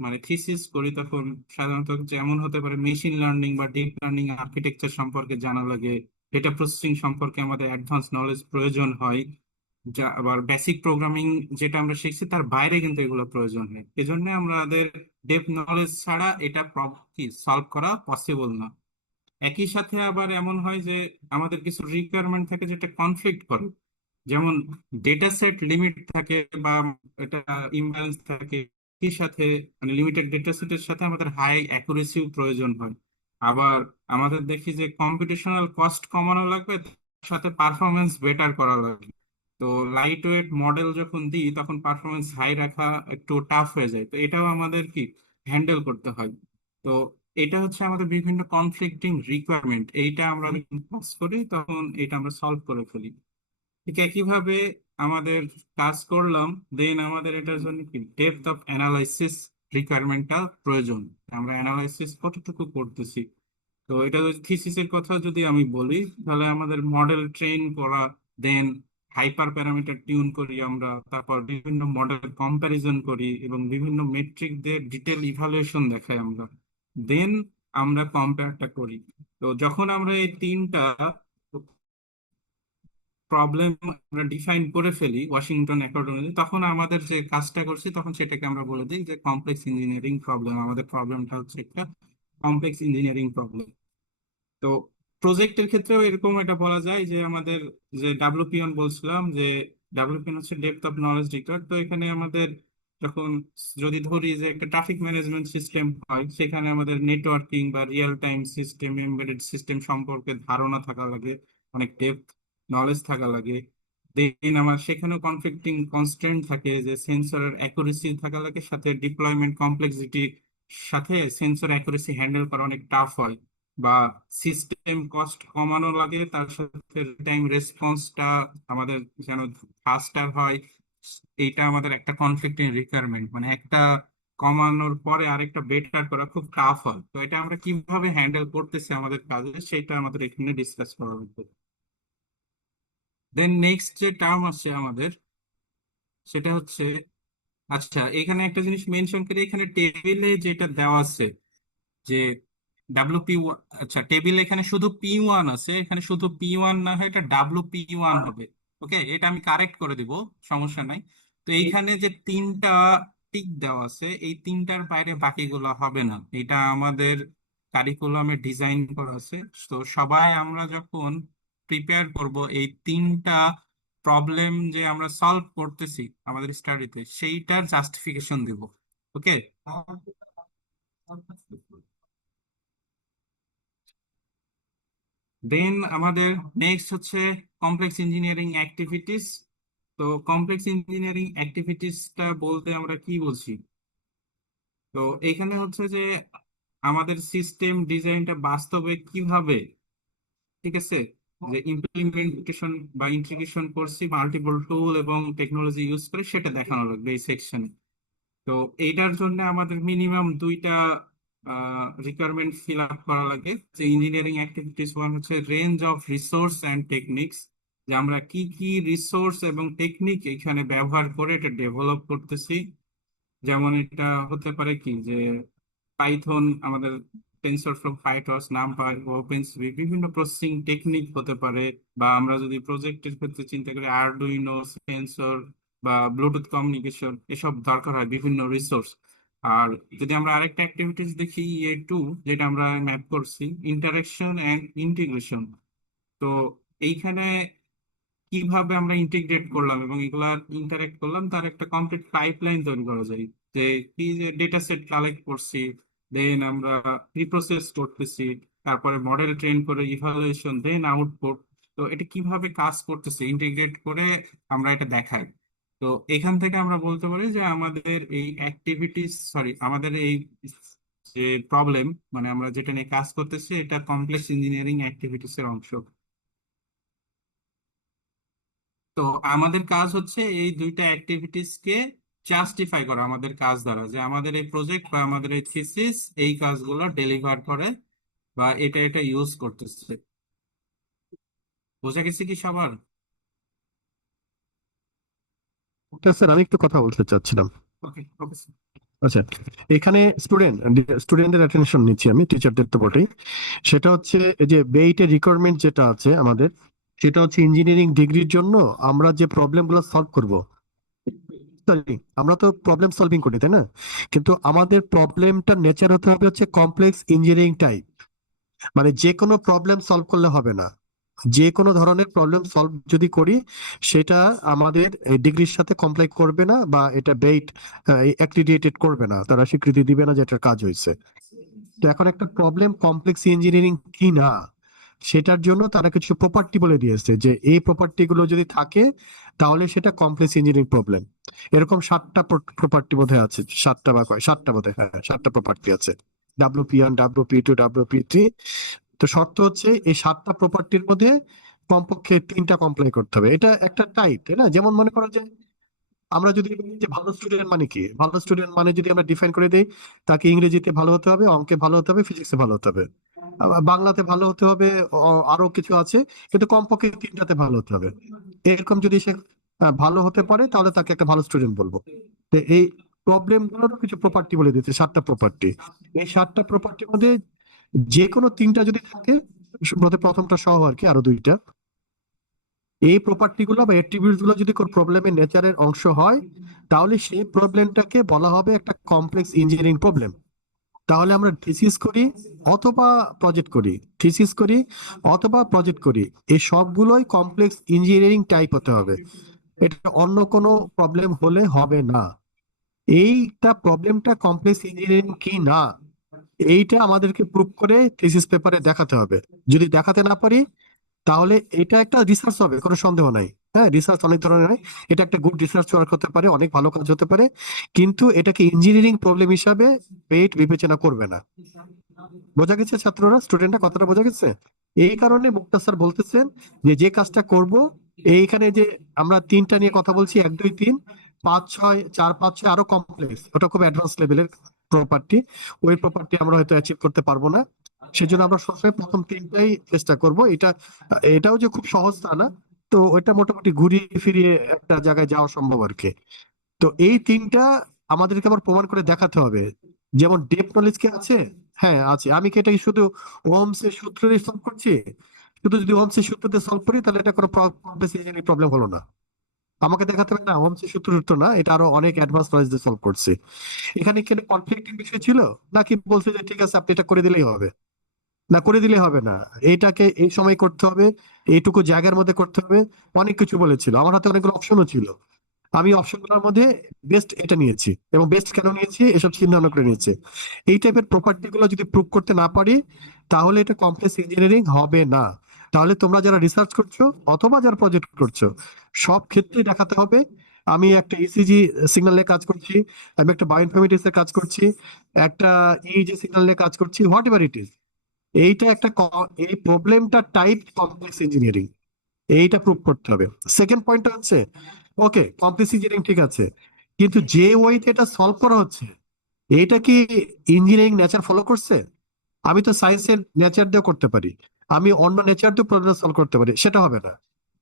মানে থিসিস করি তখন সাধারণত যেমন হতে পারে মেশিন লার্নিং বা ডিপ লার্নিং আর্কিটেকচার সম্পর্কে জানা লাগে, ডেটা প্রসেসিং সম্পর্কে আমাদের অ্যাডভান্স নলেজ প্রয়োজন হয়, যা আবার বেসিক প্রোগ্রামিং যেটা আমরা শিখছি তার বাইরে কিন্তু এগুলো প্রয়োজন হয়। এজন্য আমাদের ডেপ নলেজ ছাড়া এটা কি সলভ করা পসিবল না। একই সাথে আবার এমন হয় যে আমাদের কিছু রিকোয়ারমেন্ট থাকে যেটা কনফ্লিক্ট করে, যেমন ডেটা সেট লিমিট থাকে বা এটা ইমব্যালেন্স থাকে, একই সাথে মানে লিমিটেড ডেটা সেটের সাথে আমাদের হাই অ্যাকুরেসিও প্রয়োজন হয়। আবার আমাদের দেখি যে কম্পিউটেশনাল কস্ট কমানো লাগবে, তার সাথে পারফরমেন্স বেটার করা লাগে। তো লাইট ওয়েট মডেল যখন দিই তখন পারফরমেন্স হাই রাখা একটু টাফ হয়ে যায়, তো এটাও আমাদের কি হ্যান্ডেল করতে হয়। তো এটা হচ্ছে আমাদের বিভিন্ন কনফ্লিক্টিং রিকোয়ারমেন্ট, এইটা আমরা পাস করি তখন এটা আমরা সলভ করে ফেলি। ঠিক একইভাবে আমাদের কাজ করলাম, দেন আমাদের এটার জন্য কি ডেপথ অফ অ্যানালাইসিস রিকোয়ারমেন্টটা প্রয়োজন, আমরা অ্যানালাইসিস কতটুকু করতেছি। তো এটা যদি থিসিসের কথা যদি আমি বলি, তাহলে আমাদের মডেল ট্রেন করা, দেন হাইপার প্যারামিটার টিউন করি আমরা, তারপর বিভিন্ন মডেল কম্প্যারিজন করি এবং বিভিন্ন মেট্রিক দিয়ে ডিটেল ইভালুয়েশন দেখাই আমরা, দেন আমরা কম্পেয়ারটা করি। তো যখন আমরা এই 3টা প্রবলেম আমরা ডিফাইন করে ফেলি ওয়াশিংটন অ্যাকর্ড অনুযায়ী, তখন আমাদের যে কাজটা করছি তখন সেটাকে আমরা বলে দিই যে কমপ্লেক্স ইঞ্জিনিয়ারিং প্রবলেম। আমাদের প্রবলেমটা হচ্ছে একটা কমপ্লেক্স ইঞ্জিনিয়ারিং প্রবলেম। তো প্রজেক্টের ক্ষেত্রেও এরকম এটা বলা যায় যে আমাদের যে WP1 বলছিলাম যে WP1 হচ্ছে ডেপথ অফ নলেজ রিকোয়ার্ড, তো এখানে আমাদের যখন যদি ধরি যে একটা ট্রাফিক ম্যানেজমেন্ট সিস্টেম হয়, সেখানে আমাদের নেটওয়ার্কিং বা real time system, embedded system সম্পর্কে ধারণা থাকা লাগে, অনেক ডেপথ নলেজ থাকা লাগে। দেন আমার সেখানেও কনফ্লিক্টিং কনস্ট্রেন্ট থাকে, যে সেন্সরের অ্যাকুরেসি থাকা লাগে, সাথে ডিপ্লয়মেন্ট কমপ্লেক্সিটি, সাথে সেন্সর অ্যাকুরেসি হ্যান্ডেল করা অনেক টাফ হয়, বা সিস্টেম কস্ট কমানো লাগে, তার সাথে টাইম রেসপন্সটা আমাদের যেন ফাস্টার হয়। এইটা আমাদের একটা কনফ্লিক্টিং রিকোয়ারমেন্ট, মানে একটা কমানোর পরে আরেকটা বেটার করা খুব টাফ হয়। তো এটা আমরা কিভাবে হ্যান্ডেল করতেছি আমাদের কাজে, সেটা আমাদের এখানে ডিসকাস করা হচ্ছে। দেন নেক্সট যে টার্ম আছে আমাদের, সেটা হচ্ছে, আচ্ছা এখানে একটা জিনিস মেনশন করি, এখানে টেবিলে যেটা দেওয়া আছে যে ডাব্লিউপি, আচ্ছা টেবিল এখানে শুধু P1 আছে, এখানে শুধু P1 না হয় এটা WP1 হবে। ওকে, এটা আমি কারেক্ট করে দিব, সমস্যা নাই। তো এইখানে যে তিনটা টিক দেওয়া আছে, এই তিনটার বাইরে বাকিগুলো হবে না, এটা আমাদের কারিকুলামে ডিজাইন করা আছে। তো সবাই আমরা যখন প্রিপেয়ার করব এই তিনটা প্রবলেম যে আমরা সলভ করতেছি আমাদের স্টাডিতে, সেইটার জাস্টিফিকেশন দিব। ওকে, দেন আমাদের নেক্সট হচ্ছে কমপ্লেক্স ইঞ্জিনিয়ারিং অ্যাক্টিভিটিস। তো কমপ্লেক্স ইঞ্জিনিয়ারিং অ্যাক্টিভিটিসটা বলতে আমরা কি বলছি? তো এখানে হচ্ছে যে আমাদের সিস্টেম ডিজাইনটা বাস্তবে কিভাবে, ঠিক আছে, যে ইমপ্লিমেন্টেশন বা ইন্টিগ্রেশন করছি মাল্টিপল টুল এবং টেকনোলজি ইউজ করে, সেটা দেখানো লাগবে এই সেকশনে। তো এইটার জন্য আমাদের মিনিমাম দুইটা রিকোয়ারমেন্ট ফিল আপ করা লাগে। যে ইঞ্জিনিয়ারিং অ্যাক্টিভিটিস ওয়ান হচ্ছে range of resource and techniques, যে আমরা কি কি রিসোর্স এবং টেকনিক এখানে ব্যবহার করে এটা ডেভেলপ করতেছি। যেমন এটা হতে পারে কি, যে পাইথন, আমাদের টেনসর ফ্লো, ফাইটর্স, নামপাই, ওপেনসিপি, বিভিন্ন প্রসেসিং টেকনিক হতে পারে। বা আমরা যদি প্রজেক্টের ক্ষেত্রে চিন্তা করি, আরডুইনো, সেন্সর বা ব্লুটুথ কমিউনিকেশন, এসব দরকার হয় বিভিন্ন রিসোর্স। আর যদি আমরা আরেকটা অ্যাক্টিভিটিস দেখি, E2, যেটা আমরা ম্যাপ করছি, ইন্টারাকশন অ্যান্ড ইন্টিগ্রেশন। তো এইখানে কিভাবে আমরা ইন্টিগ্রেট করলাম এবং এগুলা ইন্টারেক্ট করলাম, তার একটা কমপ্লিট পাইপলাইন তৈরি করা যায়। যে কি, যে ডেটা সেট কালেক্ট করছি, দেন আমরা প্রিপ্রসেস করতেছি, তারপরে মডেল ট্রেন করে ইভালুয়েশন, দেন আউটপুট। তো এটা কিভাবে কাজ করতেছে ইন্টিগ্রেট করে আমরা এটা দেখাই। তো এখান থেকে আমরা বলতে পারি যে আমাদের এই অ্যাক্টিভিটিস, সরি, আমাদের এই যে প্রবলেম, মানে আমরা যেটা নিয়ে কাজ করতেছি, এটা কমপ্লেক্স ইঞ্জিনিয়ারিং অ্যাক্টিভিটিস এর অংশ। তো আমাদের কাজ হচ্ছে এই দুইটা অ্যাক্টিভিটিস কে জাস্টিফাই করা আমাদের কাজ দ্বারা, যে আমাদের এই প্রজেক্ট বা আমাদের এই থিসিস এই কাজগুলো ডেলিভার করে বা এটা এটা ইউজ করতেছে। বোঝা গেছে কি সবার? স্যার আমি একটু কথা বলতে চাচ্ছিলাম। ওকে ওকে। আচ্ছা, এখানে স্টুডেন্টদের অ্যাটেনশন নিচ্ছি আমি, টিচারদের তো বটেই। সেটা হচ্ছে এই যে বেইটের রিকোয়ারমেন্ট যেটা আছে আমাদের, সেটা হচ্ছে ইঞ্জিনিয়ারিং ডিগ্রির জন্য আমরা যে প্রবলেম গুলো সলভ করব, সরি আমরা তো প্রবলেম সলভিং করি তাই না, কিন্তু আমাদের প্রবলেমটার নেচার হতে হবে হচ্ছে কমপ্লেক্স ইঞ্জিনিয়ারিং টাইপ। মানে যে কোনো প্রবলেম সলভ করলে হবে না, যে কোনো ধরনের প্রবলেম সলভ যদি করি সেটা আমাদের ডিগ্রির সাথে কমপ্লাই করবে না, বা এটা বেইট অ্যাক্রিডিটেড করবে না, তারা স্বীকৃতি দিবে না যে এটার কাজ হয়েছে। তো এখন একটা প্রবলেম কমপ্লেক্স ইঞ্জিনিয়ারিং কি না, সেটার জন্য তারা কিছু প্রপার্টি বলে দিয়েছে, যে এই প্রপার্টি গুলো যদি থাকে তাহলে সেটা কমপ্লেক্স ইঞ্জিনিয়ারিং প্রবলেম। এরকম 7টা প্রপার্টি বোধহয় আছে, 7টা বা কয়, 7টা বোধহয়, হ্যাঁ 7টা প্রপার্টি আছে, WP1, WP2, WP3। তো শর্ত হচ্ছে এই 7টা প্রপার্টির মধ্যে কমপক্ষে 3টা কমপ্লাই করতে হবে। এটা একটা টাইপ, তাই না? যেমন মনে করো যে আমরা যদি বলি যে ভালো স্টুডেন্ট মানে কি, ভালো স্টুডেন্ট মানে যদি আমরা ডিফাইন করে দিই, তাকে ইংরেজিতে ভালো হতে হবে, অঙ্কে ভালো হতে হবে, ফিজিক্সে ভালো হতে হবে, আবার বাংলাতে ভালো হতে হবে, আরো কিছু আছে, কিন্তু কমপক্ষে 3টাতে ভালো হতে হবে। এরকম যদি সে ভালো হতে পারে তাহলে তাকে একটা ভালো স্টুডেন্ট বলবো। তো এই প্রবলেম গুলোরও কিছু প্রপার্টি বলে দিতে, 7টা প্রপার্টি। এই 7টা প্রপার্টির মধ্যে যে কোনো 3টা যদি থাকে, প্রথমটা সহ আর কি, আরো 2টা, এই প্রপার্টি গুলো বা অ্যাট্রিবিউটস গুলো যদি কোন প্রবলেমের নেচারের অংশ হয়, তাহলে সেই প্রবলেমটাকে বলা হবে একটা কমপ্লেক্স ইঞ্জিনিয়ারিং প্রবলেম। তাহলে আমরা থিসিস করি অথবা প্রজেক্ট করি, থিসিস করি অথবা প্রজেক্ট করি, এই সবগুলোই কমপ্লেক্স ইঞ্জিনিয়ারিং টাইপ হতে হবে। এটা অন্য কোনো প্রবলেম হলে হবে না। এইটা প্রবলেমটা কমপ্লেক্স ইঞ্জিনিয়ারিং কি না এইটা আমাদেরকে প্রুভ করে থিসিস পেপারে দেখাতে হবে। যদি দেখাতে না পারি তাহলে এটা একটা রিসার্চ হবে, কোনো সন্দেহ নাই। হ্যাঁ, রিসার্চ অনেক ধরনের হয়, এটা একটা গুড রিসার্চ ওয়ার্ক হতে পারে, অনেক ভালো কাজ হতে পারে, কিন্তু এটাকে ইঞ্জিনিয়ারিং প্রবলেম হিসাবে পেট বিবেচনা করবে না। বোঝা গেছে ছাত্ররা, স্টুডেন্টরা, কথাটা বোঝা গেছে? এই কারণে মুক্তা স্যার বলতেছেন যে যে কাজটা করব এইখানে যে আমরা তিনটা নিয়ে কথা বলছি, 1 2 3 5 6 4 5 6 আরো কমপ্লেক্স, ওটা খুব অ্যাডভান্স লেভেলের প্রপার্টি, ওই প্রপার্টি আমরা হয়তো অ্যাচিভ করতে পারবো না। সেজন্য আমরা সবসময় প্রথম তিনটাই চেষ্টা করব। এটাও যে খুব সহজ তা না, তো ওইটা মোটামুটি ঘুরিয়ে ফিরিয়ে একটা জায়গায় যাওয়া সম্ভব আর কি। তো এই তিনটা আমাদেরকে আবার প্রমাণ করে দেখাতে হবে। যেমন ডেপ নলেজ কি আছে? হ্যাঁ আছে। আমি কি এটা শুধু ওহমস এর সূত্র দিয়ে সলভ করছি? শুধু যদি ওহমস এর সূত্র দিয়ে সলভ করি তাহলে এটা কোনো কমপ্লেক্স ইঞ্জিনিয়ারিং প্রবলেম হলো না। আমাকে দেখাতে হবে না ওহমস এর সূত্র না, এটা আরো অনেক অ্যাডভান্স নলেজ দিয়ে সলভ করছি। এখানে কি কনফ্লিক্টিং বিষয় ছিল নাকি বলছে যে ঠিক আছে আপনি এটা করে দিলেই হবে? না, করে দিলে হবে না, এইটাকে এই সময় করতে হবে, এইটুকু জায়গার মধ্যে করতে হবে, অনেক কিছু বলেছিল। আমার হাতে অনেকগুলো অপশনও ছিল, আমি অপশনগুলোর মধ্যে বেস্ট এটা নিয়েছি। এবং বেস্ট কেন নিয়েছি এসব চিন্তা ভাবনা করে নিয়েছি। এই টাইপের প্রপার্টি গুলো যদি প্রুভ করতে না পারি তাহলে এটা কমপ্লেক্স ইঞ্জিনিয়ারিং হবে না। তাহলে তোমরা যারা রিসার্চ করছো অথবা যারা প্রজেক্ট করছো সব ক্ষেত্রে দেখাতে হবে আমি একটা ইসিজি সিগন্যাল নিয়ে কাজ করছি, আমি একটা বায়োইনফরমেটিক্স এর কাজ করছি, একটা ইইজি সিগন্যাল নিয়ে কাজ করছি, হোয়াট এভার ইট ইজ। এইটা একটা এই প্রবলেমটা টাইপ কমপ্লেক্স ইঞ্জিনিয়ারিং, এইটা প্রুভ করতে হবে। সেকেন্ড পয়েন্টটা হচ্ছে ওকে কমপ্লেক্স ইঞ্জিনিয়ারিং ঠিক আছে, কিন্তু যে ওয়েতে এটা সলভ করা হচ্ছে এইটা কি ইঞ্জিনিয়ারিং নেচার ফলো করছে? আমি তো সায়েন্সের নেচার দিয়েও করতে পারি, আমি অন্য নেচার দিয়েও প্রবলেম সলভ করতে পারি, সেটা হবে না।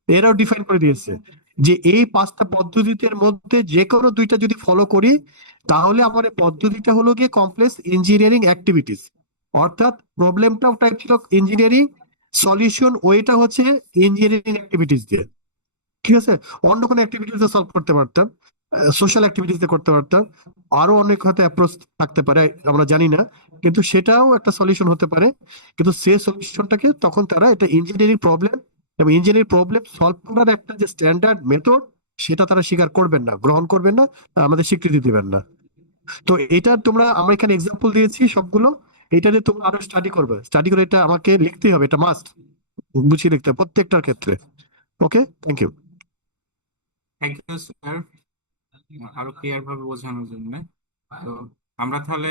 এরাও ডিফাইন করে দিয়েছে যে এই 5টা পদ্ধতির মধ্যে যে কোনো 2টা যদি ফলো করি তাহলে আমার এই পদ্ধতিটা হলো গিয়ে কমপ্লেক্স ইঞ্জিনিয়ারিং অ্যাক্টিভিটিস। অর্থাৎ প্রবলেমটাও টাইপ ছিল ইঞ্জিনিয়ারিং, সলিউশন ওইটা হচ্ছে ইঞ্জিনিয়ারিং অ্যাক্টিভিটিস দিয়ে। ঠিক আছে, অন্য কোনো অ্যাক্টিভিটিস সলভ করতে পারতাম, সোশ্যাল অ্যাক্টিভিটিস করতে পারতাম, আরো অনেক হয়তো অ্যাপ্রোচ থাকতে পারে আমরা জানি না, কিন্তু সেটাও একটা সলিউশন হতে পারে। কিন্তু সেই সলিউশনটাকে তখন তারা এটা ইঞ্জিনিয়ারিং প্রবলেম এবং ইঞ্জিনিয়ারিং প্রবলেম সলভ করার একটা যে স্ট্যান্ডার্ড মেথড সেটা তারা স্বীকার করবেন না, গ্রহণ করবেন না, আমাদের স্বীকৃতি দিবেন না। তো এটা তোমরা, আমরা এখানে এক্সাম্পল দিয়েছি সবগুলো, এটা নিয়ে তোমরা আরো স্টাডি করবে, স্টাডি করে এটা আমাকে লিখতেই হবে, এটা মাস্ট গুছিয়ে লিখতে হবে প্রত্যেকটার ক্ষেত্রে। Okay, thank you. Thank you sir আরো ক্লিয়ার ভাবে বোঝানোর জন্য। তো আমরা তাহলে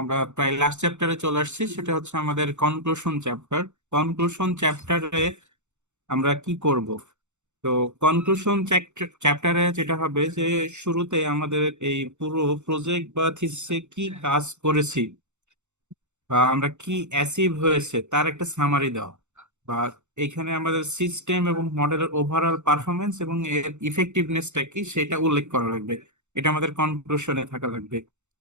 আমরা প্রায় লাস্ট চ্যাপ্টারে চলে আসছি, সেটা হচ্ছে আমাদের কনক্লুশন চ্যাপ্টার। কনক্লুশন চ্যাপ্টারে আমরা কি করব? তো কনক্লুশন চ্যাপ্টারে যেটা হবে যে শুরুতে আমাদের এই পুরো প্রজেক্ট বা থিসিসে কি কাজ করেছি বা আমরা কি অ্যাচিভ হয়েছে তার একটা সামারি দেওয়া, বা এখানে আমাদের সিস্টেম এবং মডেলের ওভারঅল পারফরমেন্স এবং এর ইফেক্টিভনেসটা কি সেটা উল্লেখ করা লাগবে। এটা আমাদের কনক্লুশনে থাকা লাগবে।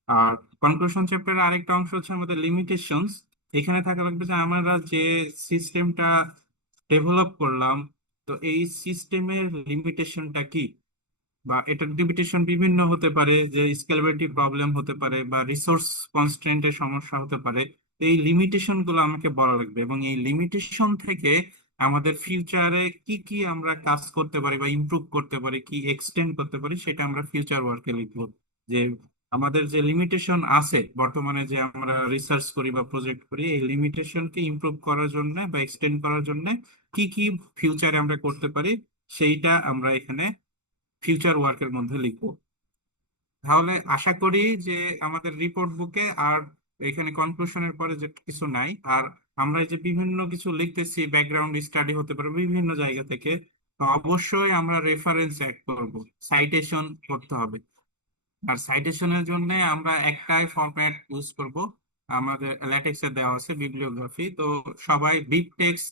আর কনক্লুশন চ্যাপ্টারের আরেকটা অংশ হচ্ছে আমাদের লিমিটেশনস। এখানে থাকা লাগবে যে আমরা যে সিস্টেমটা ডেভেলপ করলাম, তো এই সিস্টেমের লিমিটেশনটা কি, বা এটার লিমিটেশন বিভিন্ন হতে পারে, যে স্কেলেবিলিটি প্রবলেম হতে পারে বা রিসোর্স কনস্ট্রেন্টের সমস্যা হতে পারে। তো এই লিমিটেশন গুলো আমাকে বলা লাগবে, এবং এই লিমিটেশন থেকে আমাদের ফিউচারে কি কি আমরা কাজ করতে পারি বা ইমপ্রুভ করতে পারি, কি এক্সটেন্ড করতে পারি, সেটা আমরা ফিউচার ওয়ার্কে লিখবো। যে আমাদের যে লিমিটেশন আছে বর্তমানে, যে আমরা রিসার্চ করি বা প্রজেক্ট করি, এই লিমিটেশনকে ইমপ্রুভ করার জন্য বা এক্সটেন্ড করার জন্য কি কি ফিউচারে আমরা করতে পারি, সেইটা আমরা এখানে ফিউচার ওয়ার্কের মধ্যে লিখবো। তাহলে আশা করি যে আমাদের রিপোর্ট বুকে আর এখানে কনক্লুশনের পরে যে কিছু নাই। আর আমরা এই যে বিভিন্ন কিছু লিখতেছি, ব্যাকগ্রাউন্ড স্টাডি হতে পারে বিভিন্ন জায়গা থেকে, তো অবশ্যই আমরা রেফারেন্স অ্যাড করব, সাইটেশন করতে হবে। আর সাইটেশনের জন্য আমরা একটাই ফরম্যাট ইউজ করব, আমাদের ল্যাটেক্সে দেওয়া আছে বিবলিওগ্রাফি। তো সবাই বিগ টেক্সট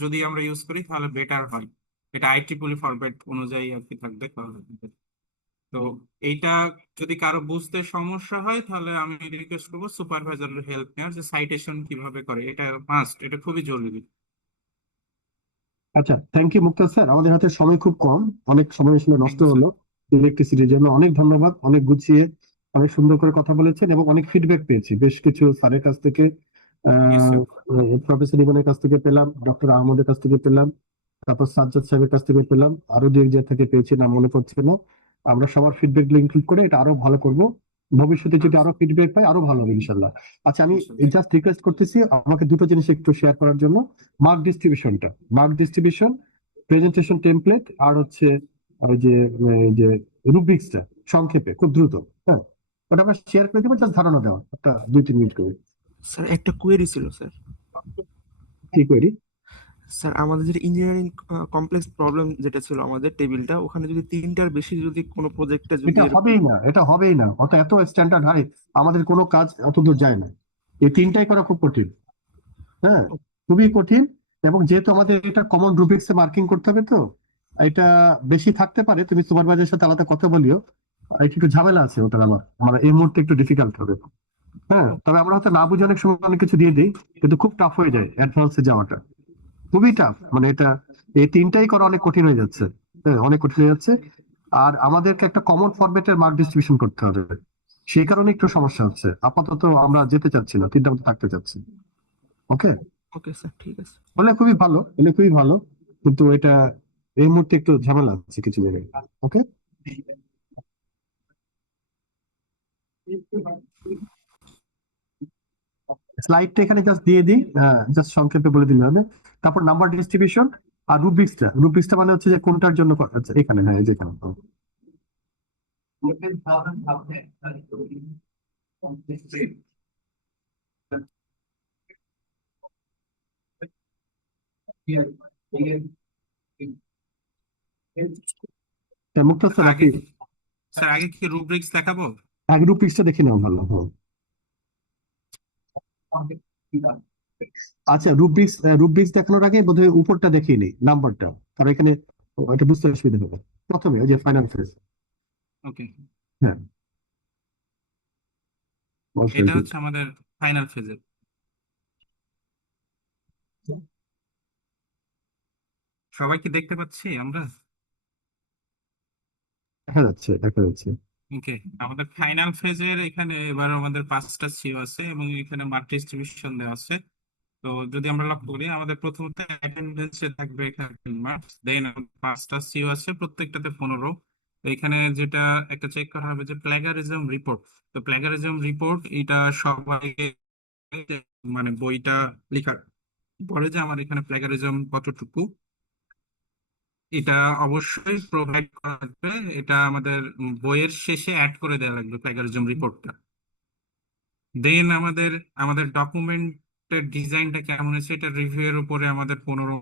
যদি আমরা ইউজ করি তাহলে বেটার হয়, এটা IEEE ফরম্যাট অনুযায়ী আর কি থাকবে তাহলে। তো এইটা যদি কারো বুঝতে সমস্যা হয় তাহলে আমি রিকোয়েস্ট করবো সুপারভাইজারের হেল্প নেওয়ার, যে সাইটেশন কিভাবে করে, এটা মাস্ট, এটা খুবই জরুরি। আচ্ছা, থ্যাংক ইউ মুক্তা স্যার, আমাদের হাতে সময় খুব কম, অনেক সময় আসলে নষ্ট Thank you, sir. হলো ইলেকট্রিসিটির জন্য। অনেক ধন্যবাদ, অনেক গুছিয়ে অনেক সুন্দর করে কথা বলেছেন এবং অনেক ফিডব্যাক পেয়েছি বেশ কিছু স্যারের কাছ থেকে, Yes, sir. প্রফেসর ইমানের কাছ থেকে পেলাম, ডক্টর আহমদের কাছ থেকে পেলাম, তারপর সাজ্জাদ সাহেবের কাছ থেকে পেলাম, আরো দু এক জায়গা থেকে পেয়েছি, নাম মনে পড়ছে না। আমরা সবার ফিডব্যাক গুলো ইনক্লুড করে এটা আরো ভালো করব। ভবিষ্যতে যদি আরো ফিডব্যাক পাই আরো ভালো হবে ইনশাল্লাহ। আচ্ছা, আমি জাস্ট রিকোয়েস্ট করতেছি আমাকে দুটো জিনিস একটু শেয়ার করার জন্য। মার্ক ডিস্ট্রিবিউশন, প্রেজেন্টেশন টেমপ্লেট, আর হচ্ছে ওই যে রুব্রিক্সটা সংক্ষেপে খুব দ্রুত। হ্যাঁ, ওটা আমরা শেয়ার করে দেবো, জাস্ট ধারণা দেওয়া একটা 2-3 মিনিট করে। স্যার একটা কোয়েরি ছিল স্যার। কি করি? স্যার আমাদের যেটা ইঞ্জিনিয়ারিং কমপ্লেক্স প্রবলেম যেটা ছিল আমাদের টেবিলটা, ওখানে যদি 3টার বেশি যদি কোনো প্রজেক্টে যদি এটা এরকম হবেই না, এত স্ট্যান্ডার্ড হাই আমাদের কোনো কাজ অত দূর যায় না। এই 3টাই করা খুব কঠিন। হ্যাঁ, খুবই কঠিন। এবং যেহেতু আমাদের এটা কমন রুব্রিক্সে মার্কিং করতে হবে, তো এটা বেশি থাকতে পারে। তুমি সুপারভাইজারের সাথে আলাদা কথা বলিও। এটা একটু ঝামেলা আছে ওটা, আমার এই মুহূর্তে একটু ডিফিকাল্ট হবে। হ্যাঁ, তবে আমরা হয়তো না বুঝে অনেক সময় অনেক কিছু দিয়ে দিই, কিন্তু খুব টাফ হয়ে যায় অ্যাডভান্সে যাওয়াটা, খুবই টাফ। মানে এটা এই 3টাই করা অনেক কঠিন হয়ে যাচ্ছে। হ্যাঁ, অনেক কঠিন হয়ে যাচ্ছে। আর আমাদেরকে একটা কমন ফরম্যাটের মার্ক ডিস্ট্রিবিউশন করতে হবে, সেই কারণে একটু সমস্যা হচ্ছে। আপাতত আমরা যেতে চাচ্ছি না, 3টার মধ্যে থাকতে চাচ্ছি। ওকে, ওকে স্যার, ঠিক আছে। হলে খুবই ভালো, কিন্তু এটা এই মুহূর্তে একটু ঝামেলা আছে কিছু জায়গায়। ওকে, স্লাইডটা এখানে জাস্ট দিয়ে দিই, জাস্ট সংক্ষেপে বলে দিলে হবে। তারপর নাম্বার ডিস্ট্রিবিউশন আর রুব্রিক্সটা মানে হচ্ছে যে কোনটার জন্য আচ্ছা, এখানে, হ্যাঁ, এই যে এখানে। মুক্তার স্যার, আগে আপনি স্যার আগে কি রুব্রিক্স দেখাবো? আগে রুব্রিক্সটা দেখে নাও, ভালো। হ্যাঁ, আচ্ছা, রুব্রিক্স দেখানোর আগে বোধহয় উপরটা দেখিয়ে নেই, নাম্বারটা, কারণ এখানে এটা বুঝতে অসুবিধা হবে। প্রথমে ওই যে ফাইনাল ফেজ। ওকে, হ্যাঁ, এটা হচ্ছে আমাদের ফাইনাল ফেজে। সবাই কি দেখতে পাচ্ছি আমরা? দেখা যাচ্ছে। ওকে, আমাদের ফাইনাল ফেজের এখানে এবার আমাদের 5টা সিও আছে এবং এখানে মার্ক ডিস্ট্রিবিউশন দেওয়া আছে। তো যদি আমরা লক্ষ্য করি, আমাদের প্রথমত অ্যাটেন্ডেন্সে থাকবে এখানে 10 মার্কস, দেন 5টা সিও আছে, প্রত্যেকটাতে 15। তো এখানে যেটা একটা চেক করা হবে যে প্ল্যাগারিজম রিপোর্ট। তো প্ল্যাগারিজম রিপোর্ট এটা সবাই মানে বইটা লেখার পরে যে আমার এখানে প্ল্যাগারিজম কতটুকু, এটা অবশ্যই প্রোভাইড করা লাগবে। এটা আমাদের বইয়ের শেষে অ্যাড করে দেওয়া লাগবে প্ল্যাগারিজম রিপোর্টটা। দেন আমাদের আমাদের ডকুমেন্টের ডিজাইনটা কেমন হয়েছে এটা রিভিউ এর উপরে আমাদের 15।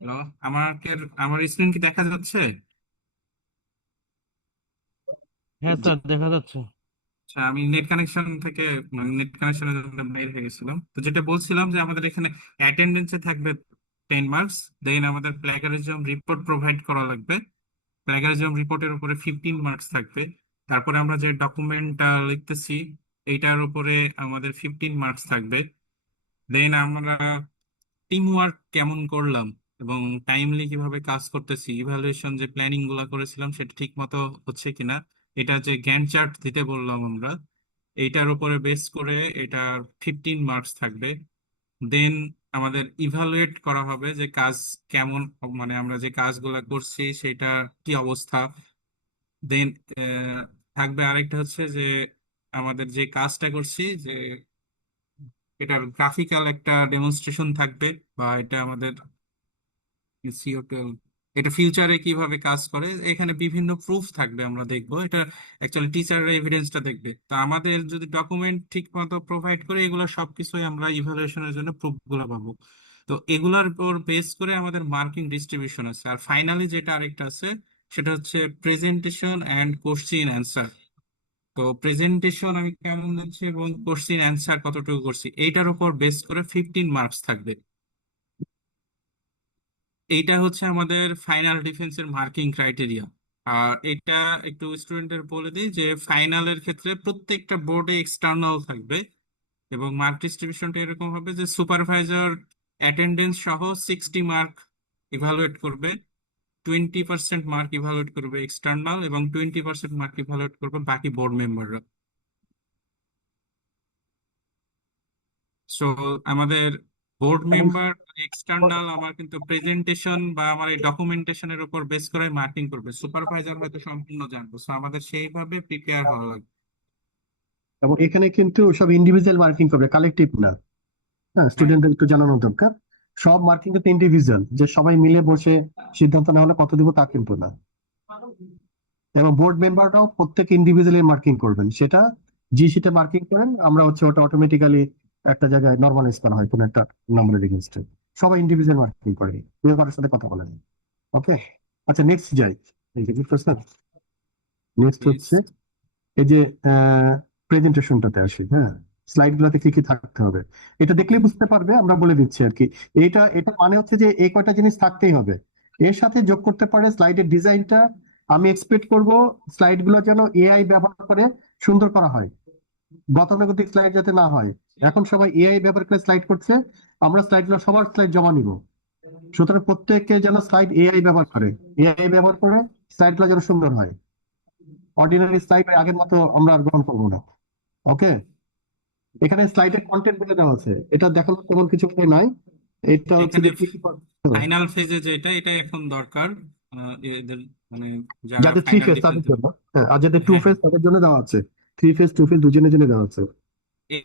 হ্যালো, আমার স্ক্রিন কি দেখা যাচ্ছে? হ্যাঁ স্যার, দেখা যাচ্ছে। আচ্ছা, আমি নেট কানেকশন থেকে নেট কানেকশনের জন্য বাইরে হয়ে গেছিলাম। তো যেটা বলছিলাম যে আমাদের এখানে অ্যাটেন্ডেন্সে থাকবে 10 মার্কস, দেন আমাদের প্ল্যাগারিজম রিপোর্ট প্রোভাইড করা লাগবে। প্ল্যাগারিজম রিপোর্টের উপরে 15 মার্কস থাকবে। তারপরে আমরা যে ডকুমেন্টটা লিখতেছি এইটার উপরে আমাদের 15 মার্কস থাকবে। দেন আমরা টিম ওয়ার্ক কেমন করলাম এবং টাইমলি কিভাবে কাজ করতেছি, ইভালুয়েশন যে প্ল্যানিং গুলা করেছিলাম সেটা ঠিক মতো হচ্ছে কিনা, এটা যে গ্যান্ট চার্ট দিতে বললাম আমরা, এইটার উপরে বেস করে এটার 15 মার্কস থাকবে। দেন আমাদের ইভালুয়েট করা হবে যে কাজ কেমন, মানে আমরা যে কাজগুলা করছি সেটা কি অবস্থা। দেন থাকবে আরেকটা হচ্ছে যে আমাদের যে কাজটা করছি যে এটার গ্রাফিক্যাল একটা ডেমনস্ট্রেশন থাকবে, বা এটা আমাদের CO12 এটা ফিউচারে কিভাবে কাজ করে, এখানে বিভিন্ন প্রুফ থাকবে, আমরা দেখবো এটা অ্যাকচুয়ালি টিচারের এভিডেন্সটা দেখবে। তো আমাদের যদি ডকুমেন্ট ঠিক মতো প্রোভাইড করে, এগুলো সবকিছুই আমরা ইভালুয়েশনের জন্য প্রুফ গুলো পাবো। তো এগুলার উপর বেস করে আমাদের মার্কিং ডিস্ট্রিবিউশন আছে। আর ফাইনালি যেটা আরেকটা আছে সেটা হচ্ছে প্রেজেন্টেশন অ্যান্ড কোশ্চিন অ্যান্সার। তো প্রেজেন্টেশন আমি কেমন দিচ্ছি এবং কোশ্চিন অ্যান্সার কতটুকু করছি, এইটার উপর বেস করে 15 মার্কস থাকবে। এইটা হচ্ছে আমাদের ফাইনাল ডিফেন্সের মার্কিং ক্রাইটেরিয়া। আর এটা একটু স্টুডেন্টের বলে দিই যে ফাইনালের ক্ষেত্রে প্রত্যেকটা বোর্ডে এক্সটার্নাল থাকবে, এবং মার্ক ডিস্ট্রিবিউশনটা এরকম হবে যে সুপারভাইজার অ্যাটেন্ডেন্স সহ 60 মার্ক ইভালুয়েট করবে, 20% মার্ক ইভালুয়েট করবে এক্সটার্নাল, এবং 20% মার্ক ইভালুয়েট করবে বাকি বোর্ড মেম্বাররা। সো আমাদের বোর্ড মেম্বার এক্সটার্নাল আমার কিন্তু প্রেজেন্টেশন বা আমার এই ডকুমেন্টেশনের উপর বেস করে মার্কিং করবে, সুপারভাইজার হয়তো সম্পূর্ণ জানবো, সো আমাদের সেইভাবে প্রিপেয়ার হওয়া লাগবে। এবং এখানে কিন্তু সব ইন্ডিভিজুয়াল মার্কিং করবে, কালেকটিভ না। হ্যাঁ, হ্যাঁ, স্টুডেন্টদের একটু জানানো দরকার। সব মার্কিং কিন্তু ইন্ডিভিজুয়াল, যে সবাই মিলে বসে সিদ্ধান্ত না হলে কত দিব তা কিন্তু না। এবং বোর্ড মেম্বাররাও প্রত্যেক ইন্ডিভিজুয়ালি মার্কিং করবেন, সেটা জি শিটে মার্কিং করেন, আমরা হচ্ছে ওটা অটোমেটিক্যালি একটা জায়গায় নর্মালাইজ করা হয় কোনো একটা নাম্বারের এগেইনস্টে। সবাই ইন্ডিভিজুয়াল মার্কিং করে, কেউ কারোর সাথে কথা বলেন। ওকে, আচ্ছা নেক্সট যাই। Next please. হচ্ছে এই যে প্রেজেন্টেশনটাতে আসি। হ্যাঁ, স্লাইড গুলোতে কি কি থাকতে হবে এটা দেখলেই বুঝতে পারবে, আমরা বলে দিচ্ছি আর কি। এটা এটা মানে হচ্ছে যে এই কয়টা জিনিস থাকতেই হবে। এর সাথে যোগ করতে পারে স্লাইডের ডিজাইনটা। আমি এক্সপেক্ট করব স্লাইড গুলো যেন এআই ব্যবহার করে সুন্দর করা হয়, গতানুগতিক স্লাইড যাতে না হয়। এখন সবাই এআই ব্যবহার করে স্লাইড করছে, আমরা স্লাইড গুলো সবার স্লাইড জমা নিব। সুতরাং প্রত্যেককে যেন স্লাইড এআই ব্যবহার করে, এআই ব্যবহার করে স্লাইড গুলো যেন সুন্দর হয়। অর্ডিনারি স্লাইড আগের মতো আমরা আর গ্রহণ করবো না। ওকে, এখানে স্লাইডের কন্টেন্ট বলে দেওয়া আছে, এটা দেখানোর তেমন কিছু নাই। এটা হচ্ছে এখানে যে কি কি করতে হবে। ফাইনাল ফেজে যেটা, এটা এখন দরকার এদের মানে যারা যাদের থ্রি ফাইনাল ফেজ তাদের ডিফেন্স। জন্য, হ্যাঁ, আর যাদের টু হ্যাঁ, ফেজ হ্যাঁ, তাদের জন্য দেওয়া আছে। থ্রি ফেজ টু ফেজ দুজনের জন্য দেওয়া আছে।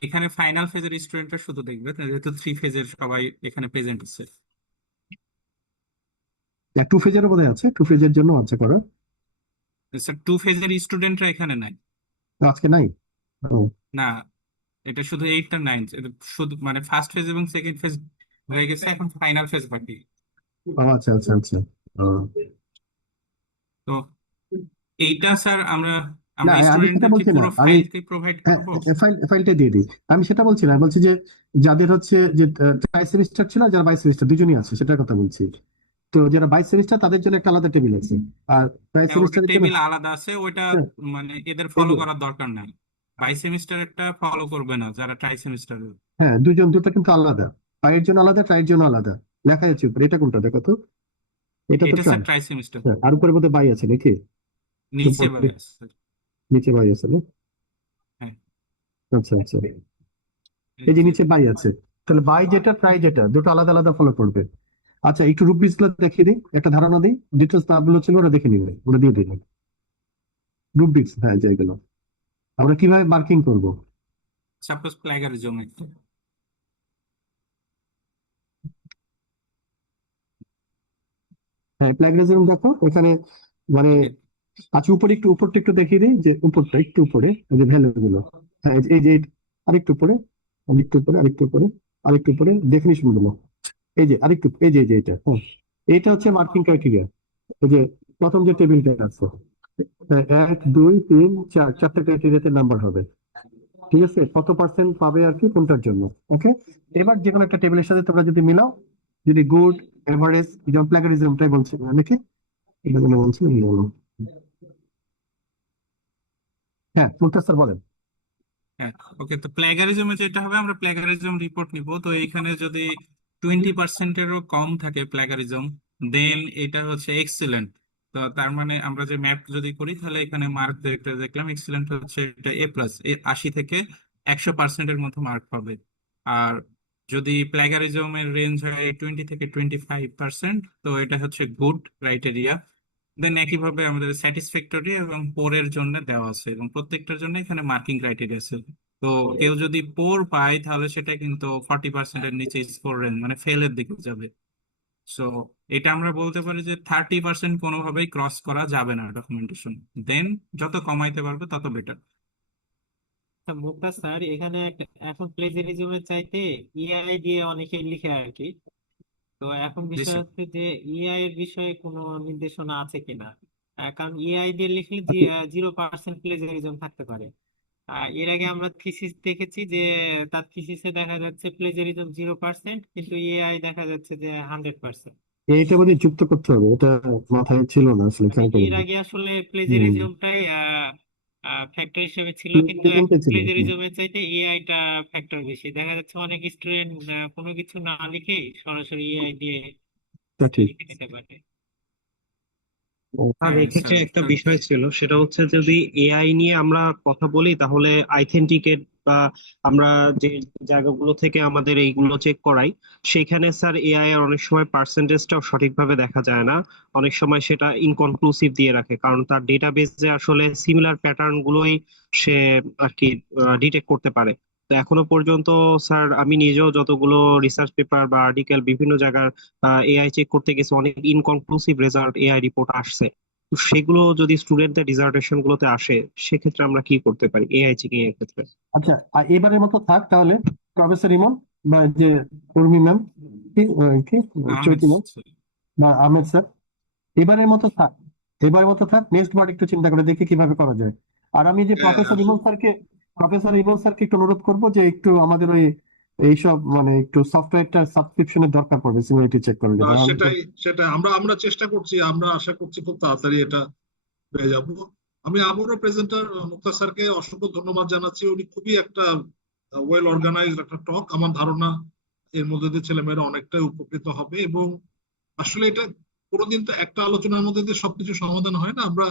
এখানে ফাইনাল ফেজের স্টুডেন্টরা শুধু দেখবে, যেহেতু 3 ফেজের সবাই এখানে প্রেজেন্ট আছে। টু ফেজেরও বোধহয় আছে, টু ফেজের জন্য আছে করা। স্যার 2 ফেজের স্টুডেন্টরা এখানে নাই। আজকে নাই। ও, না, এটা শুধু 8 আর 9, এটা শুধু মানে ফার্স্ট ফেজ এবং সেকেন্ড ফেজ হয়ে গেছে, এখন ফাইনাল ফেজ বাকি। আচ্ছা আচ্ছা আচ্ছা। ও, তো এইটা স্যার আমরা না আমরা আমি সেটা স্টুডেন্টদেরকে বলছি না, পুরো আমি ফাইলকে প্রোভাইড করব। ফাইলটা দিয়ে দিই। আমি সেটা বলছি না, বলছি যে যাদের হচ্ছে যে ট্রাই সেমিস্টার ছিল, যারা বাই সেমিস্টার দুজনই আছে সেটার কথা বলছি। তো যারা বাই সেমিস্টার তাদের জন্য একটা আলাদা টেবিল আছে, আর ট্রাই হ্যাঁ, ওটা সেমিস্টারের জন্য টেবিল আলাদা আছে, ওইটা হ্যাঁ, মানে এদের এই ফলো যে, করার দরকার নাই। বাই সেমিস্টার একটা ফলো করবে না যারা ট্রাই সেমিস্টার। হ্যাঁ, দুজন দুটো কিন্তু আলাদা। বাইয়ের জন্য আলাদা, ট্রাইয়ের জন্য আলাদা। লেখা আছে উপরে, এটা কোনটা দেখো তো। এটা তো এটা স্যার ট্রাই। Try semester. হ্যাঁ, আর উপরে বোধহয় বাই আছে নাকি? নিচে উপরে আছে। নিচে বাই আছে না? হ্যাঁ, আচ্ছা আচ্ছা, এই যে নিচে বাই আছে। তাহলে বাই যেটা ট্রাই যেটা, দুটো আলাদা আলাদা ফলো করবে। আচ্ছা, একটু রুব্রিক্স গুলো দেখিয়ে দিই, একটা ধারণা দিই। ডিটেলস নামগুলো ছিল ওরা দেখে নিবে, ওরা দিয়ে দিলাম রুব্রিক্স। হ্যাঁ, যেগুলো আমরা কিভাবে মার্কিং করব। সাপোজ প্লাগারিজম একটা। হ্যাঁ, প্লাগরিজম দেখো এখানে, মানে আচ্ছা উপরে একটু, উপরটা একটু দেখিয়ে দিই, যে উপরটা একটু উপরে এই যে ভ্যালু গুলো। হ্যাঁ, এই যে আরেকটু উপরে, আরেকটু উপরে, আরেকটু উপরে, আরেকটু উপরে ডেফিনিশন গুলো। এই যে আরেকটু, এই যে এটা, হ্যাঁ, এটা হচ্ছে মার্কিং ক্রাইটেরিয়া। এই যে প্রথম যে টেবিলটা আছে, 1 2 3 4, চারটে ক্রাইটেরিয়াতে নাম্বার হবে। ঠিক আছে, কত পার্সেন্ট পাবে আর কি কোনটার জন্য। ওকে, এবার যে কোনো একটা টেবিলের সাথে তোমরা যদি মিলাও, যদি গুড, এভারেজ, যেমন প্লাগারিজমটাই বলছি নাকি, এটা যেন বলছি না, বলো। হ্যাঁ, মুক্তার স্যার বলেন। হ্যাঁ, ওকে। তো প্লাগারিজমে যেটা হবে, আমরা প্লাগারিজম রিপোর্ট নিব। তো এখানে যদি 20%-এরও কম থাকে প্লাগারিজম, দেন এটা হচ্ছে এক্সিলেন্ট। তো তার মানে আমরা যে ম্যাপ যদি করি, তাহলে এখানে মার্ক দেখলাম এক্সিলেন্ট হচ্ছে এটা A+, 80 থেকে 100%-এর মধ্যে মার্ক পাবে। আর যদি প্লাগারিজমের রেঞ্জ হয় 20 থেকে 25%, তো এটা হচ্ছে গুড ক্রাইটেরিয়া। দেন একইভাবে আমাদের স্যাটিসফ্যাক্টরি এবং পোরের জন্য দেওয়া আছে, এবং প্রত্যেকটার জন্য এখানে মার্কিং ক্রাইটেরিয়া আছে। তো কেউ যদি পোর পায়, তাহলে সেটা কিন্তু 40%-এর নিচে স্কোর রেঞ্জ, মানে ফেলের দিকে যাবে। সো এটা আমরা বলতে পারি যে 30% কোনোভাবেই ক্রস করা যাবে না ডকুমেন্টেশন। দেন যত কমাইতে পারবে তত বেটার। মুক্তা স্যার, এখানে এখন প্লেজারিজমের চাইতে ইআই দিয়ে অনেকে লিখে আর কি। তো এখন জি বিষয় স্যার। হচ্ছে যে ইআই এর বিষয়ে কোনো নির্দেশনা আছে কিনা। কারণ ইআই দিয়ে লিখলে 0% প্লেজারিজম থাকতে পারে। এর আগে আমরা থিসিস দেখেছি যে তার থিসিসে দেখা যাচ্ছে প্লেজারিজম 0%, কিন্তু এআই দেখা যাচ্ছে যে 100%। এইটা বোধহয় যুক্ত করতে হবে, এটা মাথায় ছিল না আসলে, মানে খেয়াল এর করিনি। আগে আসলে হুম, প্লেজারিজমটাই ফ্যাক্টর হিসেবে ছিল, কিন্তু প্লেজারিজমটা এখন ছিল। প্লেজারিজমের চাইতে এআইটা ফ্যাক্টর বেশি। দেখা যাচ্ছে অনেক স্টুডেন্ট কোনো কিছু না লিখেই সরাসরি এআই দিয়ে তা ঠিক। লিখে নিতে পারে। আর হ্যাঁ এক্ষেত্রে স্যার, একটা বিষয় ছিল, সেটা হচ্ছে যদি এআই নিয়ে আমরা কথা বলি তাহলে আইথেন্টিকেট বা আমরা যে জায়গাগুলো থেকে আমাদের এইগুলো চেক করাই সেখানে স্যার এআই এর অনেক সময় পার্সেন্টেজটাও সঠিকভাবে দেখা যায় না। অনেক সময় সেটা ইনকনক্লুসিভ দিয়ে রাখে, কারণ তার ডেটাবেসে আসলে সিমিলার প্যাটার্ন গুলোই সে আর কি ডিটেক্ট করতে পারে। তো এখনো পর্যন্ত স্যার আমি নিজেও যতগুলো রিসার্চ পেপার বা আর্টিকেল বিভিন্ন জায়গার এআই চেক করতে গেছে, অনেক ইনকনক্লুসিভ রেজাল্ট এআই রিপোর্ট আসছে। তো সেগুলো যদি স্টুডেন্টদের ডিসার্টেশন গুলোতে আসে সেক্ষেত্রে আমরা কি করতে পারি এআই চেকিং এর ক্ষেত্রে? আচ্ছা, এবারের মতো থাক তাহলে, প্রফেসর ইমন বা যে উর্মি ম্যাম, কি কি আহমেদ চৈতি ম্যাম স্যার। বা আহমেদ স্যার, এবারের মতো থাক, এবারের মতো থাক, নেক্সট বার একটু চিন্তা করে দেখি কিভাবে করা যায়। আর আমি যে হ্যাঁ, প্রফেসর ইমন স্যারকে একটু অনুরোধ করবো যে একটু আমাদের ওই এইসব মানে একটু সফটওয়্যারটা সাবস্ক্রিপশনের দরকার পড়বে সিমিলারিটি চেক করার জন্য। নাহলে তো- সেটাই সেটাই আমরা আমরা চেষ্টা করছি, আমরা আশা করছি খুব তাড়াতাড়ি এটা পেয়ে যাব। আমি আবারও প্রেজেন্টার মুক্তার স্যারকে অসংখ্য ধন্যবাদ জানাচ্ছি। উনি খুবই একটা ওয়েল অর্গানাইজড একটা টক, আমার ধারণা এর মধ্যে দিয়ে ছেলেমেয়েরা অনেকটাই উপকৃত হবে। এবং আসলে এটা কোনোদিন তো একটা আলোচনার মধ্যে দিয়ে সবকিছু সমাধান হয় না। আমরা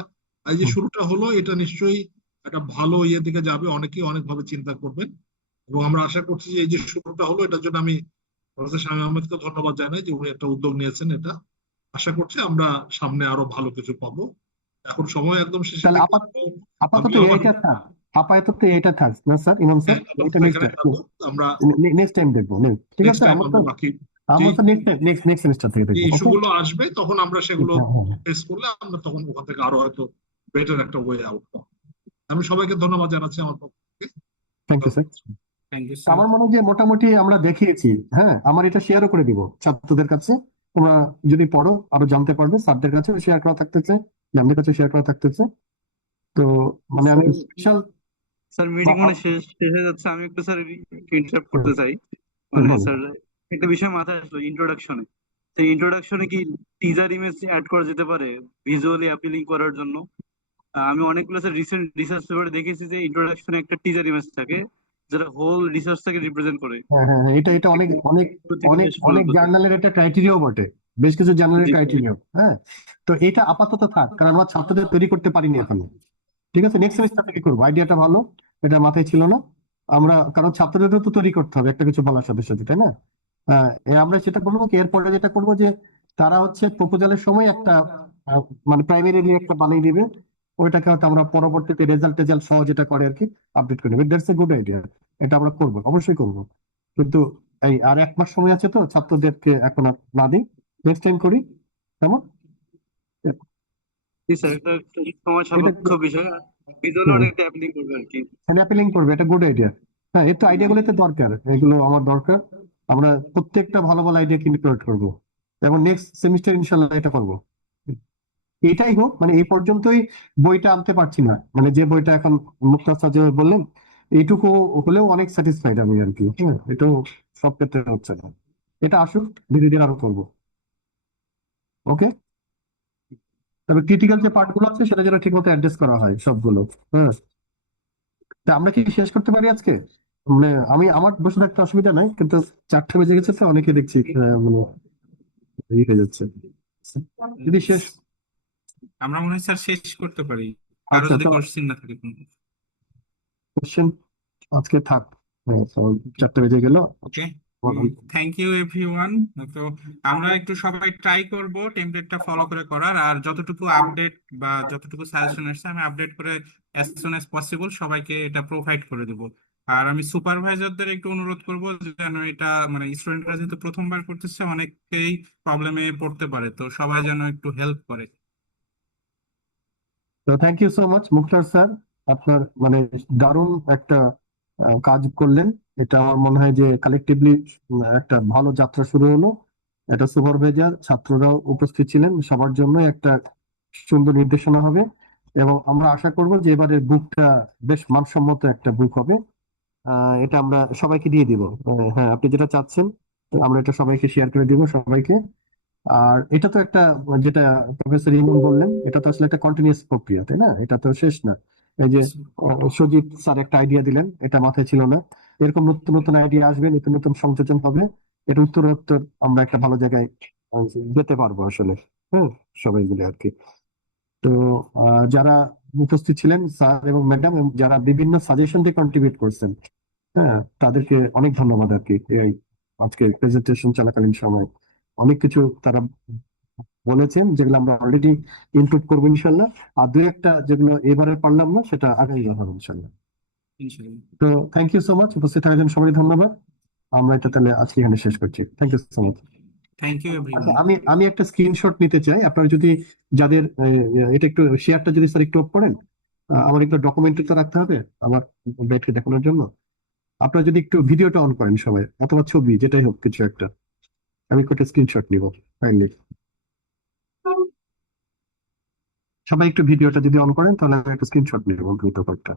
এই যে শুরুটা হলো, এটা নিশ্চয়ই একটা ভালো ইয়ে দিকে যাবে, অনেকেই অনেকভাবে চিন্তা করবেন। এবং আমরা আশা করছি যে এই যে শুরুটা হলো, এটার জন্য আমি প্রফেসর শামীম আহমেদকে ধন্যবাদ জানাই যে উনি একটা উদ্যোগ নিয়েছেন। এটা আশা করছি আমরা সামনে আরো ভালো কিছু পাবো। এখন সময় একদম শেষের তাহলে দিকে। আপাতত আমি আমার এটা থাক, আপাতত এটা থাক না স্যার, ইমন স্যার, হ্যাঁ, এটা আপাতত এখানে থাকবো। আমরা নেক্সট টাইম দেখবো। ঠিক নেক্সট আছে, টাইম আমার তো আমরা বাকি যে আমার তো নেক্সট সেমিস্টার থেকে যে দেখবো। ওকে, ইস্যুগুলো আসবে তখন আমরা সেগুলো হ্যাঁ হ্যাঁ, ফেস করলে আমরা তখন ওখান থেকে আরো হয়তো বেটার একটা ওয়ে আউট পাবো। আমি সবাইকে ধন্যবাদ জানাচ্ছি আমার পক্ষ থেকে। Thank you sir. Thank you sir. আমার মনে হয় যে মোটামুটি আমরা দেখিয়েছি। হ্যাঁ, আমার এটা শেয়ারও করে দিব ছাত্রদের কাছে, তোমরা যদি পড়ো আরো জানতে পারবে। স্যারদের কাছে শেয়ার করা থাকতেছে, ম্যামদের কাছে শেয়ার করা থাকতেছে। তো মানে আমি স্পেশাল স্যার মিটিং মানে শেষ শেষ হয়ে যাচ্ছে, আমি একটু স্যার ইন্টারাপ্ট করতে চাই। মানে স্যার একটা বিষয় মাথায় আসলো ইন্ট্রোডাকশনে। তো ইন্ট্রোডাকশনে কি টিজার ইমেজ অ্যাড করা যেতে পারে ভিজুয়ালি অ্যাপিলিং করার জন্য? আমি অনেকগুলো স্যার রিসেন্ট রিসার্চ পেপারে দেখেছি যে ইন্ট্রোডাকশনে একটা টিজার ইমেজ থাকে যেটা হোল রিসার্চটাকে রিপ্রেজেন্ট করে। হ্যাঁ হ্যাঁ হ্যাঁ, এটা এটা অনেক অনেক থেকে অনেক বেশ ভালো অনেক হতো। জার্নালের একটা ক্রাইটেরিয়াও বটে, বেশ কিছু জার্নালের জি স্যার। ক্রাইটেরিয়া। হ্যাঁ, তো এটা আপাতত থাক, কারণ আমরা ছাত্রদের তৈরি করতে পারিনি এখনো। ঠিক আছে, নেক্সট সেমিস্টার থেকে করবো। আইডিয়াটা ভালো, এটা মাথায় ছিল না। আমরা কারণ ছাত্রদেরও তো তৈরি করতে হবে একটা কিছু বলার সাথে সাথে, তাই না? আমরা সেটা করবো কি, এরপরে যেটা করবো যে তারা হচ্ছে প্রপোজালের সময় একটা আহ, মানে প্রাইমারি একটা বানিয়ে দিবে, ওইটাকে হয়তো আমরা পরবর্তীতে রেজাল্ট টেজাল্ট সহ যেটা করে আর কি আপডেট করে নেবে। দ্যাটস এ গুড আইডিয়া, এটা আমরা করবো, অবশ্যই করবো। কিন্তু এই আর 1 মাস সময় আছে, তো ছাত্রদেরকে এখন আর না দিই, নেক্সট টাইম করি, কেমন? জি স্যার, একটা একটা সময় এটা সাপেক্ষ বিষয়, ভিজুয়ালি অনেকটা অ্যাপিলিং করবে আর কি। অ্যাপিলিং করবে, এটা গুড আইডিয়া। হ্যাঁ, এর তো আইডিয়া গুলো তো দরকার, এগুলো আমার দরকার। আমরা প্রত্যেকটা ভালো ভালো আইডিয়া কিন্তু প্রয়োগ করবো, এবং নেক্সট সেমিস্টার ইনশাল্লাহ এটা করবো। এটাই হোক, মানে এই পর্যন্তই বইটা আনতে পারছি না, মানে যে বইটা এখন মুক্তার স্যার যে বললেন, এইটুকু হলেও অনেক স্যাটিসফাইড আমি আর কি। হ্যাঁ, এটাও সব ক্ষেত্রে হচ্ছে না, এটা আসুক, ধীরে ধীরে আরো করবো। ওকে, তবে ক্রিটিক্যাল যে পার্ট গুলো আছে সেটা যেন ঠিক মতো অ্যাড্রেস করা হয় সবগুলো। হ্যাঁ, তা আমরা কি শেষ করতে পারি আজকে? মানে আমি আমার বসে থাকতে অসুবিধা নাই, কিন্তু 4টা বেজে গেছে তো, অনেকে দেখছি মানে ই হয়ে যাচ্ছে। যদি শেষ, আমরা মনে হয় স্যার শেষ করতে পারি, কারো আচ্ছা যদি তো কোশ্চেন না থাকে কোনো। কোশ্চেন আজকে থাক। হ্যাঁ, তো 4টা বেজে গেল। ওকে, থ্যাংক ইউ এভরিওয়ান। তো আমরা একটু সবাই ট্রাই করব টেমপ্লেটটা ফলো করে করার, আর যতটুকু আপডেট বা যতটুকু সাজেশন আসছে আমি আপডেট করে অ্যাজ সুন অ্যাজ পসিবল সবাইকে এটা প্রোভাইড করে দেব। আর আমি সুপারভাইজারদের একটু অনুরোধ করব যেন এটা, মানে স্টুডেন্টরা যেহেতু প্রথমবার করতেছে অনেকেই প্রবলেমে পড়তে পারে, তো সবাই যেন একটু হেল্প করে। তো thank you so much Mukhtar sir, আপনার মানে দারুণ একটা কাজ করলেন। এটা আমার মনে হয় যে কালেকটিভলি একটা ভালো যাত্রা শুরু হলো। এটা সুপারভাইজার, ছাত্ররাও উপস্থিত ছিলেন, সবার জন্য একটা সুন্দর নির্দেশনা হবে। এবং আমরা আশা করব যে এবারে বুকটা বেশ মানসম্মত একটা বুক হবে। এটা আমরা সবাইকে দিয়ে দিব। হ্যাঁ, আপনি যেটা চাচ্ছেন, তো আমরা এটা সবাইকে শেয়ার করে দিব সবাইকে। আর এটা তো একটা, যেটা প্রফেসর ইমন বললেন, এটা তো আসলে একটা কন্টিনিউয়াস প্রক্রিয়া, তাই না? এটা তো শেষ না। এই যে সজীব স্যার একটা আইডিয়া দিলেন, এটা মাথায় ছিল না। এরকম নতুন নতুন আইডিয়া আসবে, নতুন নতুন সংযোজন হবে। এটা উত্তরোত্তর আমরা একটা ভালো জায়গায় আহ, যেতে পারবো আসলে। হ্যাঁ, সবাই মিলে আর কি। তো যারা উপস্থিত ছিলেন স্যার এবং ম্যাডাম, যারা বিভিন্ন সাজেশন দিয়ে কন্ট্রিবিউট করছেন, হ্যাঁ, তাদেরকে অনেক ধন্যবাদ আর কি। এই আজকে প্রেজেন্টেশন চলাকালীন সময় অনেক কিছু তারা বলেছেন, যেগুলো আমরা অলরেডি ইনপুট করবো ইনশাল্লাহ। আর দু একটা যেগুলো এবারে পারলাম না, সেটা আগামী হবে ইনশাল্লাহ। ইনশাআল্লাহ। তো থ্যাংক ইউ সো মাচ, উপস্থিত থাকার জন্য সবাই ধন্যবাদ। আমরা এটা তাহলে আজকে এখানে শেষ করছি। Thank you so much. Thank you আচ্ছা, এভরিওয়ান। আমি একটা স্ক্রিনশট নিতে চাই। আপনারা যদি যাদের এটা একটু শেয়ারটা যদি স্যার একটু অফ করেন, আমার একটু ডকুমেন্টরি তো রাখতে হবে আমার ব্যাটকে দেখানোর জন্য। আপনারা যদি একটু ভিডিওটা অন করেন সবাই, অথবা ছবি, যেটাই হোক কিছু একটা, আমি একটা স্ক্রিনশট নিব কাইন্ডলি। সবাই একটু ভিডিওটা যদি অন করেন, তাহলে আমি একটা স্ক্রিনশট নিব দ্রুত কয়েকটা।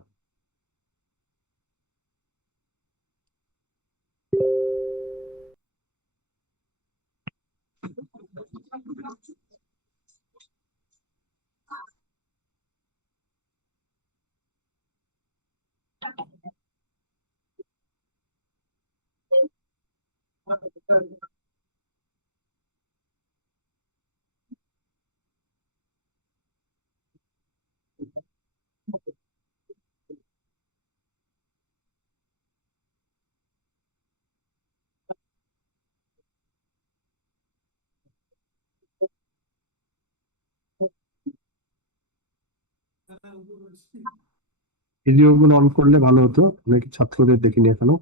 ভিডিও গুলো অন করলে ভালো হতো, নাকি ছাত্রদের দেখিনি এখনো।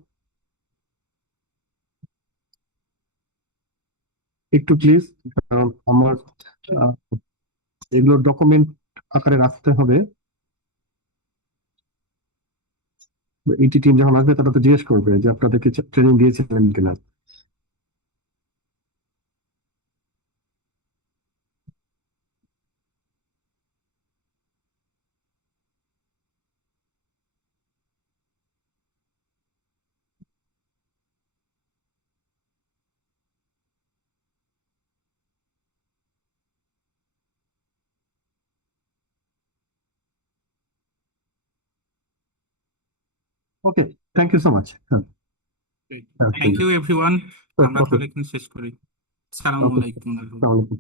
একটু প্লিজ, কারণ আমার আহ, এগুলো ডকুমেন্ট আকারে রাখতে হবে। ইটি টিম যখন আসবে, তারা তো জিজ্ঞেস করবে যে আপনাদেরকে ট্রেনিং দিয়েছিলেন কিনা। ওকে, থ্যাংক ইউ সো মাচ। হ্যাঁ, থ্যাংক ইউ এভরিওয়ান। আমরা ওকে, তাহলে এখানে শেষ করি। সালামু ওকে, আলাইকুম। আসসালামু আলাইকুম।